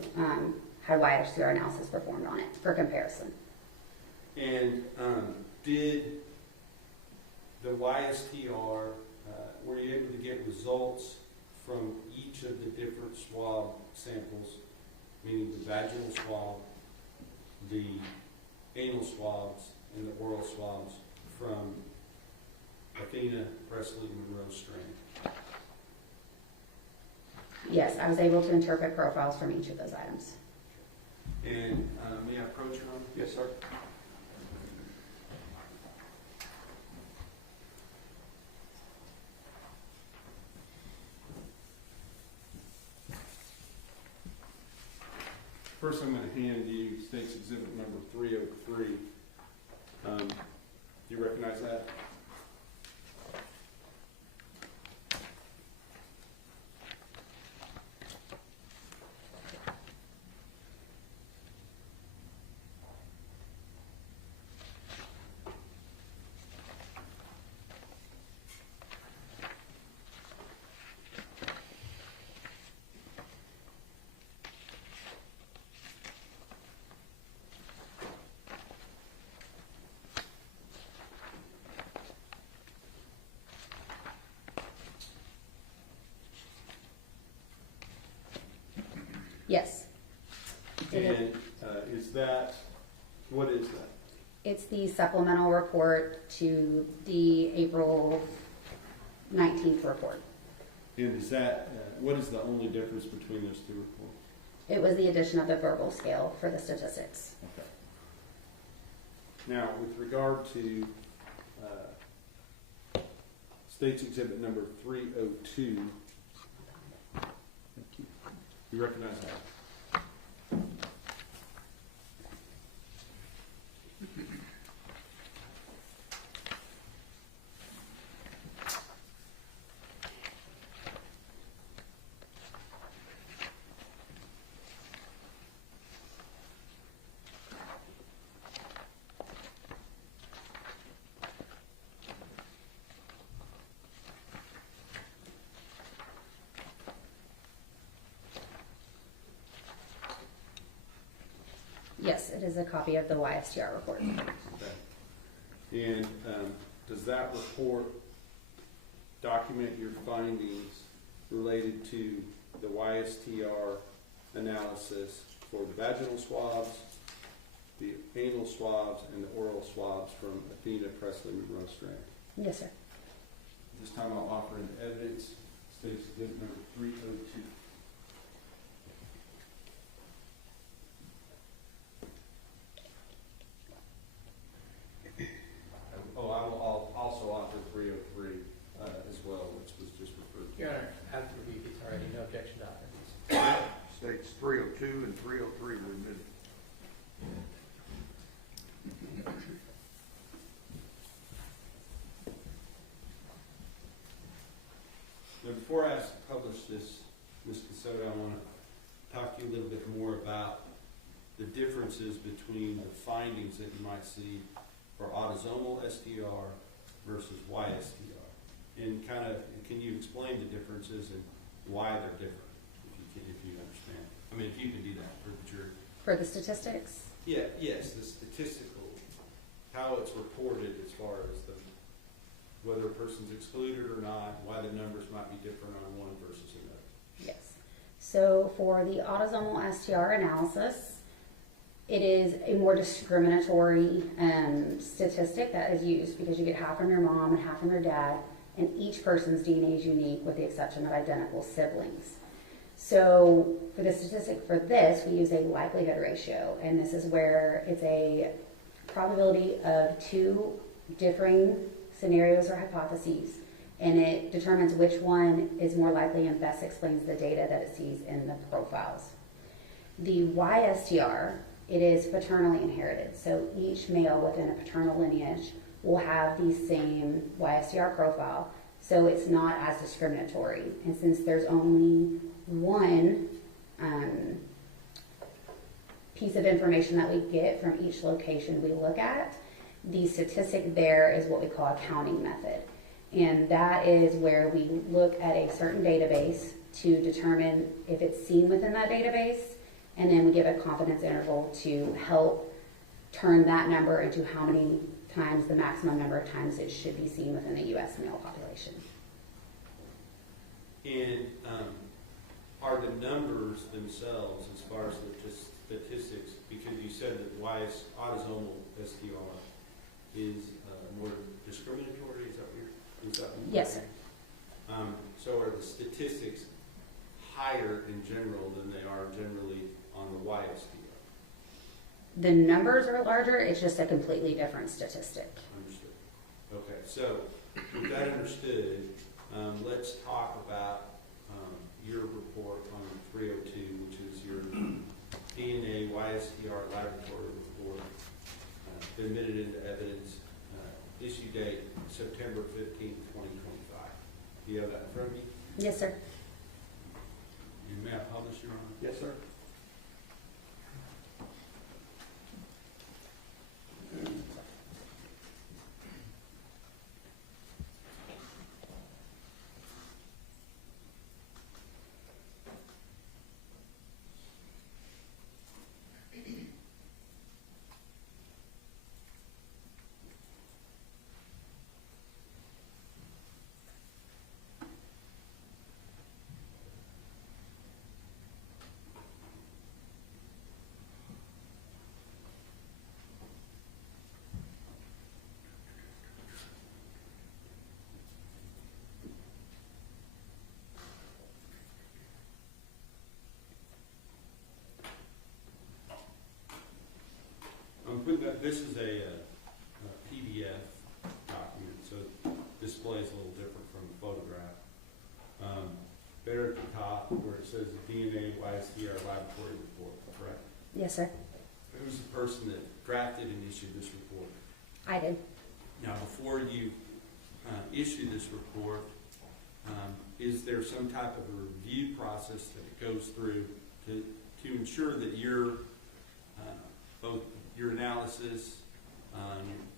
had YSTR analysis performed on it for comparison. And did the YSTR, were you able to get results from each of the different swab samples, meaning the vaginal swab, the anal swabs, and the oral swabs from Athena, Presley, Monroe Strand? Yes, I was able to interpret profiles from each of those items. And may I approach you on? Yes, sir. First, I'm going to hand you State's Exhibit number 303. Do you recognize that? Yes. And is that, what is that? It's the supplemental report to the April 19th report. And is that, what is the only difference between those two reports? It was the addition of the verbal scale for the statistics. Okay. Now, with regard to State's Exhibit number 302, you recognize that? Yes, it is a copy of the YSTR report. Okay. And does that report document your findings related to the YSTR analysis for the vaginal swabs, the anal swabs, and the oral swabs from Athena, Presley, Monroe Strand? Yes, sir. This time I'll offer an evidence, State's Exhibit number 302. Oh, I'll also offer 303 as well, which was just referred to. Your Honor, after review, it's already no objection documents. States 302 and 303 were admitted. Now, before I publish this, Ms. Cassoto, I want to talk to you a little bit more about the differences between the findings that you might see for autosomal STR versus YSTR. And kind of, can you explain the differences and why they're different, if you understand? I mean, if you can do that for the jury. For the statistics? Yeah, yes, the statistical, how it's reported as far as the, whether a person's excluded or not, why the numbers might be different on one versus another. Yes. So for the autosomal STR analysis, it is a more discriminatory statistic that is used because you get half from your mom and half from your dad, and each person's DNA is unique with the exception of identical siblings. So for the statistic for this, we use a likelihood ratio, and this is where it's a probability of two differing scenarios or hypotheses, and it determines which one is more likely and best explains the data that it sees in the profiles. The YSTR, it is paternally inherited, so each male within a paternal lineage will have the same YSTR profile, so it's not as discriminatory. And since there's only one piece of information that we get from each location we look at. The statistic there is what we call a counting method. And that is where we look at a certain database to determine if it's seen within that database, and then we give a confidence interval to help turn that number into how many times, the maximum number of times it should be seen within the U.S. male population. And are the numbers themselves, as far as the statistics, because you said that autosomal STR is more discriminatory, is that what you're Yes, sir. So are the statistics higher in general than they are generally on the YSTR? The numbers are larger, it's just a completely different statistic. Understood. Okay, so with that understood, let's talk about your report on 302, which is your DNA YSTR laboratory report, admitted into evidence, issue date September 15th, 2025. Do you have that in front of you? Yes, sir. You may have published, Your Honor. Yes, sir. This is a PDF document, so it displays a little different from the photograph. There at the top where it says DNA YSTR laboratory report, correct? Yes, sir. Who's the person that drafted and issued this report? I did. Now, before you issue this report, is there some type of a review process that it goes through to ensure that both your analysis,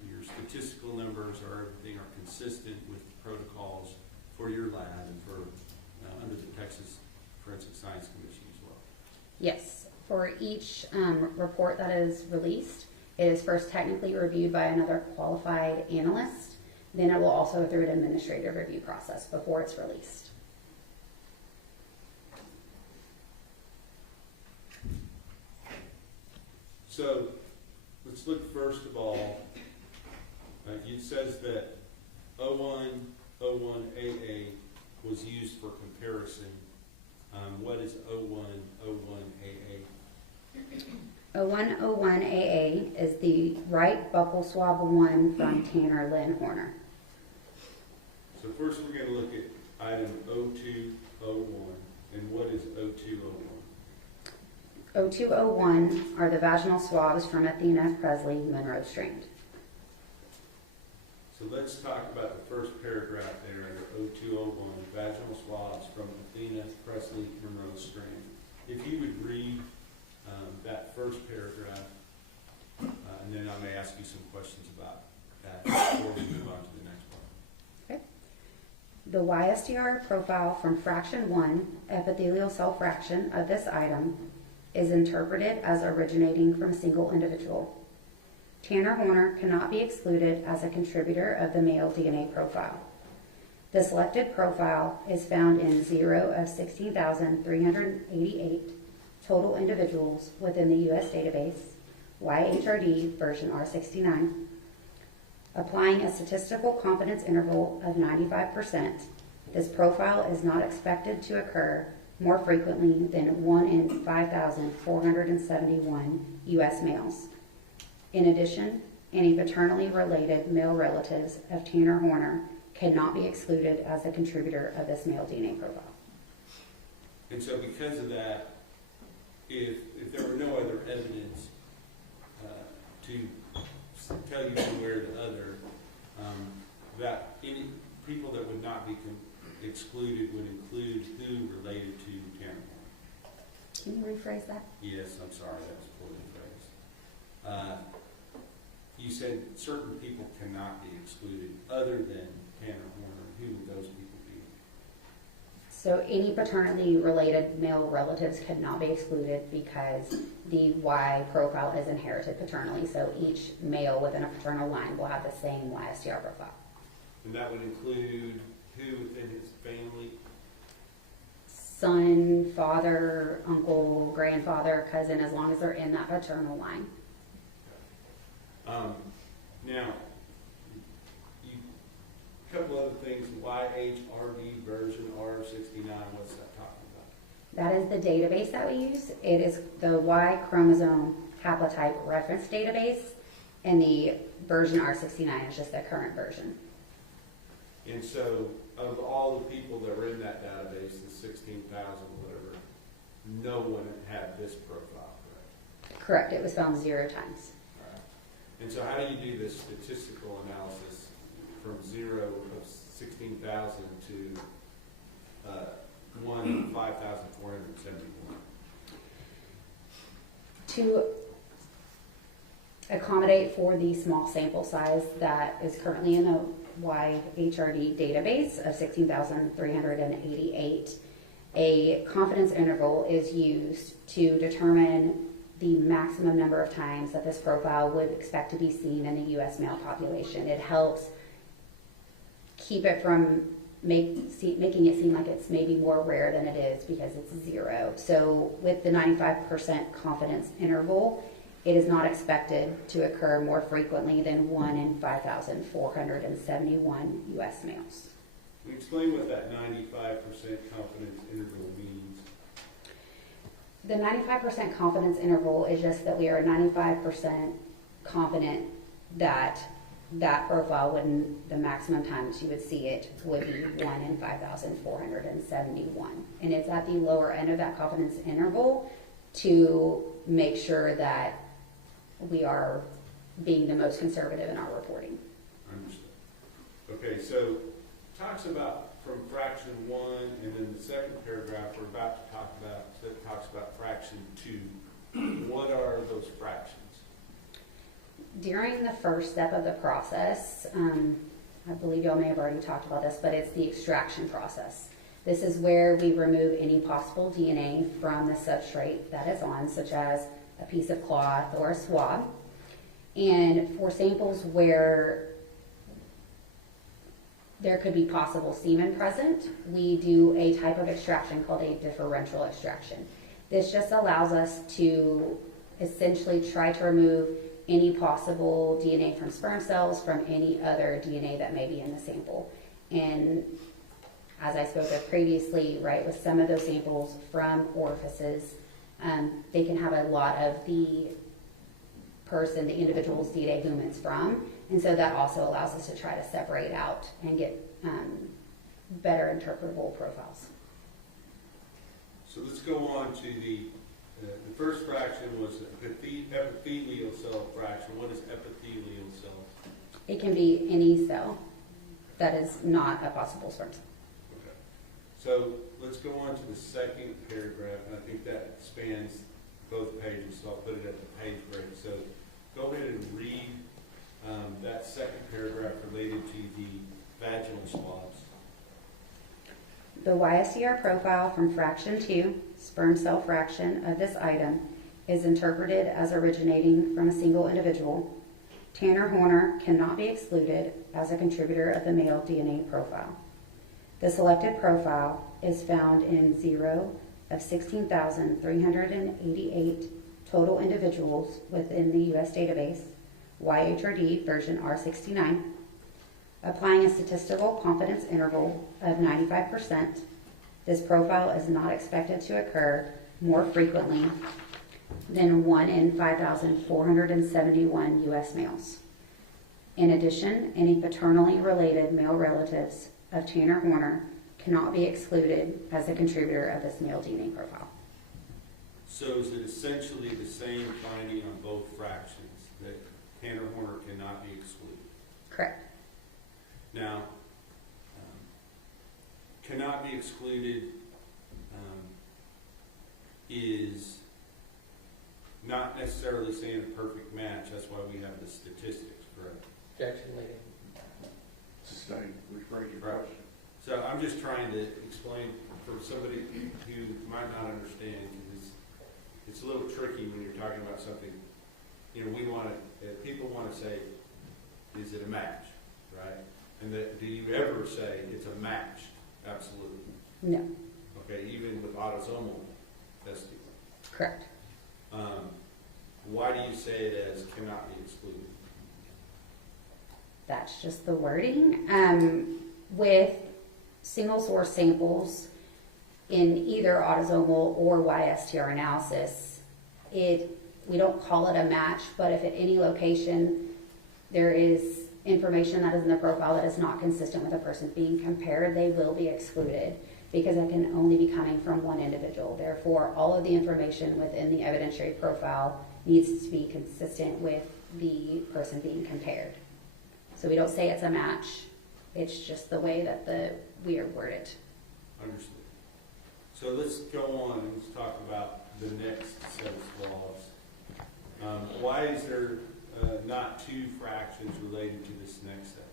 your statistical numbers, or everything are consistent with the protocols for your lab and for under the Texas Forensic Science Commission as well? Yes. For each report that is released, it is first technically reviewed by another qualified analyst. Then it will also go through an administrative review process before it's released. So let's look first of all, it says that 0101AA was used for comparison. What is 0101AA? 0101AA is the right buccal swab 1 from Tanner Lynn Horner. So first we're going to look at item 0201. And what is 0201? 0201 are the vaginal swabs from Athena Strand. So let's talk about the first paragraph there under 0201, vaginal swabs from Athena Strand. If you would read that first paragraph, and then I may ask you some questions about that before we move on to the next one. Okay. The YSTR profile from fraction 1, epithelial cell fraction, of this item is interpreted as originating from a single individual. Tanner Horner cannot be excluded as a contributor of the male DNA profile. The selected profile is found in 0 of 16,388 total individuals within the U.S. database, YHRD version R69. Applying a statistical confidence interval of 95%, this profile is not expected to occur more frequently than 1 in 5,471 U.S. males. In addition, any paternally related male relatives of Tanner Horner cannot be excluded as a contributor of this male DNA profile. And so because of that, if there were no other evidence to tell you one way or the other, that any people that would not be excluded would include who related to Tanner Horner? Can you rephrase that? Yes, I'm sorry, that was poorly phrased. You said certain people cannot be excluded other than Tanner Horner. Who would those people be? So any paternally related male relatives could not be excluded because the Y profile is inherited paternally. So each male within a paternal line will have the same YSTR profile. And that would include who within his family? Son, father, uncle, grandfather, cousin, as long as they're in that paternal line. Now, a couple other things, YHRD version R69, what's that talking about? That is the database that we use. It is the Y chromosome haplotype reference database, and the version R69 is just the current version. And so, of all the people that were in that database, the 16,000, whatever, no one had this profile, correct? Correct. It was found 0 times. All right. And so how do you do this statistical analysis from 0 of 16,000 to 1 of 5,471? To accommodate for the small sample size that is currently in the YHRD database of 16,388, a confidence interval is used to determine the maximum number of times that this profile would expect to be seen in the U.S. male population. It helps keep it from making it seem like it's maybe more rare than it is because it's 0. So with the 95% confidence interval, it is not expected to occur more frequently than 1 in 5,471 U.S. males. Explain what that 95% confidence interval means. The 95% confidence interval is just that we are 95% confident that that profile wouldn't, the maximum times you would see it would be 1 in 5,471. And it's at the lower end of that confidence interval to make sure that we are being the most conservative in our reporting. Understood. Okay, so talks about from fraction 1, and then the second paragraph we're about to talk about, that talks about fraction 2. What are those fractions? During the first step of the process, I believe y'all may have already talked about this, but it's the extraction process. This is where we remove any possible DNA from the substrate that it's on, such as a piece of cloth or a swab. And for samples where there could be possible semen present, we do a type of extraction called a differential extraction. This just allows us to essentially try to remove any possible DNA from sperm cells from any other DNA that may be in the sample. And as I spoke of previously, right, with some of those samples from orifices, they can have a lot of the individual's DNA whom it's from. And so that also allows us to try to separate out and get better interpretable profiles. So let's go on to the first fraction was epithelial cell fraction. What is epithelial cell? It can be any cell that is not a possible sperm cell. Okay. So let's go on to the second paragraph, and I think that spans both pages, so I'll put it at the page break. So go ahead and read that second paragraph related to the vaginal swabs. The YSCR profile from fraction 2, sperm cell fraction of this item, is interpreted as originating from a single individual. Tanner Horner cannot be excluded as a contributor of the male DNA profile. The selected profile is found in 0 of 16,388 total individuals within the U.S. database, YHRD version R69. Applying a statistical confidence interval of 95%, this profile is not expected to occur more frequently than 1 in 5,471 U.S. males. In addition, any paternally related male relatives of Tanner Horner cannot be excluded as a contributor of this male DNA profile. So is it essentially the same finding on both fractions, that Tanner Horner cannot be excluded? Correct. Now, cannot be excluded, is not necessarily saying a perfect match. That's why we have the statistics, correct? Objection, leading. Sustained, rephrase your Right. question. So I'm just trying to explain for somebody who might not understand, because it's a little tricky when you're talking about something. You know, we want to, people want to say, is it a match, right? And do you ever say it's a match? Absolutely. No, Okay, even with autosomal testing. correct. Why do you say it as cannot be excluded? That's just the wording. With single source samples in either autosomal or YSTR analysis, we don't call it a match, but if at any location there is information that is in the profile that is not consistent with a person being compared, they will be excluded because it can only be coming from one individual. Therefore, all of the information within the evidentiary profile needs to be consistent with the person being compared. So we don't say it's a match, it's just the way that we are worded. Understood. So let's go on and let's talk about the next set of swabs. Why is there not two fractions related to this next set?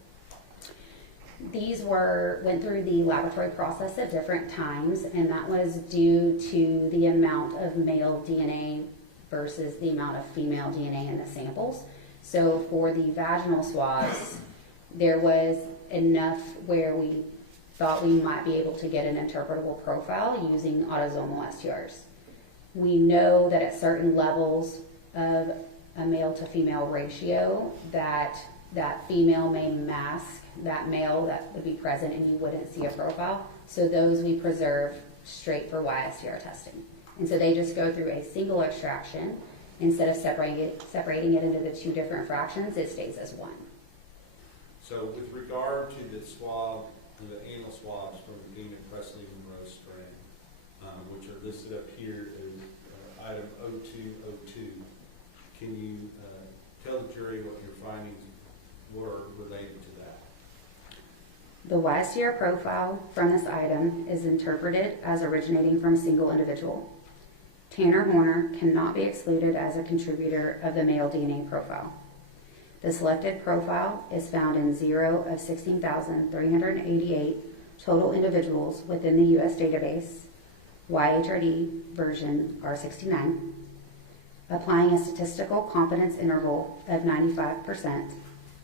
These went through the laboratory process at different times, and that was due to the amount of male DNA versus the amount of female DNA in the samples. So for the vaginal swabs, there was enough where we thought we might be able to get an interpretable profile using autosomal STRs. We know that at certain levels of a male to female ratio that female may mask that male that would be present and you wouldn't see a profile. So those we preserve straight for YSTR testing. And so they just go through a single extraction. Instead of separating it into the two different fractions, it stays as one. So with regard to the swab, the anal swabs from Athena Presley Monroe Strand, which are listed up here as item 0202, can you tell the jury what your findings were related to that? The YSTR profile from this item is interpreted as originating from a single individual. Tanner Horner cannot be excluded as a contributor of the male DNA profile. The selected profile is found in 0 of 16,388 total individuals within the U.S. database, YHRD version R69. Applying a statistical confidence interval of 95%,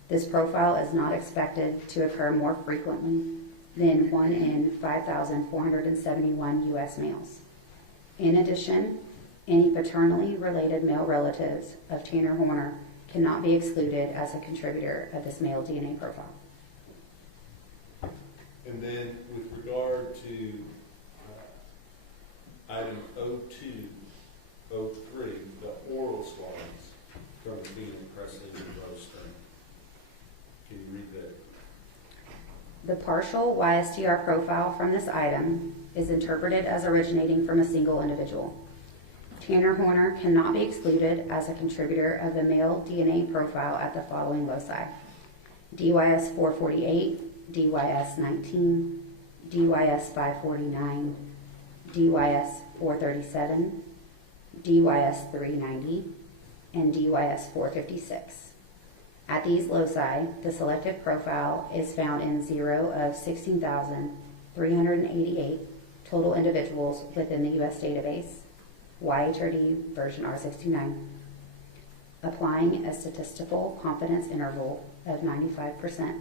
this profile is not expected to occur more frequently than 1 in 5,471 U.S. males. In addition, any paternally related male relatives of Tanner Horner cannot be excluded as a contributor of this male DNA profile. And then with regard to item 0203, the oral swabs from Athena Presley Monroe Strand. Can you read that? The partial YSTR profile from this item is interpreted as originating from a single individual. Tanner Horner cannot be excluded as a contributor of the male DNA profile at the following loci: DYS 448, DYS 19, DYS 549, DYS 437, DYS 390, and DYS 456. At these loci, the selected profile is found in 0 of 16,388 total individuals within the U.S. database, YHRD version R69. Applying a statistical confidence interval of 95%,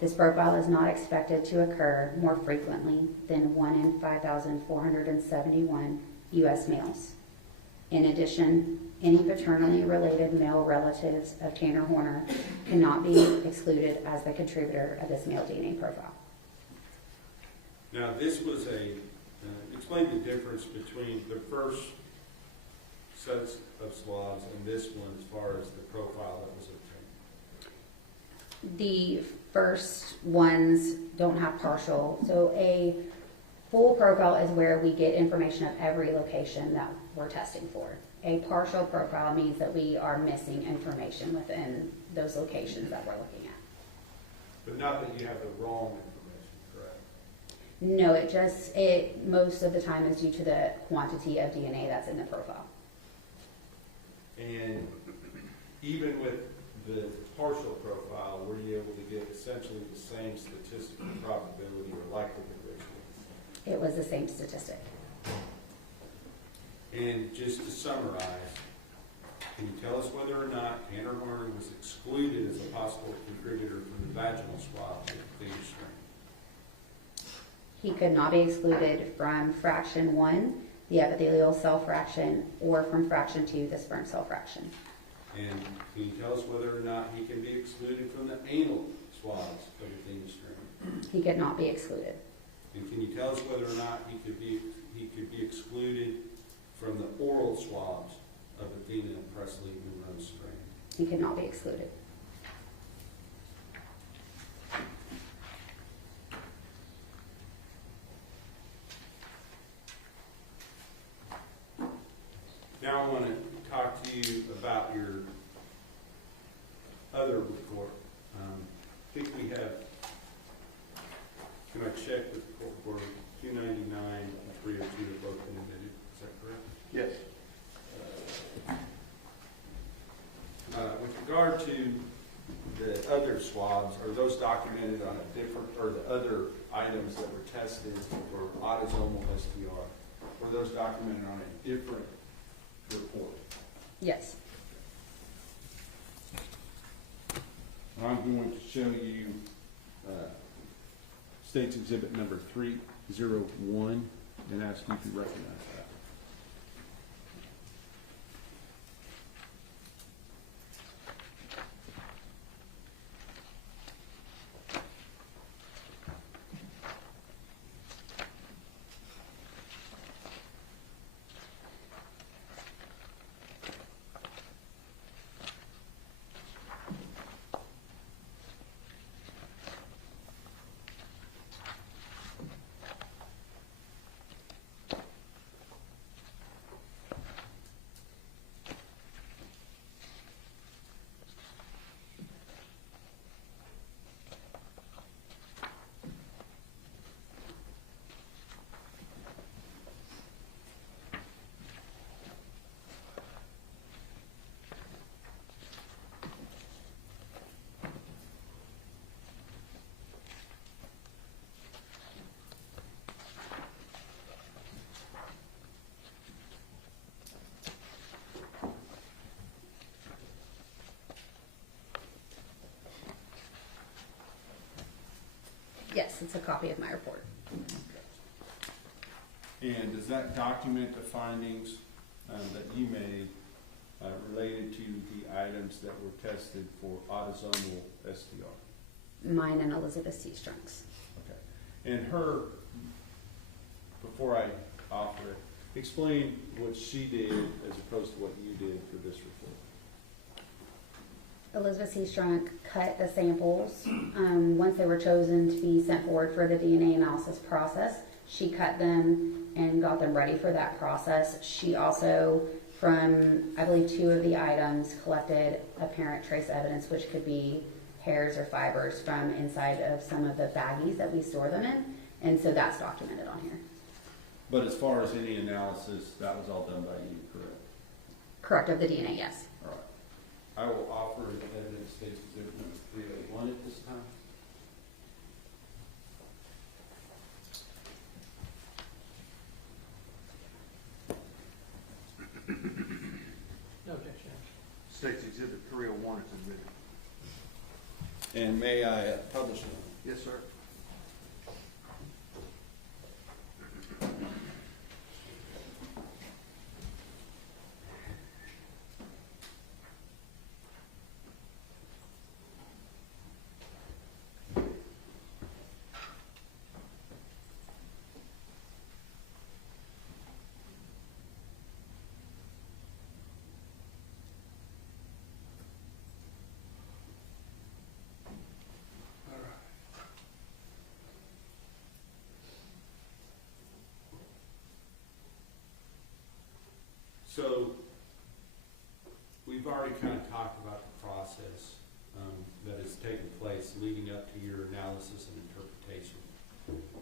this profile is not expected to occur more frequently than 1 in 5,471 U.S. males. In addition, any paternally related male relatives of Tanner Horner cannot be excluded as the contributor of this male DNA profile. Now, this was explain the difference between the first sets of swabs and this one as far as the profile that was obtained. The first ones don't have partial, so a full profile is where we get information of every location that we're testing for. A partial profile means that we are missing information within those locations that we're looking at. But not that you have the wrong information, correct? No, most of the time is due to the quantity of DNA that's in the profile. And even with the partial profile, were you able to get essentially the same statistical probability or likelihood ratio? It was the same statistic. And just to summarize, can you tell us whether or not Tanner Horner was excluded as a possible contributor from the vaginal swab of the Athena Strand? He could not be excluded from fraction 1, the epithelial cell fraction, or from fraction 2, the sperm cell fraction. And can you tell us whether or not he can be excluded from the anal swabs of the Athena Strand? He could not be excluded. And can you tell us whether or not he could be excluded from the oral swabs of Athena and Presley Monroe Strand? He could not be excluded. Now I want to talk to you about your other report. I think we have, can I check with the court for 299 and 302 have both been admitted? Is that correct? Yes. With regard to the other swabs, are those documented on a different, or the other items that were tested for autosomal STR, were those documented on a different report? Yes. I'm going to show you State's Exhibit number 301 and ask you to recognize that. Yes, it's a copy of my report. And does that document the findings that you made related to the items that were tested for autosomal STR? Mine and Elizabeth C. Strunk's. Okay. And her, before I offer it, explain what she did as opposed to what you did for this report. Elizabeth C. Strunk cut the samples. Once they were chosen to be sent forward for the DNA analysis process, she cut them and got them ready for that process. She also, from I believe 2 of the items, collected apparent trace evidence, which could be hairs or fibers from inside of some of the baggies that we store them in. And so that's documented on here. But as far as any analysis, that was all done by you, correct? Correct, of the DNA, yes. All right. I will offer evidence State's Exhibit number 301 at this time. No objection. State's Exhibit 301 is admitted. And may I publish it? Yes, sir. So we've already kind of talked about the process that has taken place leading up to your analysis and interpretation.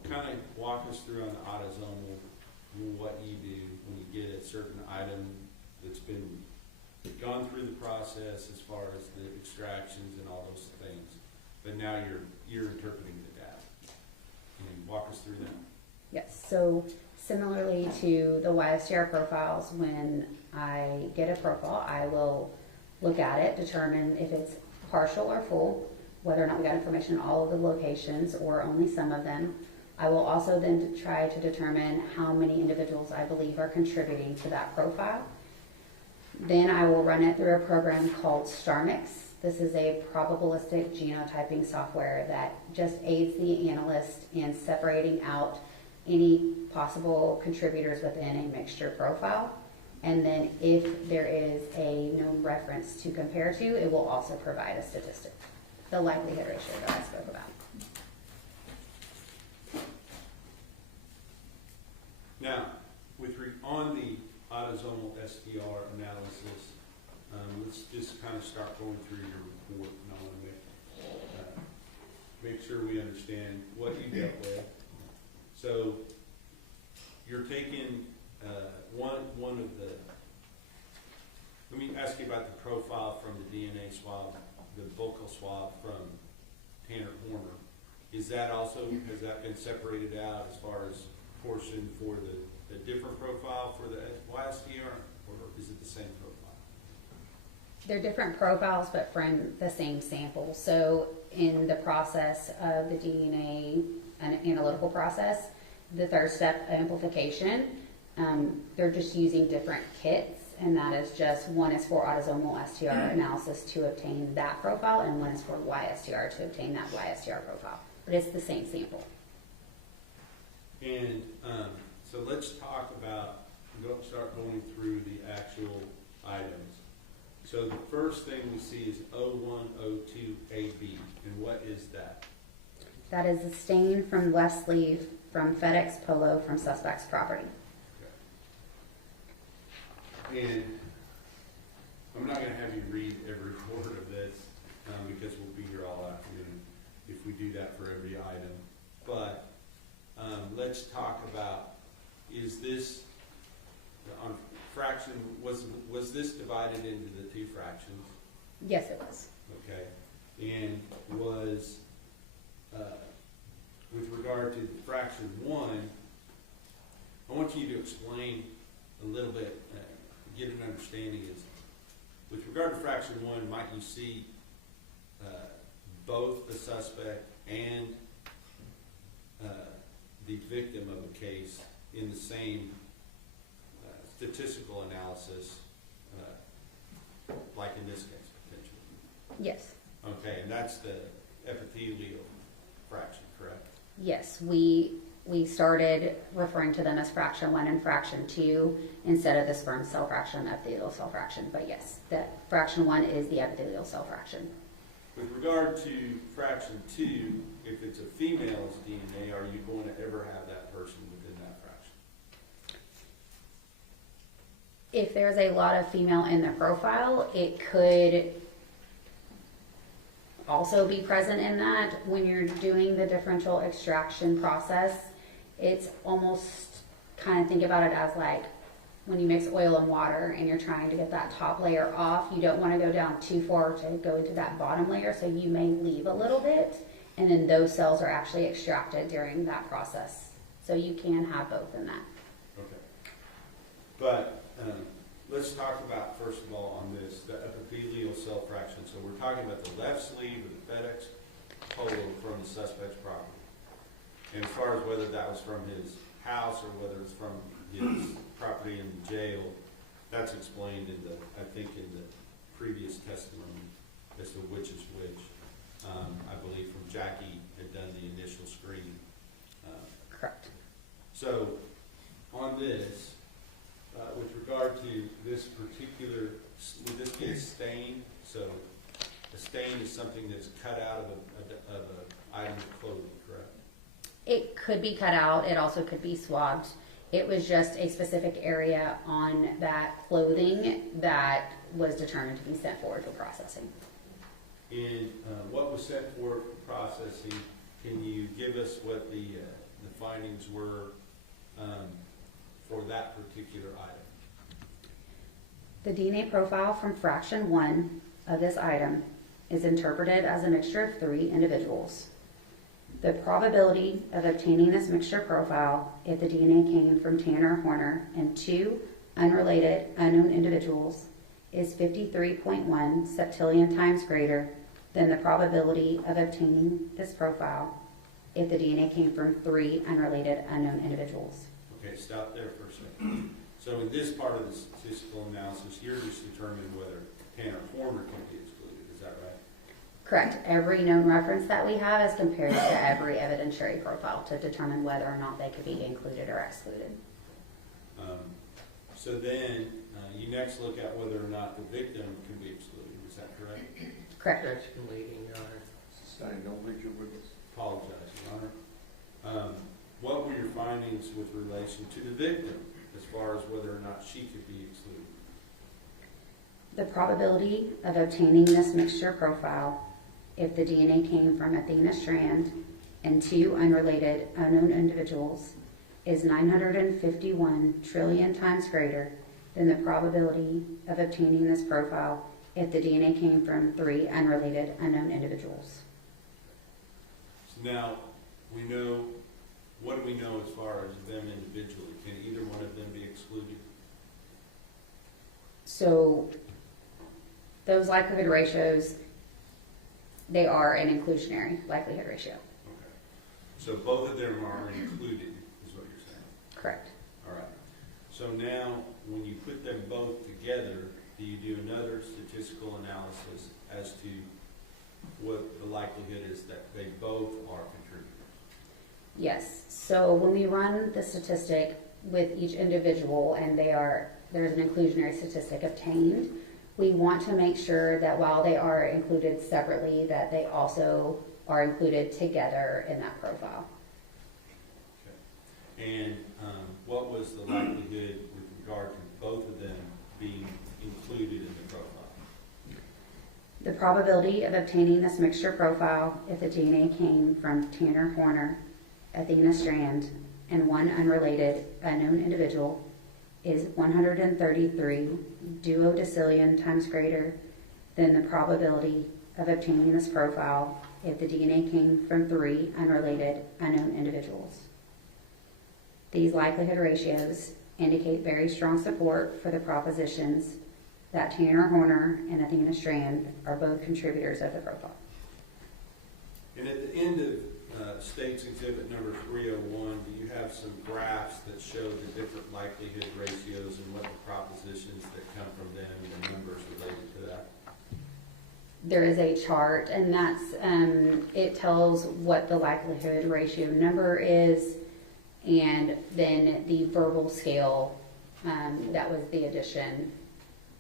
kind of walk us through on the autosomal what you do when you get a certain item that's been gone through the process as far as the extractions and all those things, but now you're interpreting the data. Can you walk us through that? Yes, so similarly to the YSTR profiles, when I get a profile, I will look at it, determine if it's partial or full, whether or not we got information on all of the locations or only some of them. I will also then try to determine how many individuals I believe are contributing to that profile. Then I will run it through a program called StarMix. This is a probabilistic genotyping software that just aids the analyst in separating out any possible contributors within a mixture profile. And then if there is a known reference to compare to, it will also provide a statistic, the likelihood ratio that I spoke about. Now, on the autosomal STR analysis, let's just kind of start going through your report, and I want to make sure we understand what you dealt with. So, you're taking one of the. Let me ask you about the profile from the DNA swab, the buccal swab from Tanner Horner. Is that also, has that been separated out as far as portion for the different profile for the YSTR, or is it the same profile? They're different profiles, but from the same sample. So in the process of the DNA analytical process, the third step, amplification, they're just using different kits, and that is just one is for autosomal STR analysis to obtain that profile, and one is for YSTR to obtain that YSTR profile. But it's the same sample. And so let's talk about, start going through the actual items. So the first thing we see is 0102AB, and what is that? That is a stain from left sleeve from FedEx Polo from suspect's property. Okay. And I'm not going to have you read every word of this because we'll be here all afternoon if we do that for every item. But let's talk about, is this on fraction, was this divided into the two fractions? Yes, it was. Okay. And was, with regard to fraction 1, I want you to explain a little bit, get an understanding is, with regard to fraction 1, might you see both the suspect and the victim of the case in the same statistical analysis, like in this case, potentially? Yes. Okay, and that's the epithelial fraction, correct? Yes, we started referring to them as fraction 1 and fraction 2 instead of the sperm cell fraction, epithelial cell fraction. But yes, that fraction 1 is the epithelial cell fraction. With regard to fraction 2, if it's a female's DNA, are you going to ever have that person within that fraction? If there's a lot of female in the profile, it could also be present in that. When you're doing the differential extraction process, it's almost kind of think about it as like when you mix oil and water and you're trying to get that top layer off, you don't want to go down too far to go into that bottom layer, so you may leave a little bit, and then those cells are actually extracted during that process. So you can have both in that. Okay. But let's talk about, first of all, on this, the epithelial cell fraction. So we're talking about the left sleeve of the FedEx Polo from the suspect's property. And as far as whether that was from his house or whether it's from his property in the jail, that's explained in the, I think, in the previous testimony as to which is which. I believe from Jackie had done the initial screening. Correct. So on this, with regard to this particular, would this be a stain? So a stain is something that's cut out of an item of clothing, correct? It could be cut out. It also could be swabbed. It was just a specific area on that clothing that was determined to be sent forward for processing. And what was sent forward for processing can you give us what the findings were for that particular item? The DNA profile from fraction 1 of this item is interpreted as a mixture of 3 individuals. The probability of obtaining this mixture profile if the DNA came from Tanner Horner and 2 unrelated unknown individuals is 53.1 septillion times greater than the probability of obtaining this profile if the DNA came from 3 unrelated unknown individuals. Okay, stop there for a second. So in this part of the statistical analysis, you're just determining whether Tanner Horner can be excluded, is that right? Correct. Every known reference that we have is compared to every evidentiary profile to determine whether or not they could be included or excluded. So then you next look at whether or not the victim can be excluded, is that correct? Correct. Objection leading, Your Honor. Sustained, don't leave your witness. Apologize, Your Honor. What were your findings with relation to the victim as far as whether or not she could be excluded? The probability of obtaining this mixture profile if the DNA came from Athena Strand and 2 unrelated unknown individuals is 951 trillion times greater than the probability of obtaining this profile if the DNA came from 3 unrelated unknown individuals. So now we know, what do we know as far as them individually? Can either one of them be excluded? So those likelihood ratios, they are an inclusionary likelihood ratio. Okay. So both of them are included, is what you're saying? Correct. All right. So now, when you put them both together, do you do another statistical analysis as to what the likelihood is that they both are contributors? Yes. So when we run the statistic with each individual and there's an inclusionary statistic obtained, we want to make sure that while they are included separately, that they also are included together in that profile. Okay. And what was the likelihood with regard to both of them being included in the profile? The probability of obtaining this mixture profile if the DNA came from Tanner Horner, Athena Strand, and 1 unrelated unknown individual is 133 duodecillion times greater than the probability of obtaining this profile if the DNA came from 3 unrelated unknown individuals. These likelihood ratios indicate very strong support for the propositions that Tanner Horner and Athena Strand are both contributors of the profile. And at the end of State's Exhibit number 301, do you have some graphs that show the different likelihood ratios and what the propositions that come from them and the numbers related to that? There is a chart, and that's it tells what the likelihood ratio number is, and then the verbal scale, that was the addition,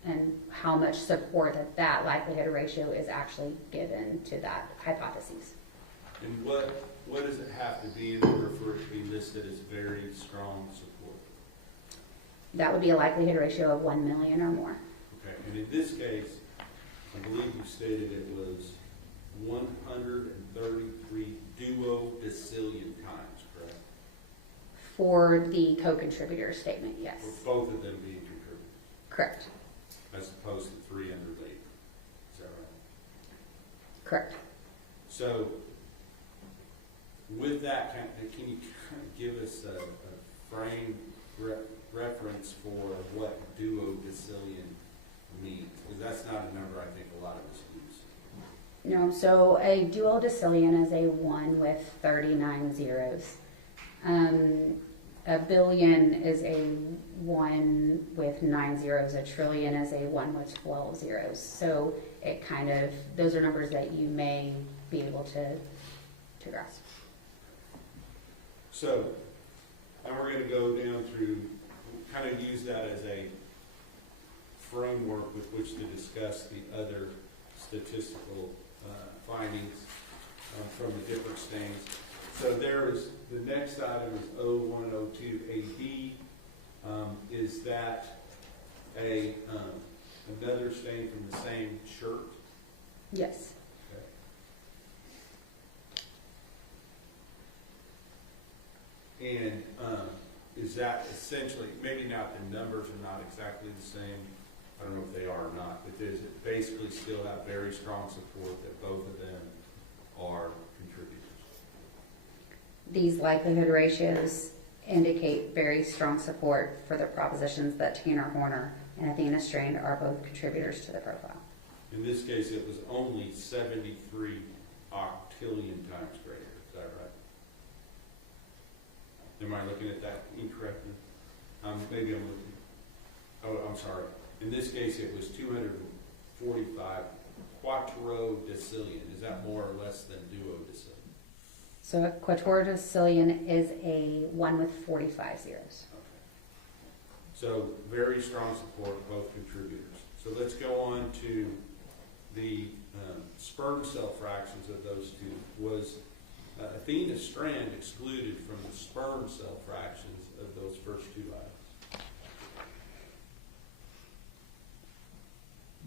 and how much support that likelihood ratio is actually given to that hypothesis. And what does it have to be in order for it to be listed as very strong support? That would be a likelihood ratio of 1 million or more. Okay, and in this case, I believe you stated it was 133 duodecillion times, correct? For the co-contributor statement, yes. For both of them being contributors, Correct. as opposed to 3 unrelated. Is that right? Correct. So, with that, can you kind of give us a frame reference for what duodecillion means? Because that's not a number I think a lot of us use. No, so a duodecillion is a 1 with 39 zeros. A billion is a 1 with 9 zeros. A trillion is a 1 with 12 zeros. So it kind of, those are numbers that you may be able to grasp. So, and we're going to go down through, kind of use that as a framework with which to discuss the other statistical findings from the different stains. So there is, the next item is 0102AD. Is that another stain from the same shirt? Yes. Okay. And is that essentially, maybe not, the numbers are not exactly the same, I don't know if they are or not, but does it basically still have very strong support that both of them are contributors? These likelihood ratios indicate very strong support for the propositions that Tanner Horner and Athena Strand are both contributors to the profile. In this case, it was only 73 octillion times greater, is that right? Am I looking at that incorrectly? Maybe I'm looking, oh, I'm sorry. In this case, it was 245 quattrodecillion. Is that more or less than duodecillion? So a quattrodecillion is a 1 with 45 zeros. Okay. So very strong support, both contributors. So let's go on to the sperm cell fractions of those two. Was Athena Strand excluded from the sperm cell fractions of those first two items?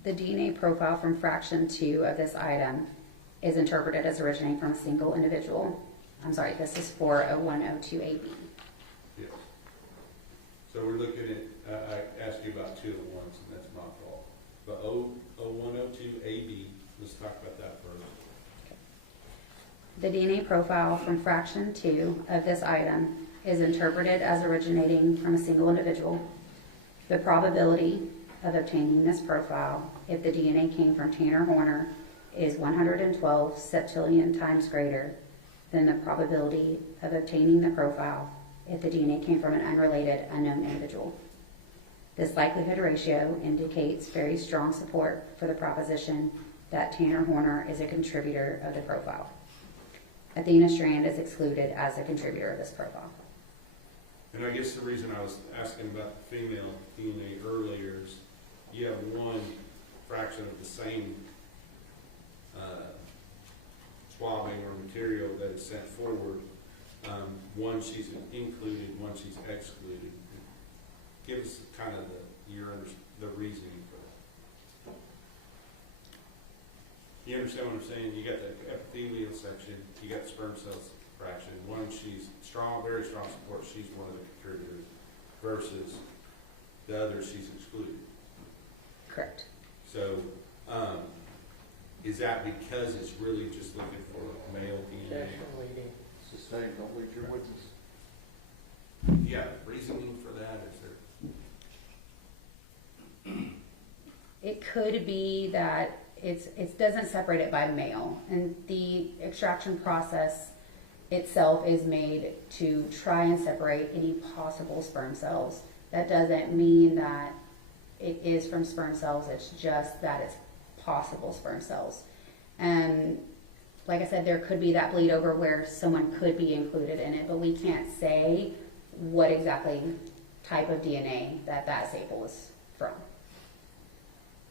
The DNA profile from fraction 2 of this item is interpreted as originating from a single individual. I'm sorry, this is for a 102AB. Yes. So we're looking at, I asked you about two at once, and that's my fault. But 102AB, let's talk about that first. The DNA profile from fraction 2 of this item is interpreted as originating from a single individual. The probability of obtaining this profile, if the DNA came from Tanner Horner, is 112 septillion times greater than the probability of obtaining the profile if the DNA came from an unrelated, unknown individual. This likelihood ratio indicates very strong support for the proposition that Tanner Horner is a contributor of the profile. Athena Strand is excluded as a contributor of this profile. And I guess the reason I was asking about the female DNA earlier is you have one fraction of the same swabbing or material that is sent forward. One she's included, one she's excluded. Give us kind of the reasoning for that. You understand what I'm saying? You got the epithelial section, you got the sperm cells fraction. One she's strong, very strong support, she's one of the contributors, versus the other she's excluded. Correct. So, is that because it's really just looking for male DNA? Sustain, don't lead your witness. Yeah, reasoning for that, is there? It could be that it doesn't separate it by male, and the extraction process itself is made to try and separate any possible sperm cells. That doesn't mean that it is from sperm cells, it's just that it's possible sperm cells. And like I said, there could be that bleed over where someone could be included in it, but we can't say what exactly type of DNA that sample is from.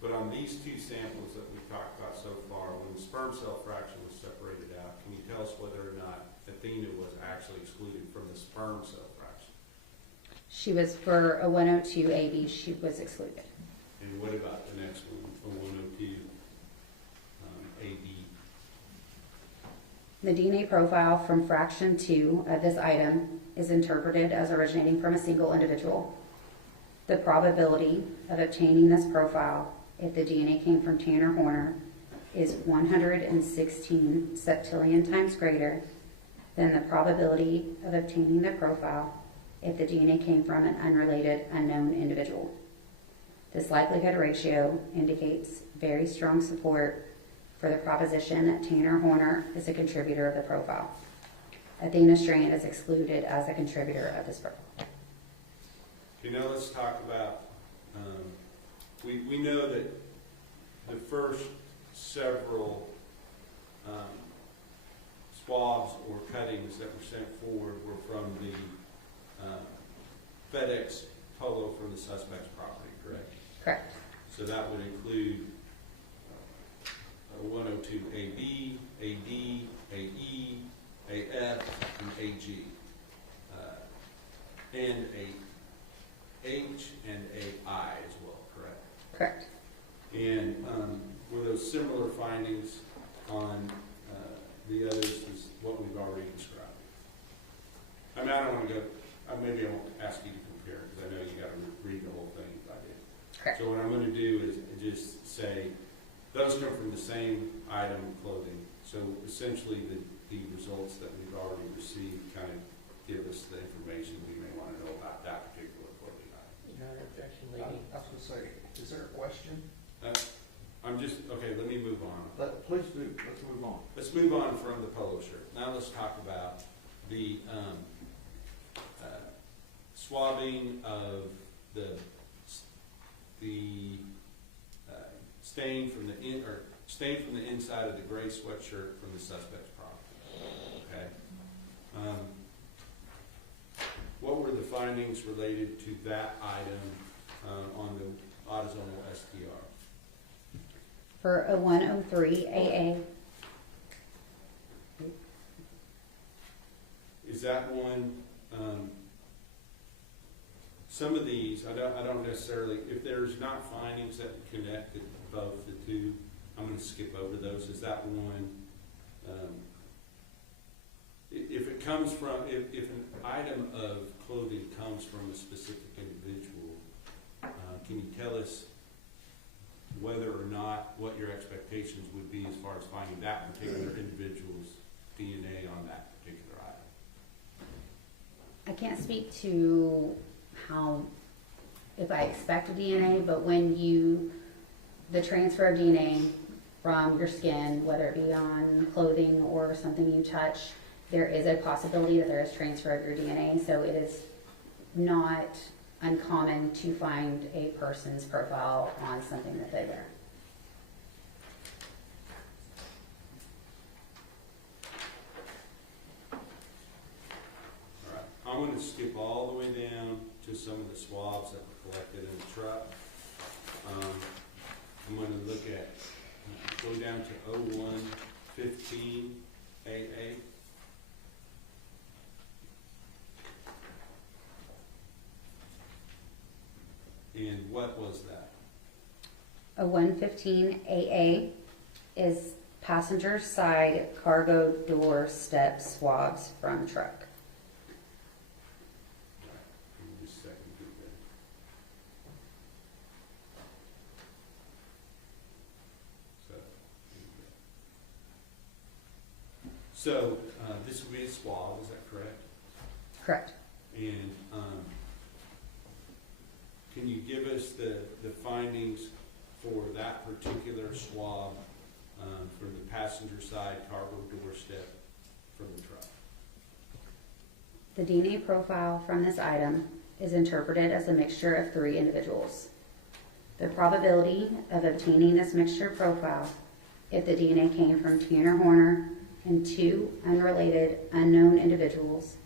But on these two samples that we've talked about so far, when the sperm cell fraction was separated out, can you tell us whether or not Athena was actually excluded from the sperm cell fraction? She was, for a 102AB, she was excluded. And what about the next one, a 102 AB? The DNA profile from fraction 2 of this item is interpreted as originating from a single individual. The probability of obtaining this profile, if the DNA came from Tanner Horner, is 116 septillion times greater than the probability of obtaining the profile if the DNA came from an unrelated, unknown individual. This likelihood ratio indicates very strong support for the proposition that Tanner Horner is a contributor of the profile. Athena Strand is excluded as a contributor of this profile. Okay, now let's talk about, we know that the first several swabs or cuttings that were sent forward were from the FedEx polo from the suspect's property, correct? Correct. So that would include 102AB, AD, AE, AF, and AG, and a H and a I as well, correct? Correct. And were those similar findings on the others as what we've already described? I mean, I don't want to go, maybe I won't ask you to compare, because I know you got to read the whole thing if I did. Correct. So what I'm going to do is just say, those come from the same item of clothing. So essentially, the results that we've already received kind of give us the information we may want to know about that particular clothing item. Your Honor, objection, I lady. was gonna say, is there a question? Okay, let me move on. Please do, let's move on. Let's move on from the polo shirt. Now let's talk about the swabbing of the stain from the inside of the gray sweatshirt from the suspect's property. Okay. What were the findings related to that item on the autosomal STR? For 0103 AA, Is that one? Some of these, I don't necessarily. If there's not findings that connect both the two, I'm going to skip over those. Is that one? If it comes from, if an item of clothing comes from a specific individual, can you tell us whether or not what your expectations would be as far as finding that particular individual's DNA on that particular item? I can't speak to if I expect DNA, but when the transfer of DNA from your skin, whether it be on clothing or something you touch, there is a possibility that there is transfer of your DNA, so it is not uncommon to find a person's profile on something that they wear. All right. I'm going to skip all the way down to some of the swabs that were collected in the truck. I'm going to look at, go down to 0115 AA. And what was that? A 115 AA is passenger side cargo door step swabs from truck. Give me just a second to get that. So this would be a swab, is that correct? Correct. And can you give us the findings for that particular swab from the passenger side cargo door step from the truck? The DNA profile from this item is interpreted as a mixture of 3 individuals. The probability of obtaining this mixture profile, if the DNA came from Tanner Horner and 2 unrelated unknown individuals,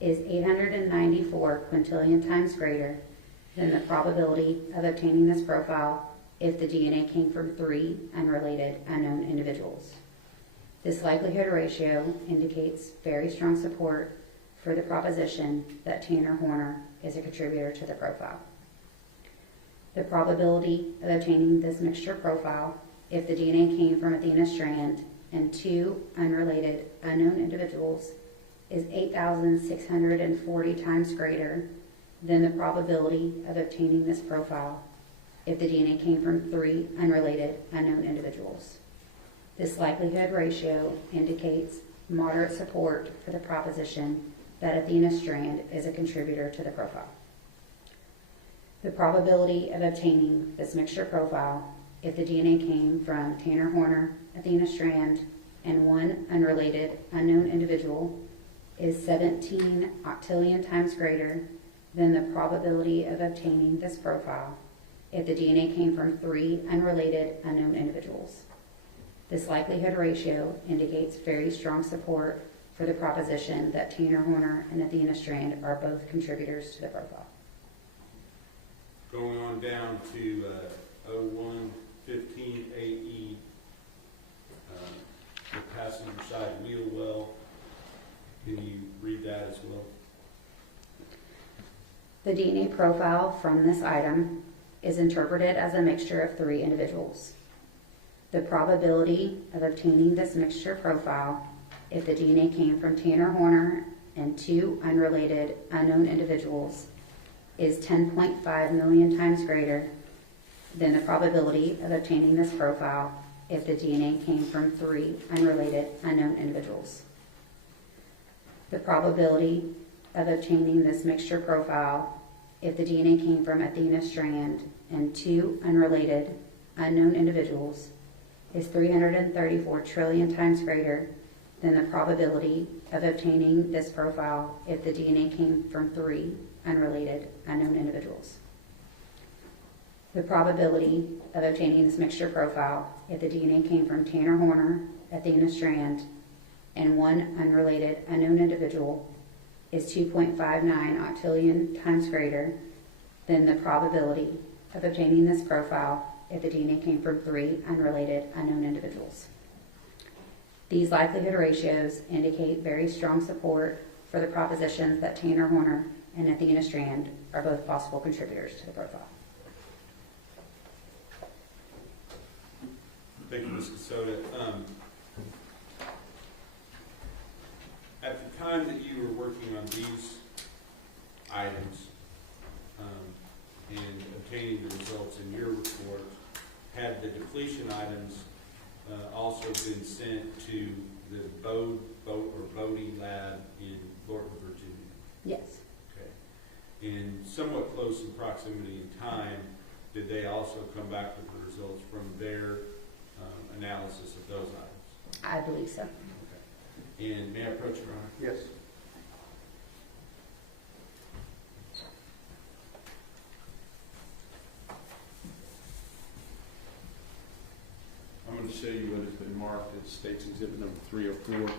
is 894 quintillion times greater than the probability of obtaining this profile if the DNA came from 3 unrelated unknown individuals. This likelihood ratio indicates very strong support for the proposition that Tanner Horner is a contributor to the profile. The probability of obtaining this mixture profile if the DNA came from Athena Strand and 2 unrelated unknown individuals is 8,640 times greater than the probability of obtaining this profile if the DNA came from 3 unrelated unknown individuals. This likelihood ratio indicates moderate support for the proposition that Athena Strand is a contributor to the profile. The probability of obtaining this mixture profile if the DNA came from Tanner Horner, Athena Strand, and 1 unrelated unknown individual is 17 octillion times greater than the probability of obtaining this profile if the DNA came from 3 unrelated unknown individuals. This likelihood ratio indicates very strong support for the proposition that Tanner Horner and Athena Strand are both contributors to the profile. Going on down to 0115 AE, the passenger side wheel well. Can you read that as well? The DNA profile from this item is interpreted as a mixture of 3 individuals. The probability of obtaining this mixture profile if the DNA came from Tanner Horner and 2 unrelated unknown individuals is 10.5 million times greater than the probability of obtaining this profile if the DNA came from 3 unrelated unknown individuals. The probability of obtaining this mixture profile if the DNA came from Athena Strand and 2 unrelated unknown individuals is 334 trillion times greater than the probability of obtaining this profile if the DNA came from 3 unrelated unknown individuals. The probability of obtaining this mixture profile if the DNA came from Tanner Horner, Athena Strand, and 1 unrelated unknown individual is 2.59 octillion times greater than the probability of obtaining this profile if the DNA came from 3 unrelated unknown individuals. These likelihood ratios indicate very strong support for the propositions that Tanner Horner and Athena Strand are both possible contributors to the profile. Thank you, Ms. Casoda. At the time that you were working on these items and obtaining the results in your report, had the depletion items also been sent to the Bodie lab in Thornton, Virginia? Yes. Okay. In somewhat close in proximity in time, did they also come back with the results from their analysis of those items? I believe so. Okay. And may I approach, Your Honor? Yes. I'm going to show you what has been marked as State's Exhibit number 304.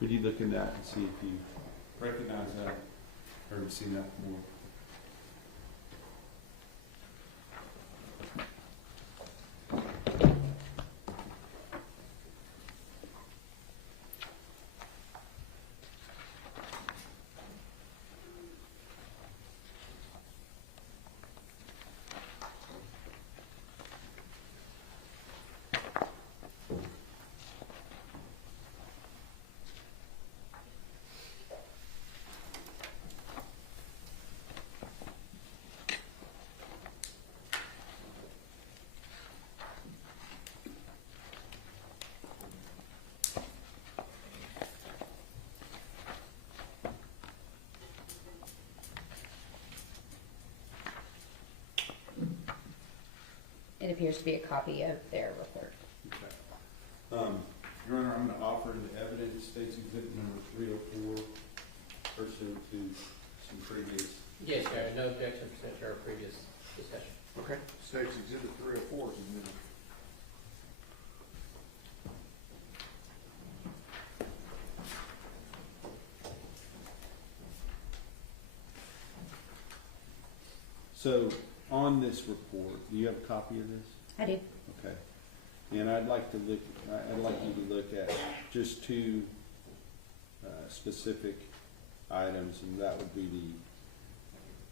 Could you look in that and see if you recognize that or have seen that before? It appears to be a copy of their report. Okay. Your Honor, I'm going to offer into evidence State's Exhibit number 304 pursuant to some previous. Yes, Your Honor, no objection to our previous discussion. Okay. State's Exhibit 304 is admitted. So, on this report, do you have a copy of this? I do. Okay. And I'd like you to look at just 2 specific items, and that would be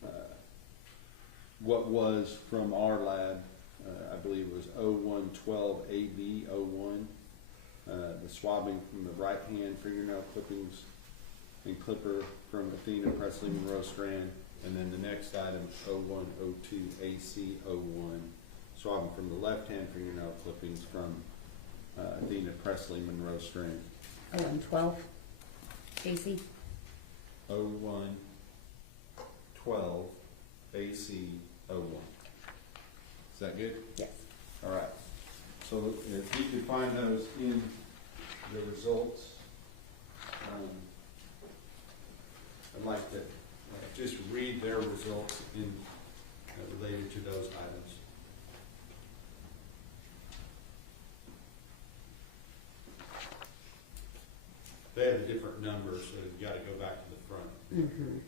the what was from our lab, I believe it was 0112AB01, the swabbing from the right hand fingernail clippings and clipper from Athena Presley Monroe Strand. And then the next item, 0102AC01, swabbing from the left-hand fingernail clippings from Athena Presley Monroe Strand. 0112 AC. 0112AC01. Is that good? Yes. All right. So if you could find those in the results, I'd like to just read their results in related to those items. They have a different number, so you've got to go back to the front. Mm-hmm.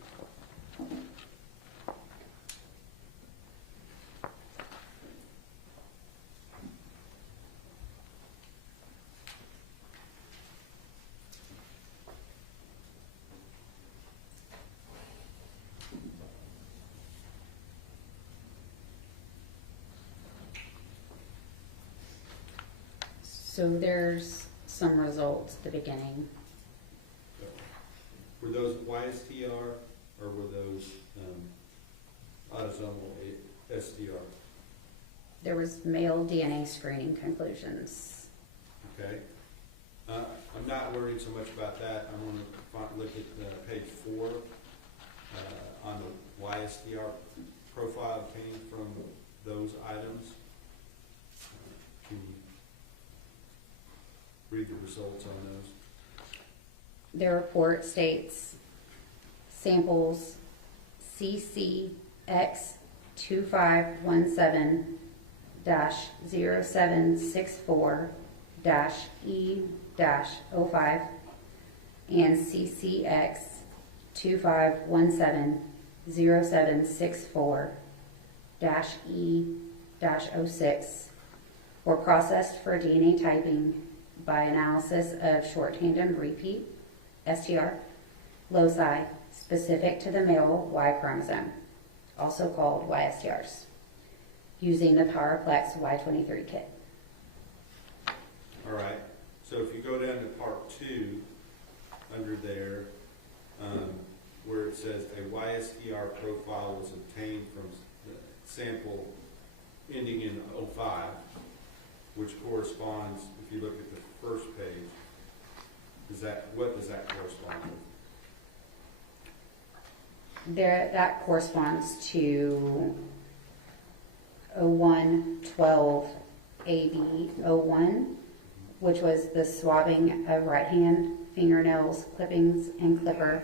So there's some results at the beginning. Were those YSTR or were those autosomal STR? There was male DNA screening conclusions. Okay. I'm not worried so much about that. I want to look at page 4 on the YSTR profile obtained from those items. Can you read the results on those? Their report states samples CCX2517-0764-E-05 and CCX2517-0764-E-06 were processed for DNA typing by analysis of short tandem repeat STR loci specific to the male Y chromosome, also called YSTRs, using the PowerPlex Y23 kit. All right. So if you go down to part 2, under there, where it says a YSTR profile was obtained from the sample ending in 05, which corresponds, if you look at the first page, what does that correspond with? That corresponds to 0112AB01, which was the swabbing of right hand, fingernails, clippings, and clipper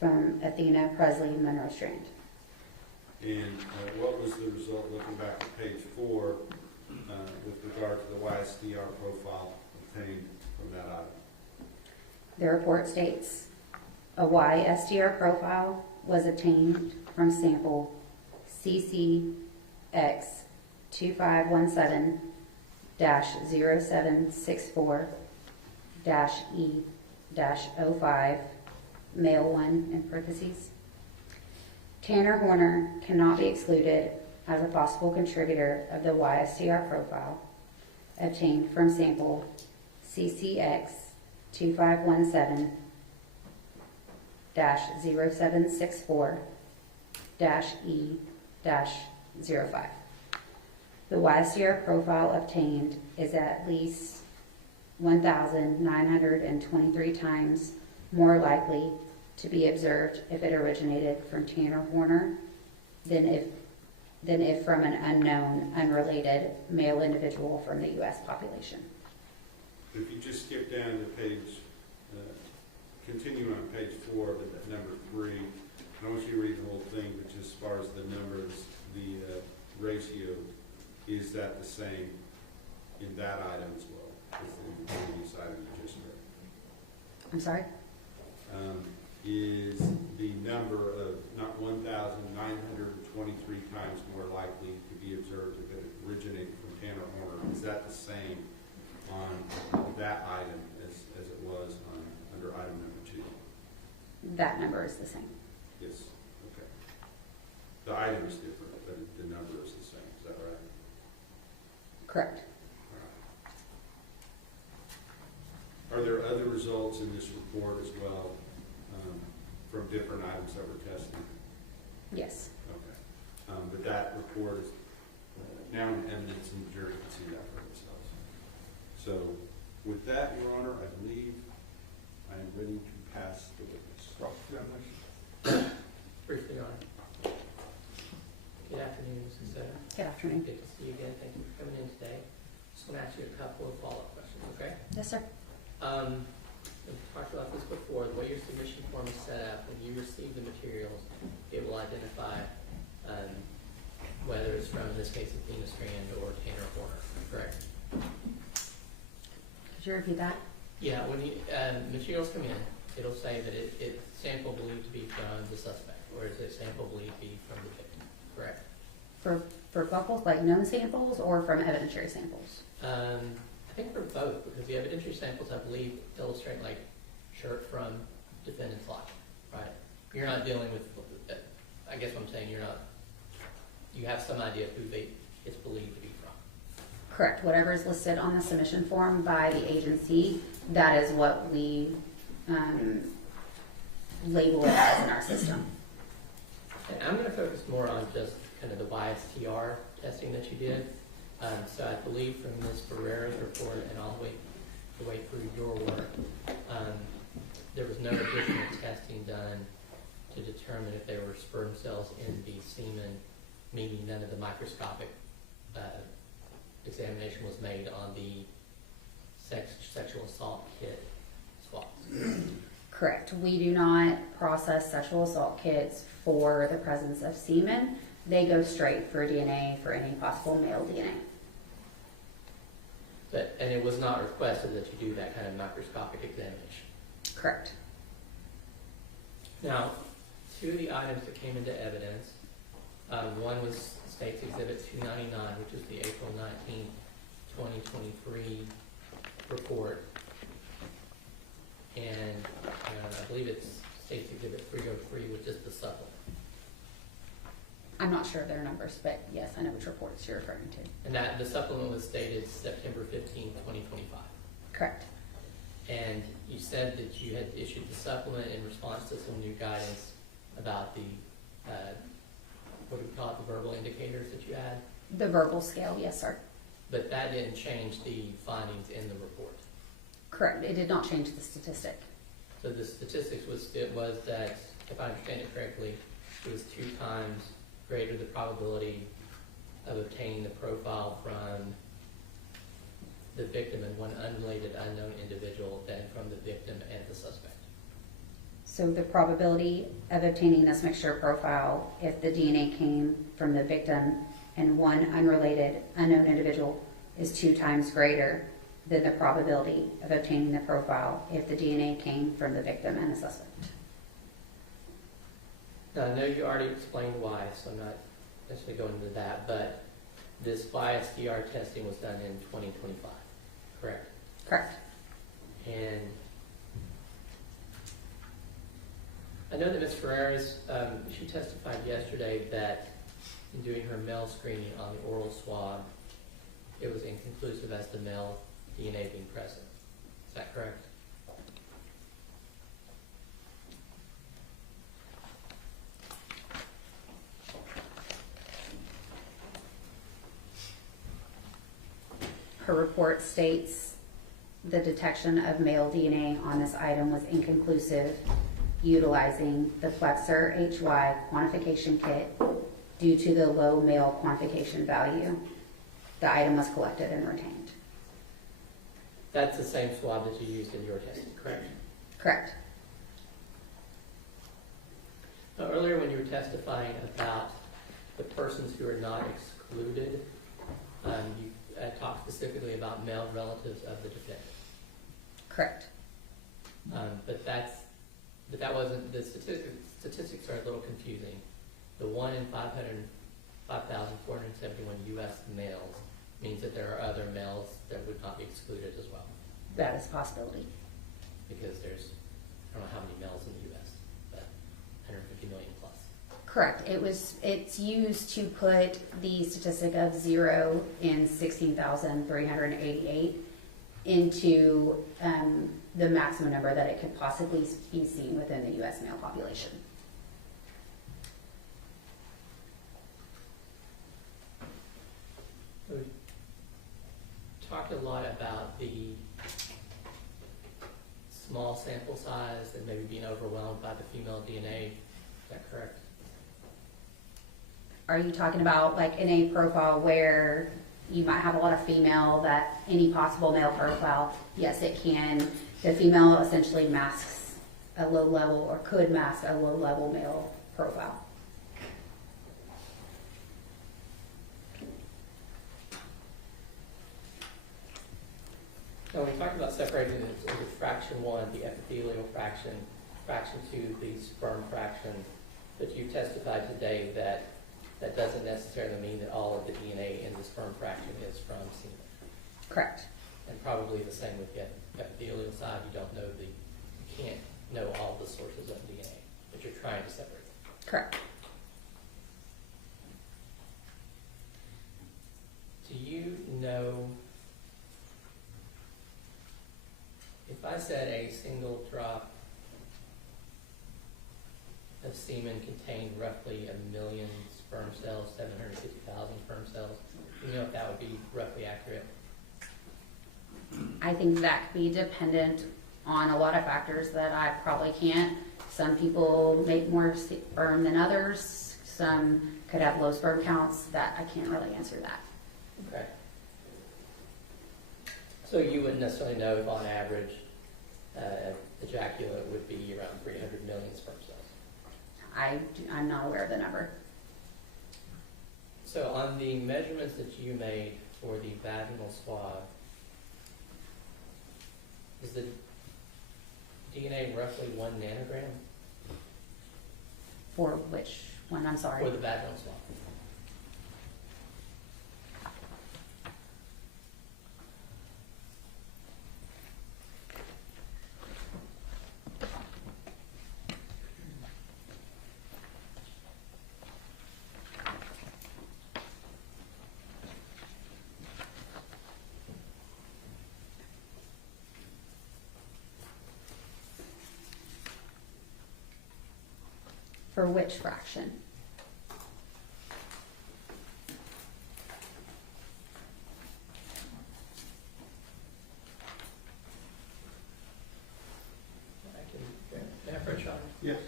from Athena Monroe Strand. And what was the result, looking back at page 4, with regard to the YSTR profile obtained from that item? The report states a YSTR profile was obtained from sample CCX2517-0764-E-05, male 1 in parentheses. Tanner Horner cannot be excluded as a possible contributor of the YSTR profile obtained from sample CCX2517-0764-E-05. The YSTR profile obtained is at least 1,923 times more likely to be observed if it originated from Tanner Horner than if from an unknown, unrelated male individual from the U.S. population. If you just skip down to page, continue on page 4, but number 3, I don't want you to read the whole thing, but just as far as the numbers, the ratio, is that the same in that item as well as in the previous item you just read? I'm sorry? Is the number of not 1,923 times more likely to be observed if it originated from Tanner Horner, is that the same on that item as it was under item number 2? That number is the same. Yes, okay. The item is different, but the number is the same, is that right? Correct. All right. Are there other results in this report as well from different items that were tested? Yes. Okay. But that report is now in evidence and the jury can see that for themselves. So with that, Your Honor, I believe I am ready to pass the witness. Briefly, Your Honor. Good afternoon, Mrs. Sarah. Good afternoon. Good to see you again. Thank you for coming in today. Just want to ask you a couple of follow-up questions, okay? Yes, sir. We've talked about this before. The way your submission form is set up, when you receive the materials, it will identify whether it's from, in this case, Athena Strand or Tanner Horner, correct? Could you repeat that? Yeah, when you materials come in, it'll say that it's sample believed to be from the suspect, or is it sample believed to be from the victim, correct? For both, like known samples or from evidentiary samples? I think for both, because the evidentiary samples, I believe, illustrate like shirt from defendant's life, right? You're not dealing with, I guess what I'm saying, you have some idea of who it's believed to be from. Correct. Whatever is listed on the submission form by the agency, that is what we label it as in our system. And I'm going to focus more on just kind of the YSTR testing that you did. So I believe from Ms. Barrera's report and all the way through your work, there was no additional testing done to determine if there were sperm cells in the semen, meaning none of the microscopic examination was made on the sexual assault kit swabs. Correct. We do not process sexual assault kits for the presence of semen. They go straight for DNA for any possible male DNA. And it was not requested that you do that kind of microscopic examination. Correct. Now, two of the items that came into evidence, one was State's Exhibit 299, which is the April 19, 2023 report. And I believe it's State's Exhibit 303, which is the supplement. I'm not sure of their numbers, but yes, I know which reports you're referring to. And that the supplement was dated September 15, 2025. Correct. And you said that you had issued the supplement in response to some new guidance about the, what do we call it, the verbal indicators that you had? The verbal scale, yes, sir. But that didn't change the findings in the report. Correct. It did not change the statistic. So the statistics was that, if I understand it correctly, it was 2 times greater the probability of obtaining the profile from the victim and one unrelated unknown individual than from the victim and the suspect. So the probability of obtaining this mixture profile if the DNA came from the victim and one unrelated unknown individual is 2 times greater than the probability of obtaining the profile if the DNA came from the victim and the suspect. Now, I know you already explained why, so I'm not necessarily going into that, but this YSDR testing was done in 2025, correct? Correct. And I know that Ms. Ferreira's, she testified yesterday that in doing her male screening on the oral swab, it was inconclusive as to male DNA being present. Is that correct? Her report states the detection of male DNA on this item was inconclusive utilizing the Flexer HY quantification kit due to the low male quantification value. The item was collected and retained. That's the same swab that you used in your testing, correct? Correct. Now, earlier when you were testifying about the persons who are not excluded, you talked specifically about male relatives of the defendant. Correct. But that wasn't, the statistics are a little confusing. The 1 in 5,471 U.S. males means that there are other males that would not be excluded as well. That is a possibility. Because there's, I don't know how many males in the U.S., but 150 million plus. Correct. It's used to put the statistic of 0 in 16,388 into the maximum number that it could possibly be seen within the U.S. male population. We talked a lot about the small sample size and maybe being overwhelmed by the female DNA. Is that correct? Are you talking about like in a profile where you might have a lot of female that any possible male profile? Yes, it can. The female essentially masks a low level or could mask a low level male profile. Now, we talked about separating it into fraction 1, the epithelial fraction, fraction 2, the sperm fraction, but you testified today that that doesn't necessarily mean that all of the DNA in the sperm fraction is from semen. Correct. And probably the same with the epithelial side. You can't know all the sources of DNA, but you're trying to separate them. Correct. Do you know, if I said a single drop of semen contained roughly 1 million sperm cells, 750,000 sperm cells. You know if that would be roughly accurate? I think that could be dependent on a lot of factors that I probably can't. Some people make more sperm than others. Some could have low sperm counts. That I can't really answer that. Okay. So you wouldn't necessarily know if on average ejaculate would be around 300 million sperm cells? I'm not aware of the number. So on the measurements that you made for the vaginal swab, is the DNA roughly 1 nanogram? For which one? I'm sorry. For the vaginal swab. For which fraction? Can I approach on? Yes.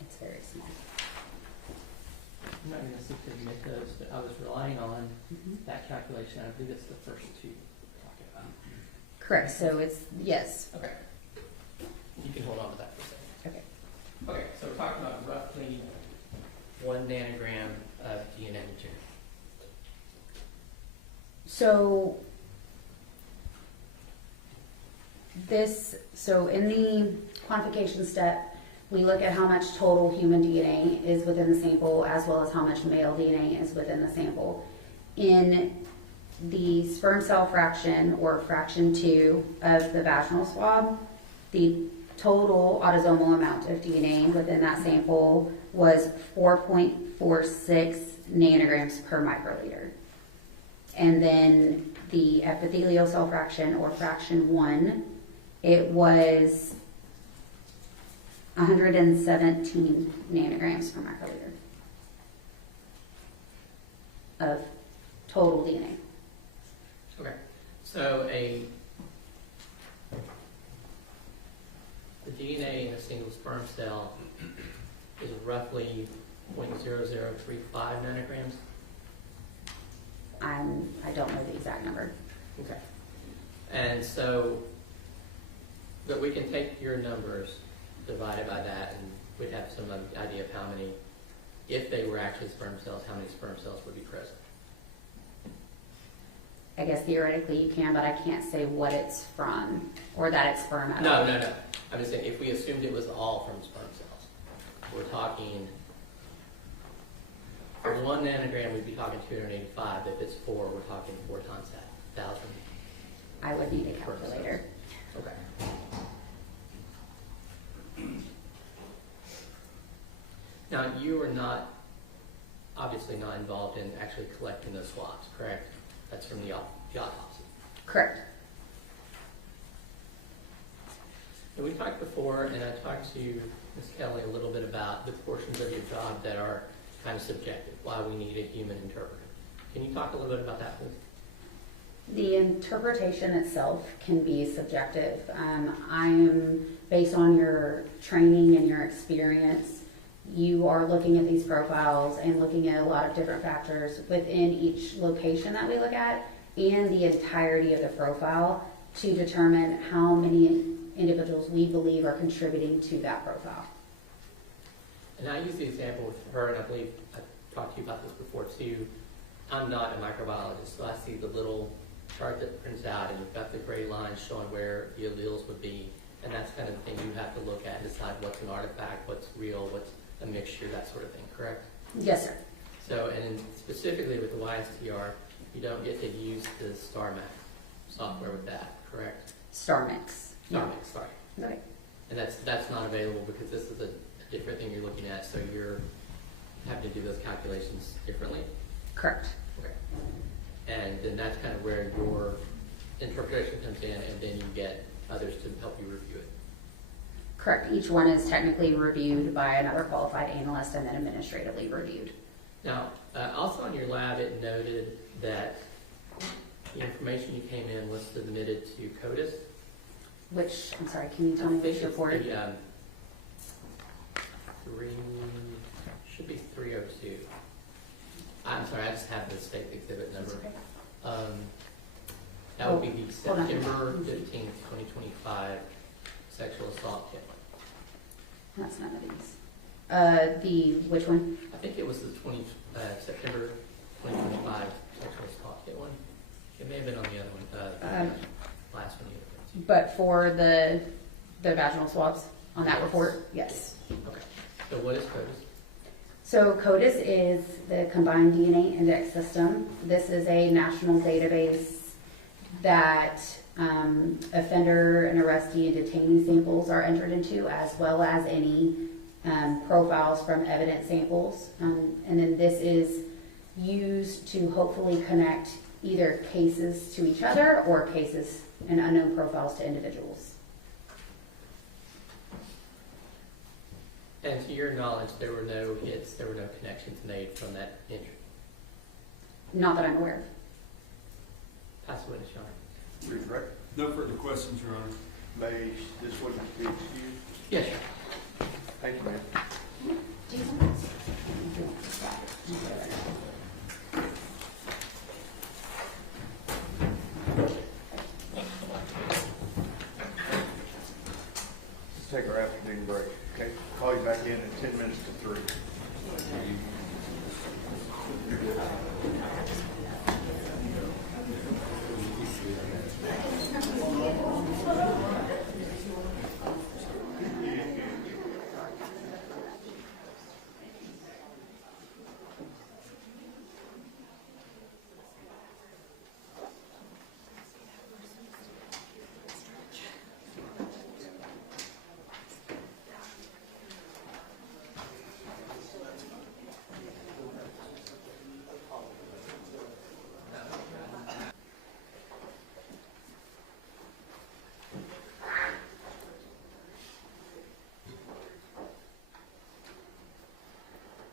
It's very small. I'm not going to seek to admit those, but I was relying on that calculation. I believe it's the first two we're talking about. Correct. So it's yes. Okay. You can hold on to that for a second. Okay. Okay, so we're talking about roughly 1 nanogram of DNA material. So in the quantification step, we look at how much total human DNA is within the sample as well as how much male DNA is within the sample. In the sperm cell fraction, or fraction 2 of the vaginal swab, the total autosomal amount of DNA within that sample was 4.46 nanograms per microliter. And then the epithelial cell fraction, or fraction 1, it was 117 nanograms per microliter of total DNA. Okay, so the DNA in a single sperm cell is roughly 0.0035 nanograms. I don't know the exact number. Okay, and so, but we can take your numbers, divide it by that, and we'd have some idea of how many, if they were actually sperm cells, how many sperm cells would be present. I guess theoretically you can, but I can't say what it's from or that it's sperm at No. all. I'm just saying, if we assumed it was all from sperm cells, we're talking, for 1 nanogram, we'd be talking 285. If it's 4, we're talking 4 times that, 1,000. I would need a calculator. Okay. Now, you are obviously not involved in actually collecting those swabs, correct? That's from the autopsy. Correct. And we talked before, and I talked to Ms. Kelly a little bit about the portions of your job that are kind of subjective, why we need a human interpreter. Can you talk a little bit about that, please? The interpretation itself can be subjective. I'm based on your training and your experience. You are looking at these profiles and looking at a lot of different factors within each location that we look at and the entirety of the profile to determine how many individuals we believe are contributing to that profile. And I use the example with her, and I believe I talked to you about this before too. I'm not a microbiologist, so I see the little chart that prints out, and you've got the gray lines showing where the alleles would be, and that's kind of the thing you have to look at and decide what's an artifact, what's real, what's a mixture, that sort of thing, correct? Yes, sir. So, and specifically with the YSTR, you don't get to use the StarMax software with that, correct? StarMix. StarMix, sorry. Okay. And that's not available because this is a different thing you're looking at, so you're having to do those calculations differently? Correct. Okay. And then that's kind of where your interpretation comes in, and then you get others to help you review it. Correct. Each one is technically reviewed by another qualified analyst and then administratively reviewed. Now, also on your lab, it noted that the information you came in was submitted to CODIS. Which, I'm sorry, can you tell me which report? Should be 302. I'm sorry, I just have the state exhibit number. That would be the Hold on. September 15th, 2025 sexual assault kit. That's none of these. Which one? I think it was the September 2025 sexual assault kit one. It may have been on the other one, last one you had. But for the vaginal swabs on that report? Yes. Okay. So what is CODIS? So CODIS is the Combined DNA Index System. This is a national database that offender and arrestee and detainee samples are entered into, as well as any profiles from evidence samples. And then this is used to hopefully connect either cases to each other or cases and unknown profiles to individuals. And to your knowledge, there were no hits, there were no connections made from that entry. Not that I'm aware of. Pass the witness, Your Honor. Please, record. No further questions, Your Honor. May this witness be excused? Yes, sir. Thank you, ma'am. Let's take our afternoon break, okay? Call you back in 10 minutes to 3.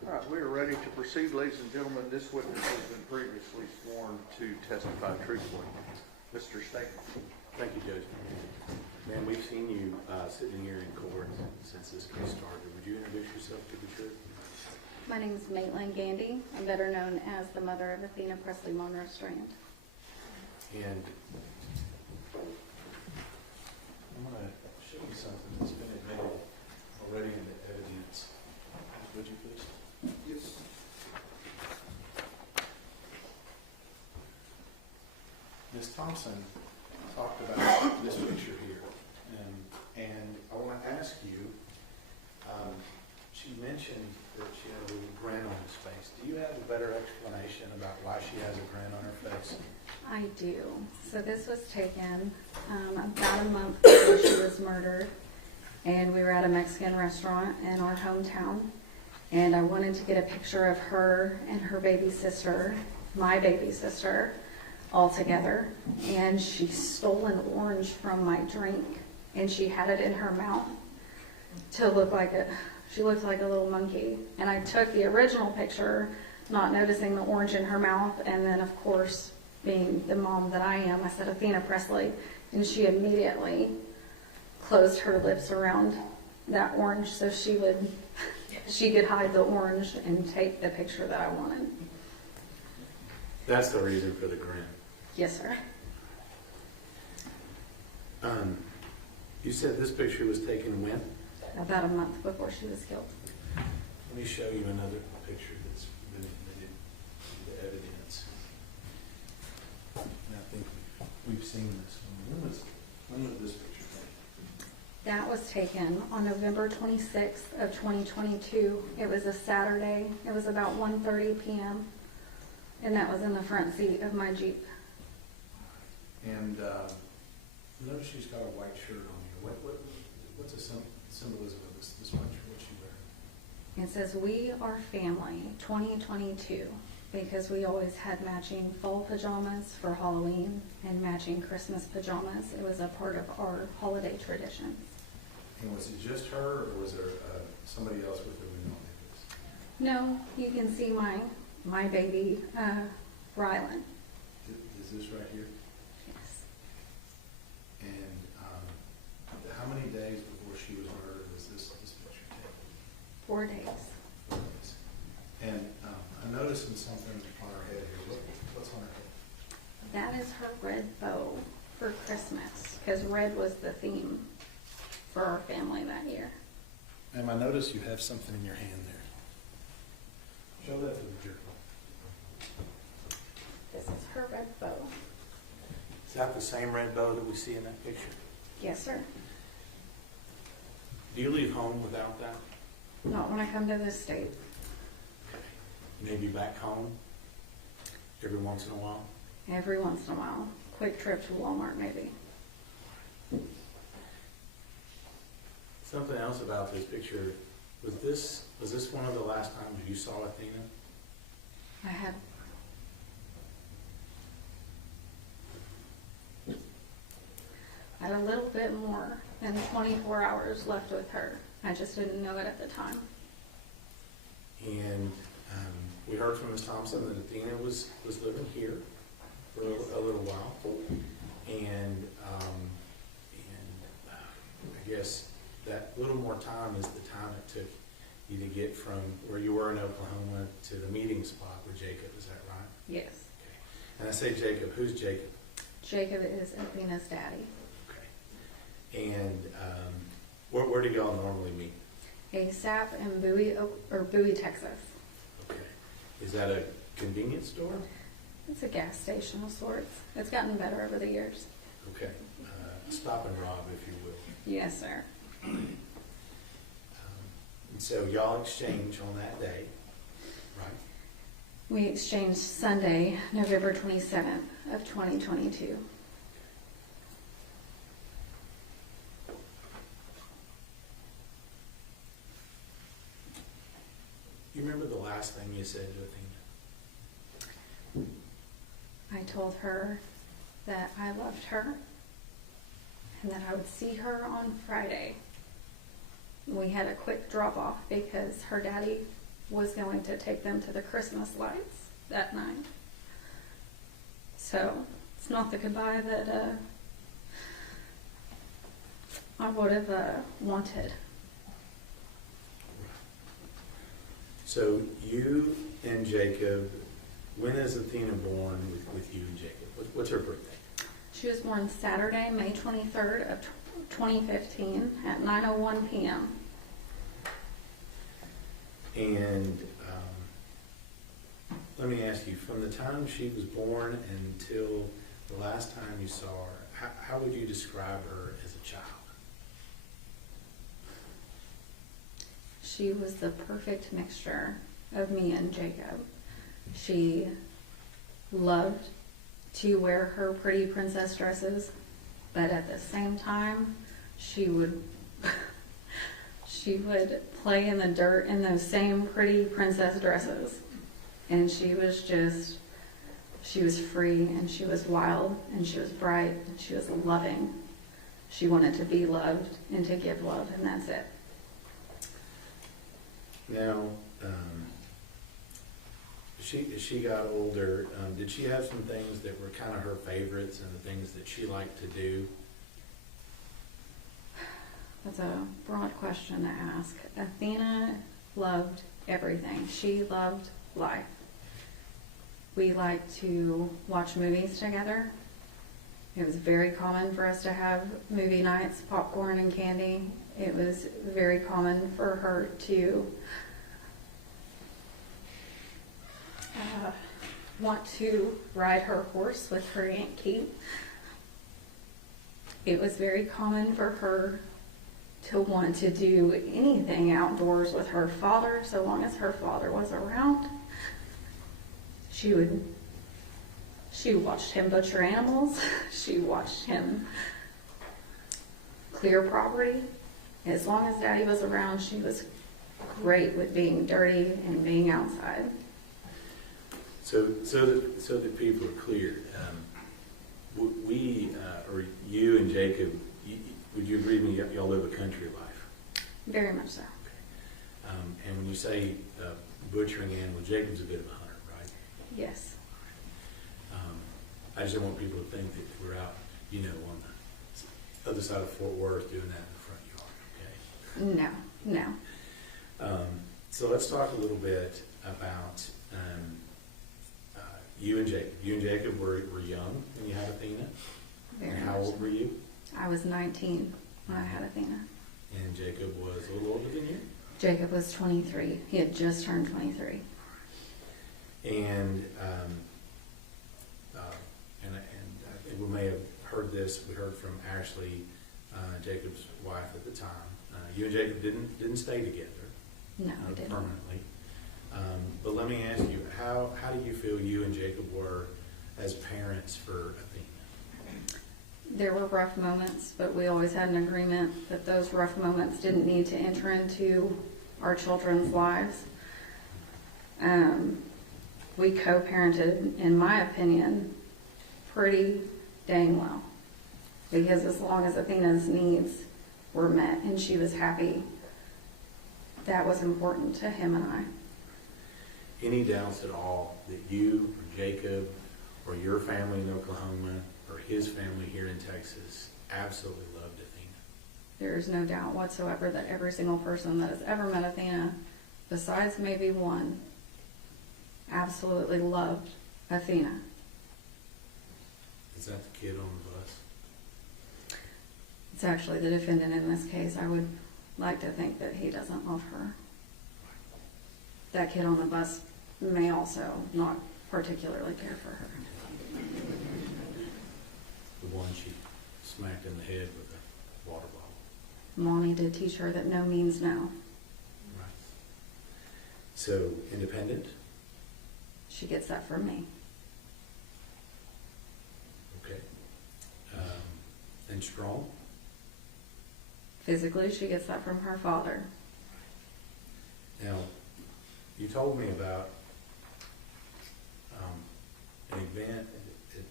All right, we are ready to proceed, ladies and gentlemen. This witness has been previously sworn to testify truthfully. Mr. Staten. Thank you, Judge. Ma'am, we've seen you sitting here in court since this case started. Would you introduce yourself to the jury? My name is Maitland Gandy. I'm better known as the mother of Athena Strand. And I'm going to show you something that's been admitted already in the evidence. Would you please? Yes. Ms. Thompson talked about this picture here, and I want to ask you, she mentioned that she had a little grin on his face. Do you have a better explanation about why she has a grin on her face? I do. So this was taken about a month before she was murdered, and we were at a Mexican restaurant in our hometown, and I wanted to get a picture of her and her baby sister, my baby sister, all together, and she stole an orange from my drink, and she had it in her mouth to look like she looked like a little monkey. And I took the original picture, not noticing the orange in her mouth, and then of course, being the mom that I am, I said, Athena Presley, and she immediately closed her lips around that orange so she could hide the orange and take the picture that I wanted. That's the reason for the grin. Yes, sir. You said this picture was taken when? About a month before she was killed. Let me show you another picture that's been admitted to the evidence. And I think we've seen this one. When was this picture taken? That was taken on November 26th of 2022. It was a Saturday. It was about 1:30 p.m. And that was in the front seat of my Jeep. And notice she's got a white shirt on here. What's the symbolism of this white shirt? What's she wearing? It says, "We are family, 2022." because we always had matching fall pajamas for Halloween and matching Christmas pajamas. It was a part of our holiday traditions. And was it just her, or was there somebody else with her we don't think No, you can see my baby, Rylan. is this right here? Yes. And how many days before she was murdered was this picture taken? 4 days. 4 days. And I'm noticing something on her head here. What's on her head? That is her red bow for Christmas, because red was the theme for our family that year. Ma'am, I notice you have something in your hand there. Show that to the jury. This is her red bow. Is that the same red bow that we see in that picture? Yes, sir. Do you leave home without that? Not when I come to this state. Okay. Maybe back home every once in a while? Every once in a while. Quick trip to Walmart, maybe. Something else about this picture, was this one of the last times you saw Athena? I had a little bit more than 24 hours left with her. I just didn't know it at the time. And we heard from Ms. Thompson that Athena was living here for a little while. And I guess that little more time is the time it took you to get from where you were in Oklahoma to the meeting spot with Jacob, is that right? Yes. Okay. And I say Jacob, who's Jacob? Jacob is Athena's daddy. Okay. And where do y'all normally meet? ASAP in Bowie, Texas. Okay. Is that a convenience store? It's a gas station of sorts. It's gotten better over the years. Okay. Stop and rob, if you will. Yes, sir. And so y'all exchange on that day, right? We exchanged Sunday, November 27th of 2022. You remember the last thing you said to Athena? I told her that I loved her and that I would see her on Friday. We had a quick drop off because her daddy was going to take them to the Christmas lights that night. So it's not the goodbye that I would have wanted. So you and Jacob, when is Athena born with you and Jacob? What's her birthday? She was born Saturday, May 23rd of 2015 at 9:01 p.m. And let me ask you, from the time she was born until the last time you saw her, how would you describe her as a child? She was the perfect mixture of me and Jacob. She loved to wear her pretty princess dresses, but at the same time, she would play in the dirt in those same pretty princess dresses. And she was free, and she was wild, and she was bright, and she was loving. She wanted to be loved and to give love, and that's it. Now, as she got older, did she have some things that were kind of her favorites and the things that she liked to do? That's a broad question to ask. Athena loved everything. She loved life. We liked to watch movies together. It was very common for us to have movie nights, popcorn and candy. It was very common for her to want to ride her horse with her Aunt Kate. It was very common for her to want to do anything outdoors with her father, so long as her father was around. She watched him butcher animals. She watched him clear property. As long as Daddy was around, she was great with being dirty and being outside. So that people are clear, we, or you and Jacob, would you agree with me, y'all live a country life? Very much so. And when you say butchering animals, Jacob's a bit of a hunter, right? Yes. I just don't want people to think that we're out, on the other side of Fort Worth doing that in the front yard, okay? No. So let's talk a little bit about you and Jacob. You and Jacob were young when you had Athena. Very And how much old so. were you? I was 19 when I had Athena. And Jacob was a little older than you? Jacob was 23. He had just turned 23. And we may have heard this. We heard from Ashley, Jacob's wife at the time. You and Jacob didn't stay together. No, we didn't. Permanently. But let me ask you, how do you feel you and Jacob were as parents for Athena? There were rough moments, but we always had an agreement that those rough moments didn't need to enter into our children's lives. We co-parented, in my opinion, pretty dang well. Because as long as Athena's needs were met and she was happy, that was important to him and I. Any doubts at all that you or Jacob or your family in Oklahoma or his family here in Texas absolutely loved Athena? There is no doubt whatsoever that every single person that has ever met Athena, besides maybe one, absolutely loved Athena. Is that the kid on the bus? It's actually the defendant in this case. I would like to think that he doesn't love her. That kid on the bus may also not particularly care for her. The one she smacked in the head with a water bottle. Monty did teach her that no means no. Right. So, independent? She gets that from me. Okay. And strong? Physically, she gets that from her father. Now, you told me about an event.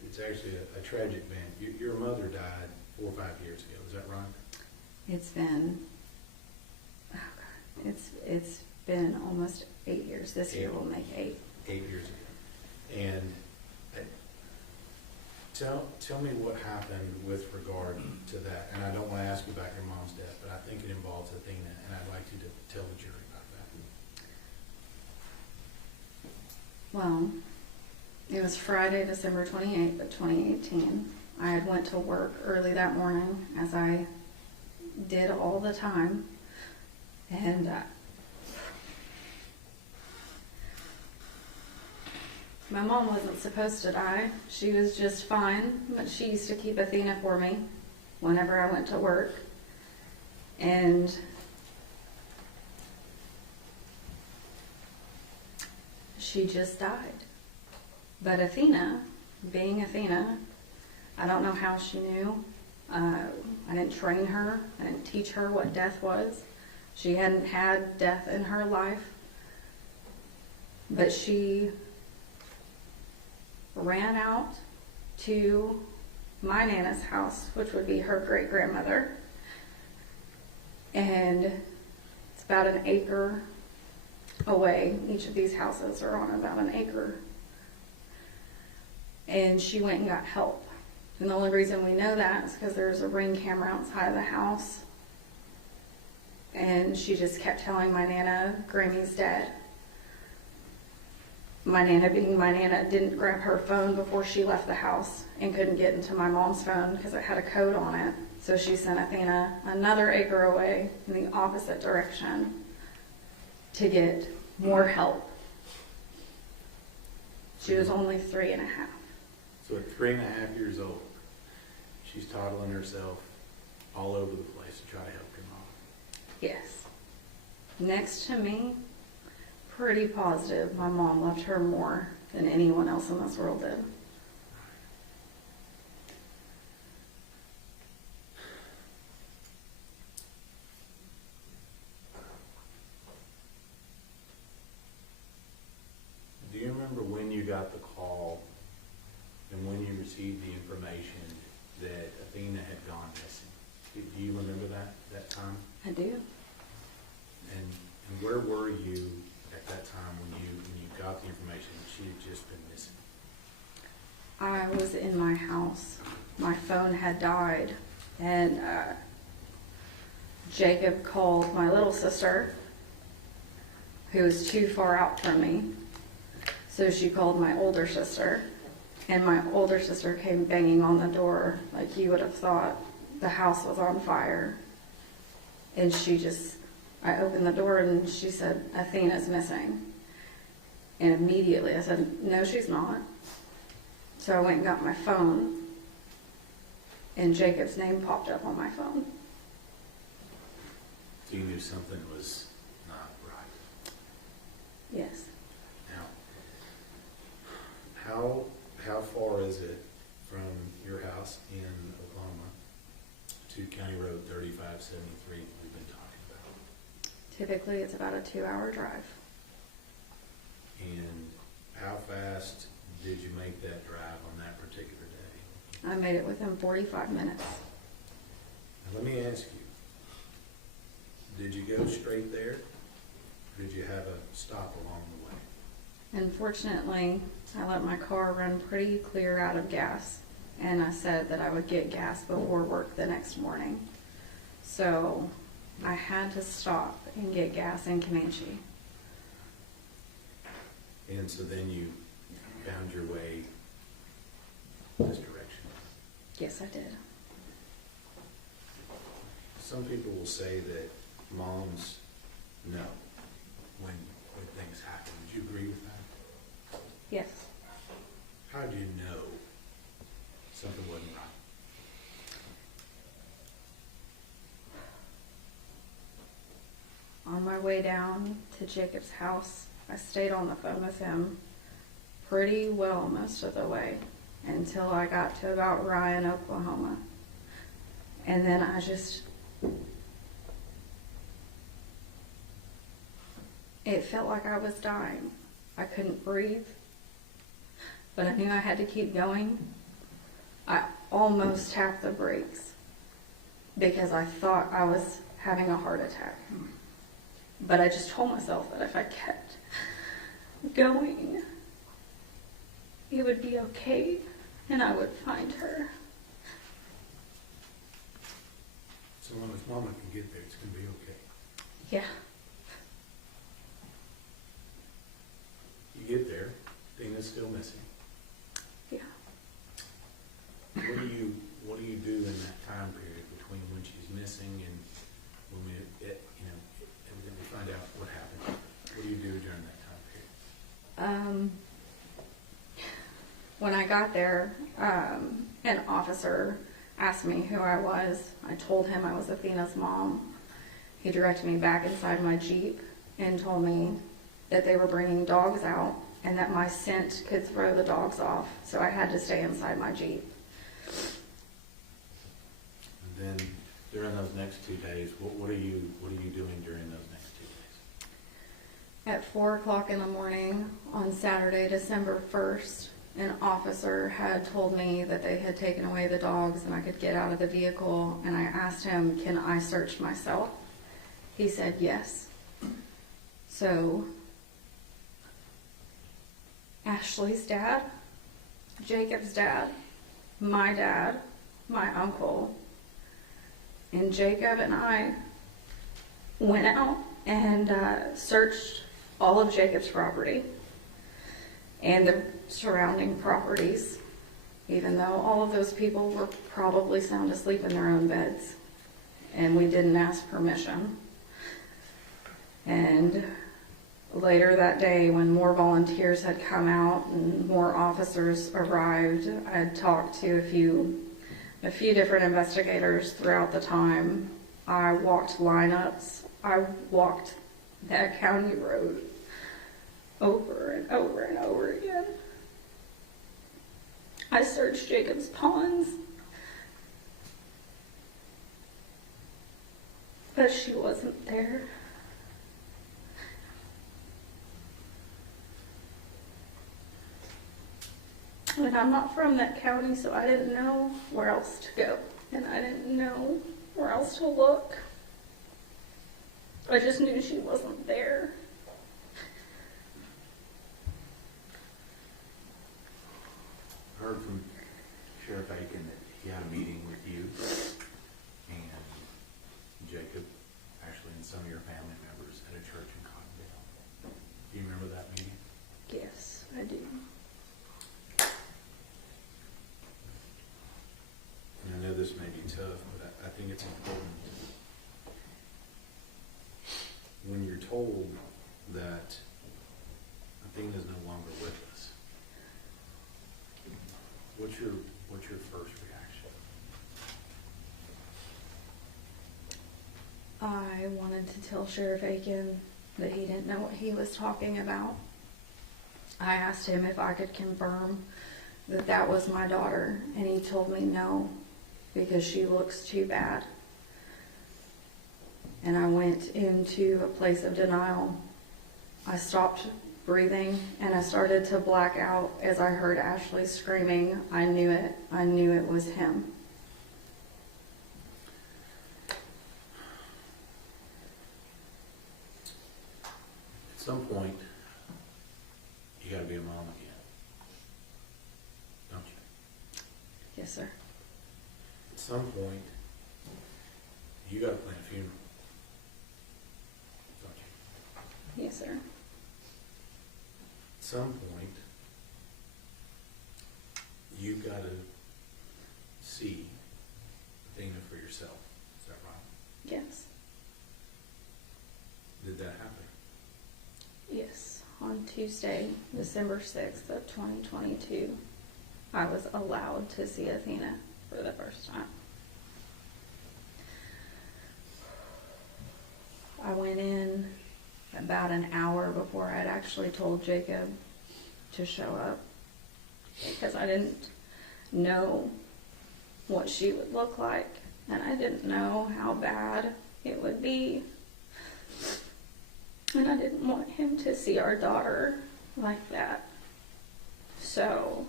It's actually a tragic event. Your mother died 4 or 5 years ago. Is that right? It's been, oh God, it's been almost 8 years. This year will make 8. 8 years ago. And tell me what happened with regard to that. And I don't want to ask you about your mom's death, but I think it involves Athena, and I'd like you to tell the jury about that. Well, it was Friday, December 28th of 2018. I had went to work early that morning, as I did all the time, and my mom wasn't supposed to die. She was just fine, but she used to keep Athena for me whenever I went to work. And she just died. But Athena, being Athena, I don't know how she knew. I didn't train her. I didn't teach her what death was. She hadn't had death in her life. But she ran out to my Nana's house, which would be her great-grandmother. And it's about an acre away. Each of these houses are on about an acre. And she went and got help. And the only reason we know that is because there's a Ring camera outside the house. And she just kept telling my Nana, Grammy's dead. My Nana, being my Nana, didn't grab her phone before she left the house and couldn't get into my mom's phone because it had a code on it. So she sent Athena another acre away in the opposite direction to get more help. She was only 3.5. So at 3.5 years old, she's toddling herself all over the place to try to help your mom. Yes. Next to me, pretty positive my mom loved her more than anyone else in this world did. Do you remember when you got the Do you remember that time? I do. And where were you at that time when you got the information that she had just been missing? I was in my house. My phone had died, and Jacob called my little sister, who was too far out from me. So she called my older sister, and my older sister came banging on the door like you would have thought the house was on fire. And I opened the door and she said, "Athena's missing." And immediately I said, "No, she's not." So I went and got my phone, and Jacob's name popped up on my phone. So you knew something was not right. Yes. Now, how far is it from your house in Oklahoma to County Road 3573 we've been talking about? Typically, it's about a 2-hour drive. And how fast did you make that drive on that particular day? I made it within 45 minutes. Now, let me ask you, did you go straight there? Or did you have a stop along the way? Unfortunately, I let my car run pretty clear out of gas, and I said that I would get gas before work the next morning. So I had to stop and get gas in Comanche. And so then you found your way this direction. Yes, I did. Some people will say that moms know when things happen. Would you agree with that? Yes. How do you know something wasn't right? On my way down to Jacob's house, I stayed on the phone with him pretty well most of the way until I got to about Ryan, Oklahoma. And then it felt like I was dying. I couldn't breathe, but I knew I had to keep going. I almost tapped the brakes because I thought I was having a heart attack. But I just told myself that if I kept going, it would be okay and I would find her. So long as Mama can get there, it's going to be okay. Yeah. You get there, Athena's still missing. Yeah. What do you do in that time period between when she's missing and when we find out what happened? What do you do during that time period? When I got there, an officer asked me who I was. I told him I was Athena's mom. He directed me back inside my Jeep and told me that they were bringing dogs out and that my scent could throw the dogs off, so I had to stay inside my Jeep. And then during those next 2 days, what are you doing during those next 2 days? At 4 o'clock in the morning on Saturday, December 1st, an officer had told me that they had taken away the dogs and I could get out of the vehicle, and I asked him, "Can I search myself?" He said yes. So Ashley's dad, Jacob's dad, my uncle, and Jacob and I went out and searched all of Jacob's property and the surrounding properties, even though all of those people were probably sound asleep in their own beds, and we didn't ask permission. And later that day, when more volunteers had come out and more officers arrived, I had talked to a few different investigators throughout the time. I walked lineups. I walked that county road over and over and over again. I searched Jacob's ponds, but she wasn't there. And I'm not from that county, so I didn't know where else to go. And I didn't know where else to look. I just knew she wasn't there. Heard from Sheriff Aiken that he had a meeting with you and Jacob, actually, and some of your family members at a church in Cottonville. Do you remember that meeting? Yes, I do. And I know this may be tough, but I think it's important. When you're told that Athena's no longer with us, what's your first reaction? I wanted to tell Sheriff Aiken that he didn't know what he was talking about. I asked him if I could confirm that that was my daughter, and he told me no, because she looks too bad. And I went into a place of denial. I stopped breathing and I started to black out as I heard Ashley screaming. I knew it. I knew it was him. At some point, you gotta be a mom again, don't you? Yes, sir. At some point, you gotta plan a funeral, don't you? Yes, sir. At some point, you gotta see Athena for yourself. Is that right? Yes. Did that happen? Yes. On Tuesday, December 6th of 2022, I was allowed to see Athena for the first time. I went in about an hour before I'd actually told Jacob to show up, because I didn't know what she would look like, and I didn't know how bad it would be. And I didn't want him to see our daughter like that. So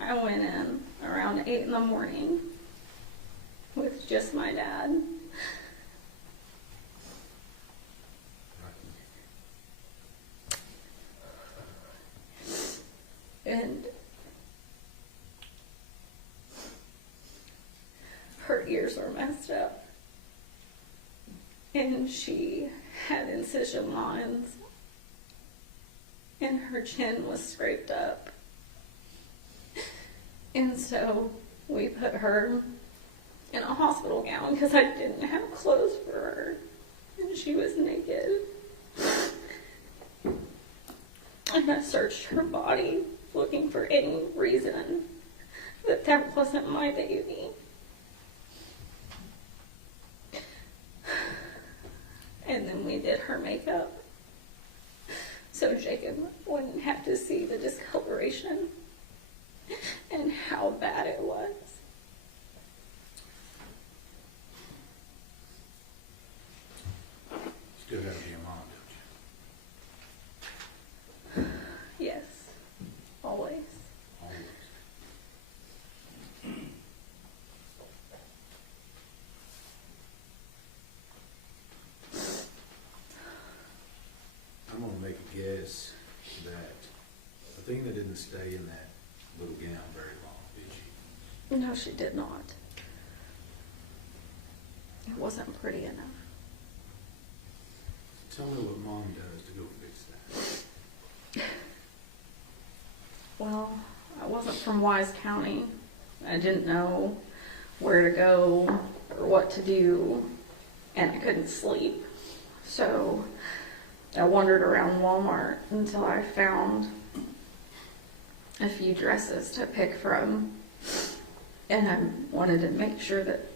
I went in around 8 in the morning with just my dad. And her ears were messed up. And she had incision lines. And her chin was scraped up. And so we put her in a hospital gown because I didn't have clothes for her. And she was naked. And I searched her body looking for any reason that that wasn't my baby. And then we did her makeup so Jacob wouldn't have to see the discoloration and how bad it was. Still gotta be a mom, don't you? Yes, always. Always. I'm gonna make a guess that Athena didn't stay in that little gown very long, did she? No, she did not. It wasn't pretty enough. Tell me what mom does to go fix that. Well, I wasn't from Wise County. I didn't know where to go or what to do, and I couldn't sleep. So I wandered around Walmart until I found a few dresses to pick from, and I wanted to make sure that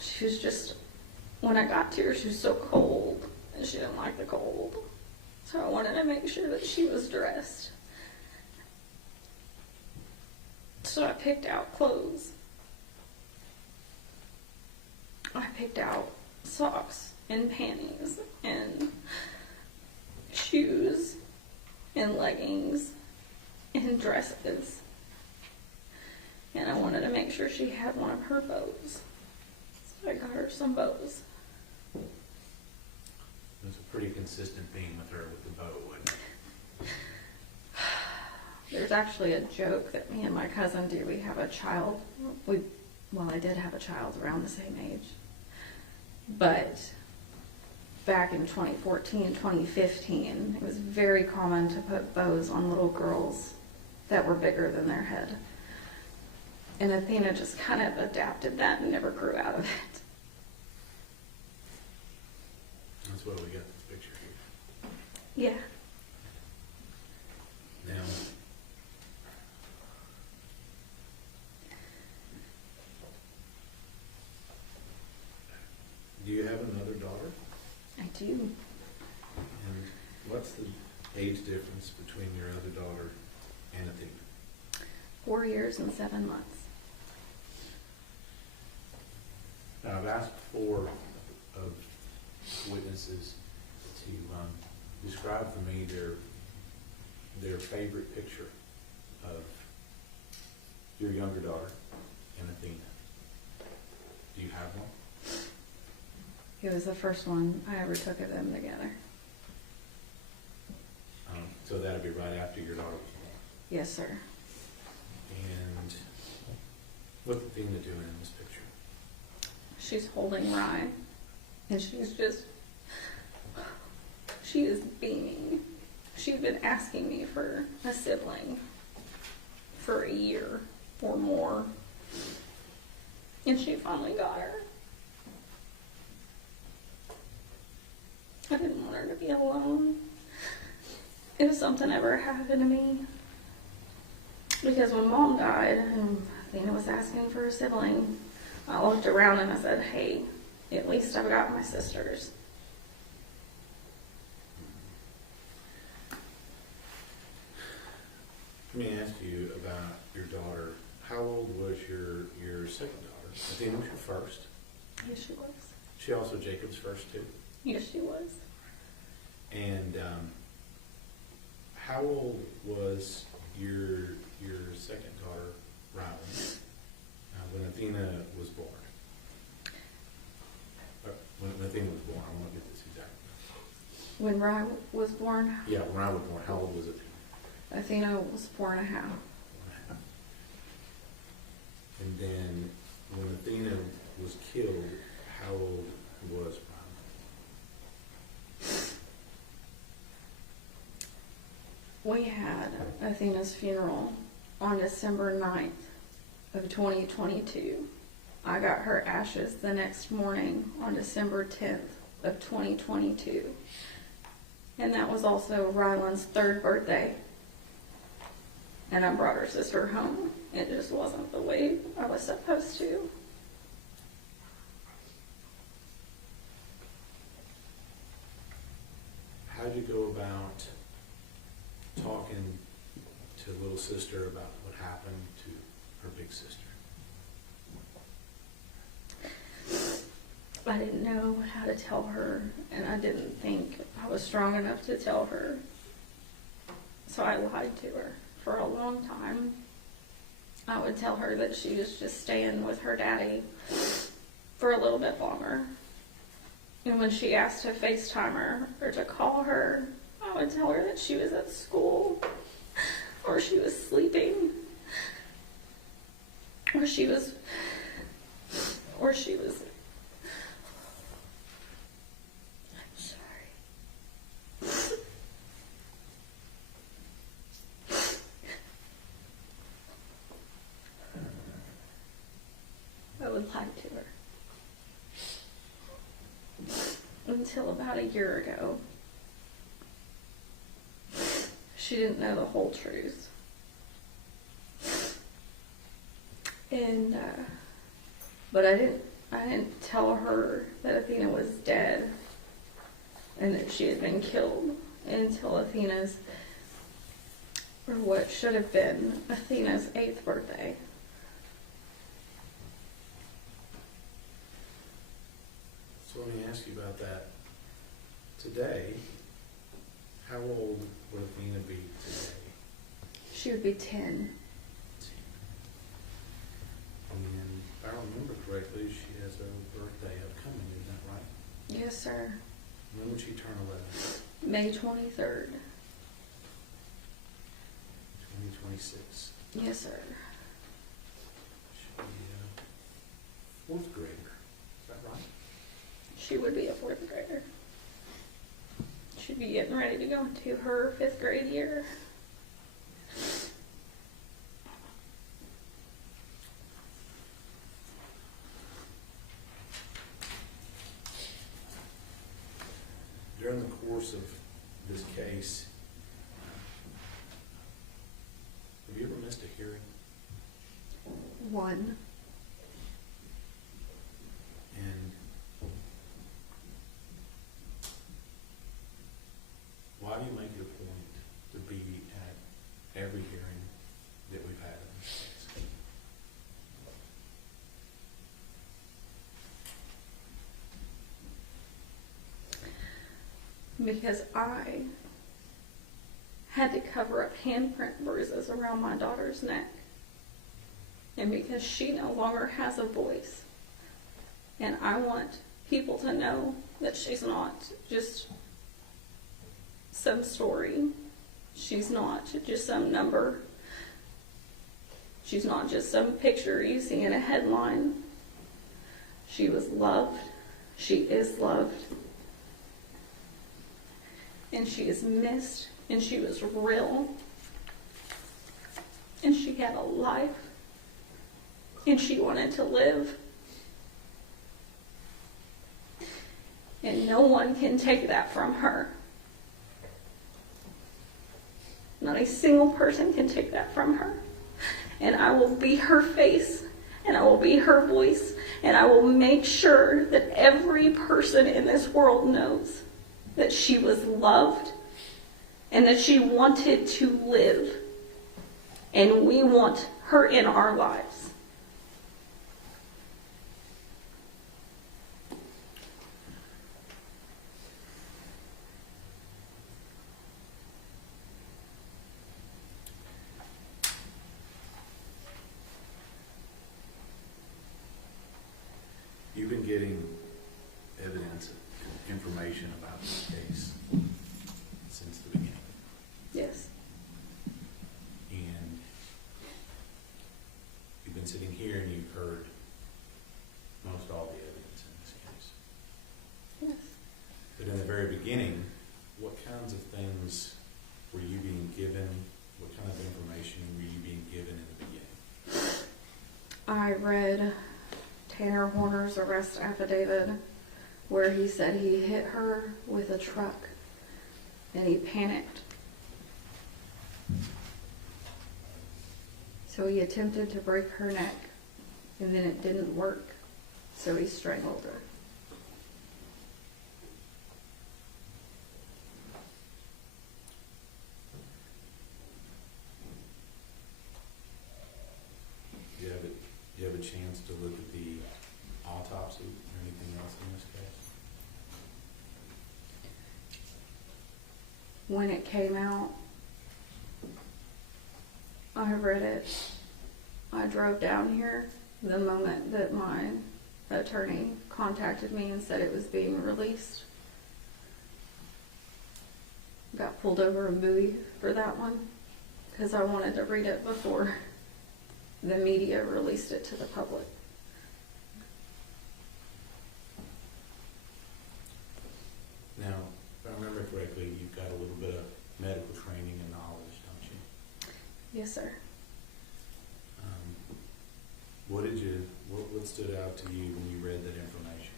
she was just, when I got to her, she was so cold, and she didn't like the cold. So I wanted to make sure that she was dressed. So I picked out clothes. I picked out socks and panties and shoes and leggings and dresses. and I wanted to make sure she had one of her bows. So I got her some bows. There's a pretty consistent theme with her with the bow, wasn't it? There's actually a joke that me and my cousin do. We have a child. I did have a child around the same age. But back in 2014, 2015, it was very common to put bows on little girls that were bigger than their head. And Athena just kind of adapted that and never grew out of it. That's why we got this picture here. Yeah. Now, do you have another daughter? I do. And what's the age difference between your other daughter and Athena? 4 years and 7 months. Now, I've asked 4 of witnesses to describe for me their favorite picture of your younger daughter and Athena. Do you have one? It was the first one I ever took of them together. So that'd be right after your daughter was born. Yes, sir. And what's Athena doing in this picture? She's holding Rye, and she is beaming. She's been asking me for a sibling for a year or more, and she finally got her. I didn't want her to be alone if something ever happened to me. Because when Mom died and Athena was asking for a sibling, I looked around and I said, hey, at least I've got my sisters. Let me ask you about your daughter. How old was your second daughter? Athena was your first. Yes, she was. She also Jacob's first too. Yes, she was. And how old was your second daughter, Rylan, when Athena was born? When Athena was born, I want to get this exact. When Rye was born, Yeah, when I was born, how old was Athena? Athena was 4.5. And then when Athena was killed, how old was Rylan? We had Athena's funeral on December 9th of 2022. I got her ashes the next morning on December 10th of 2022. And that was also Rylan's 3rd birthday. And I brought her sister home. It just wasn't the way I was supposed to. How'd you go about talking to little sister about what happened to her big sister? I didn't know how to tell her, and I didn't think I was strong enough to tell her. So I lied to her for a long time. I would tell her that she was just staying with her daddy for a little bit longer. And when she asked to FaceTime her or to call her, I would tell her that she was at school, or she was sleeping, or she was I'm sorry. I would lie to her. Until about a year ago, she didn't know the whole truth. And, but I didn't tell her that Athena was dead and that she had been killed until Athena's, or what should have been Athena's 8th birthday. So let me ask you about that. Today, how old would Athena be today? She would be 10. correctly, she has a birthday upcoming, is that right? Yes, sir. When would she turn 11? May 23rd. 2026. Yes, sir. She'll be a fourth grader, is that right? She would be a 4th grader. She'd be getting ready to go into her 5th grade year. During the course of this case, have you ever missed a hearing? 1. And why do you make it a point to be at every hearing that we've had in this case? Because I had to cover up handprint bruises around my daughter's neck. And because she no longer has a voice. And I want people to know that she's not just some story. She's not just some number. She's not just some picture you see in a headline. She was loved. She is loved. And she is missed, and she was real, and she had a life, and she wanted to live. And no one can take that from her. Not a single person can take that from her. And I will be her face, and I will be her voice, and I will make sure that every person in this world knows that she was loved and that she wanted to live. And we want her in our lives. You've been getting evidence, information about this case since the beginning. Yes. And you've been sitting here and you've heard most all the evidence in this case. Yes. But in the very beginning, what kinds of things were you being given? What kind of information were you being given in the beginning? I read Tanner Horner's arrest affidavit where he said he hit her with a truck and he panicked. So he attempted to break her neck and then it didn't work. So he strangled her. Do you have a chance to look at the autopsy or anything else in this case? When it came out, I read it. I drove down here the moment that my attorney contacted me and said it was being released. Got pulled over in Bowie for that one because I wanted to read it before the media released it to the public. Now, if I remember correctly, you've got a little bit of medical training and knowledge, don't you? Yes, sir. What stood out to you when you read that information?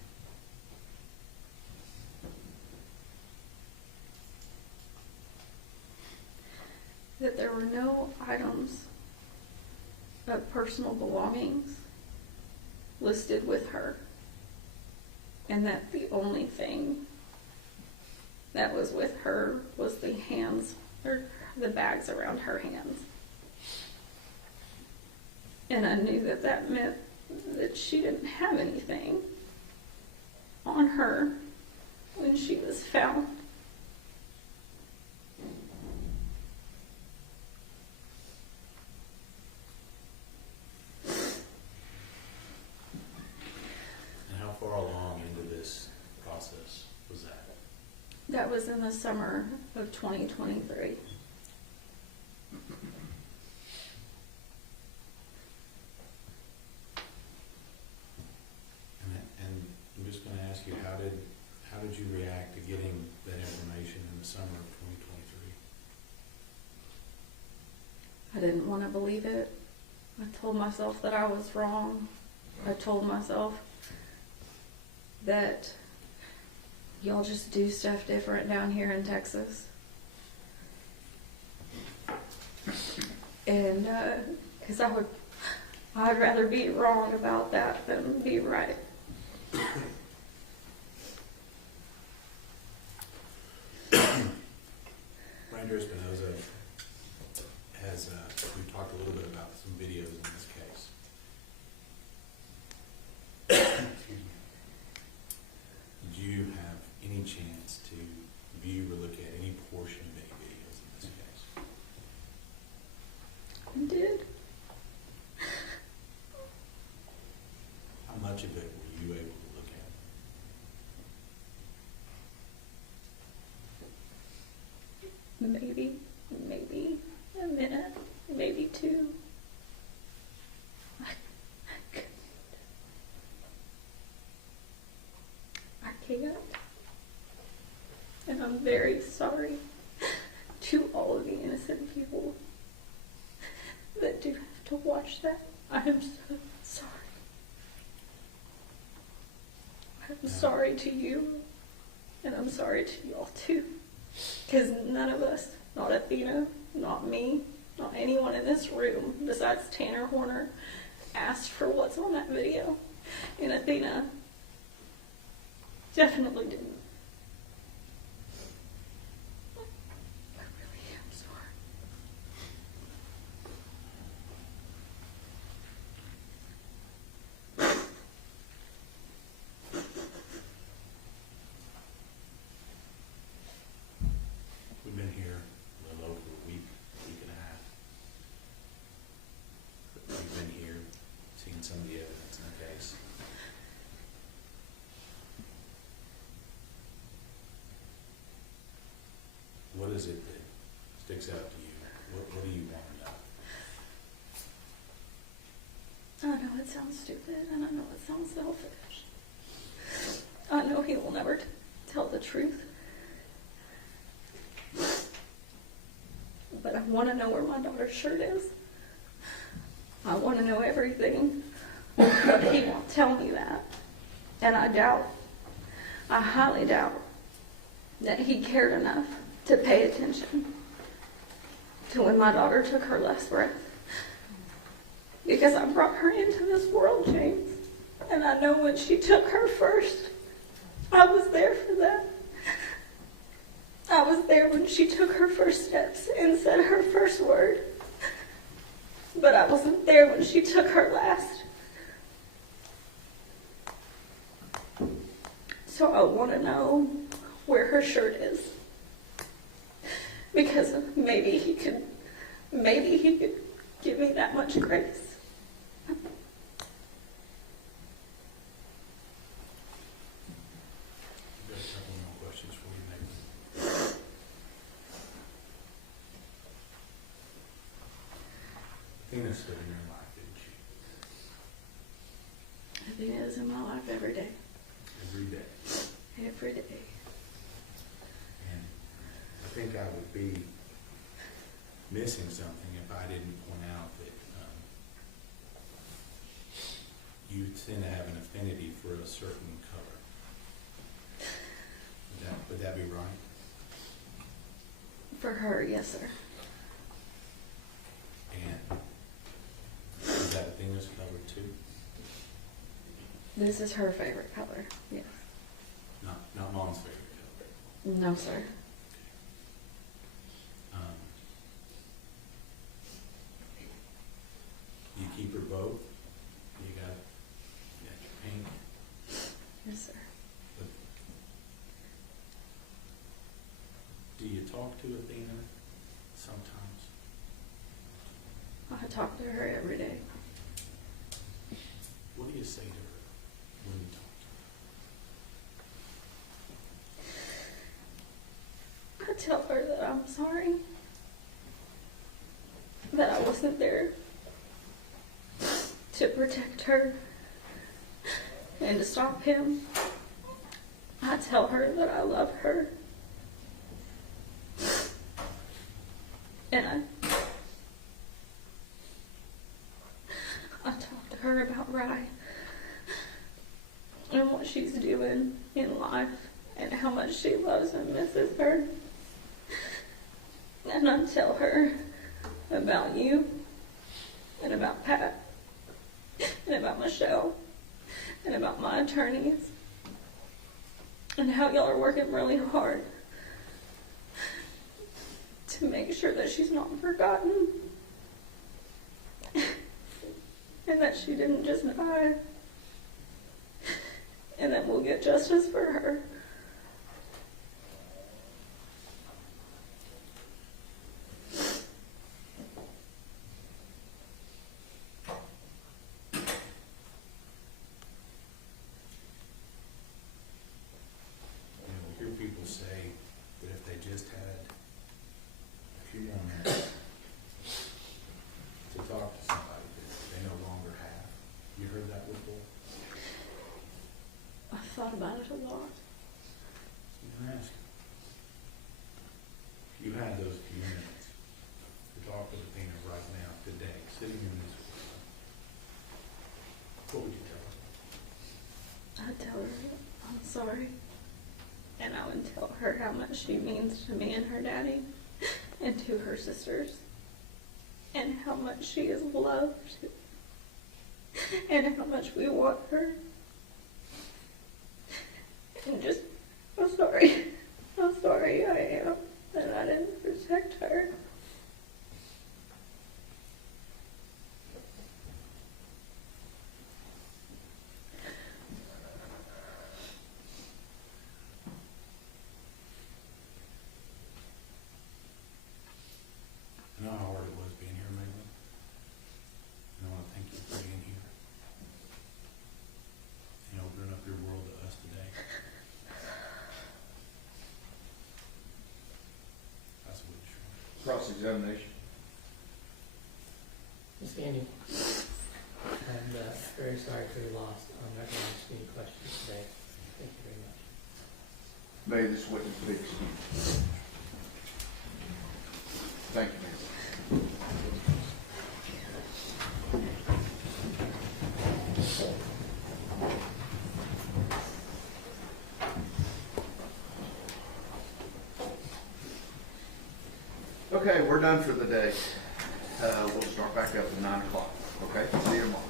That there were no items of personal belongings listed with her, and that the only thing that was with her was the hands, or the bags around her hands. And I knew that that meant that she didn't have anything on her when she was found. was in the summer of 2023. And I'm just gonna ask you, how did you react to getting that information in the summer of 2023? I didn't want to believe it. I told myself that I was wrong. I told myself that y'all just do stuff different down here in Texas. And, because I'd rather be wrong about that than be right. Ranger Espinoza has, we talked a little bit about some videos in this case. Excuse me. Did you have any chance to view or look at any portion of any videos in this case? I did. How much of it were you able to look at? Maybe a minute, maybe two. I can't. And I'm very sorry to all of the innocent people that do have to watch that. I am so sorry. I'm sorry to you, and I'm sorry to y'all too. Because none of us, not Athena, not me, not anyone in this room, besides Tanner Horner, asked for what's on that video. And Athena definitely didn't. I really am sorry. We've been here a little over a week and a half. We've been here, seen some of the evidence in the case. What is it that sticks out to you? What do you want to know? I know it sounds stupid, and I know it sounds selfish. I know he will never tell the truth. But I want to know where my daughter's shirt is. I want to know everything. But he won't tell me that. And I highly doubt that he cared enough to pay attention to when my daughter took her last breath. Because I brought her into this world, James. And I know when she took her first, I was there for that. I was there when she took her first steps and said her first word. But I wasn't there when she took her last. So I want to know where her shirt is. Because maybe he could give me that much grace. I've got a couple more questions for you, Megan. Athena stood in your life, didn't she? Athena is in my life every day. Every day. Every day. And I think I would be missing something if I didn't point out that you tend to have an affinity for a certain color. Would that be right? For her, yes, sir. And is that Athena's color too? This is her favorite color. Yes. Not Mom's favorite color. No, sir. You keep her both? You got your pink? Yes, sir. But do you talk to Athena sometimes? I talk to her every day. What do you say to her when you talk tell her that I'm sorry, that I wasn't there to protect her and to stop him. I tell her that I love her. And I talk to her about Rye and what she's doing in life and how much she loves and misses her. And I tell her about you and about Pat and about Michelle and about my attorneys and how y'all are working really hard to make sure that she's not forgotten and that she didn't just die and that we'll get justice for her. Hear people say that if they just had a few more minutes to talk to somebody that they no longer have. You heard that before? I've thought about it a lot. I'm asking. If you had those few minutes to talk with Athena right now, today, sitting in this room, what would you tell her? I'd tell her I'm sorry. And I would tell her how much she means to me and her daddy and to her sisters. And how much she is loved. And how much we want her. And just, I'm sorry. I'm sorry I am that I didn't protect her. I know how hard it was being here, Megan. And I want to thank you for being here and opening up your world to us today. That's what it's for. Cross-examination. Ms. Gandy, I'm very sorry for your loss. I'm not going to ask any questions today. Thank you very much. May this witness be excused. Thank you, ma'am. Okay, we're done for the day. We'll start back up at 9 o'clock. Okay, see you tomorrow.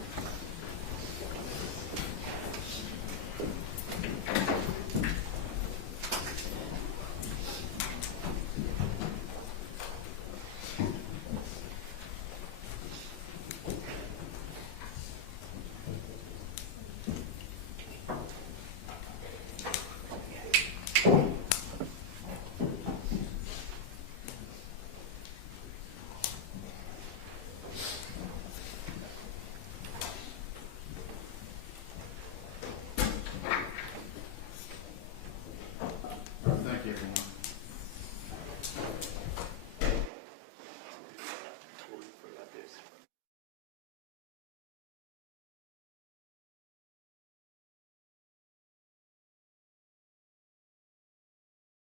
Thank you, everyone.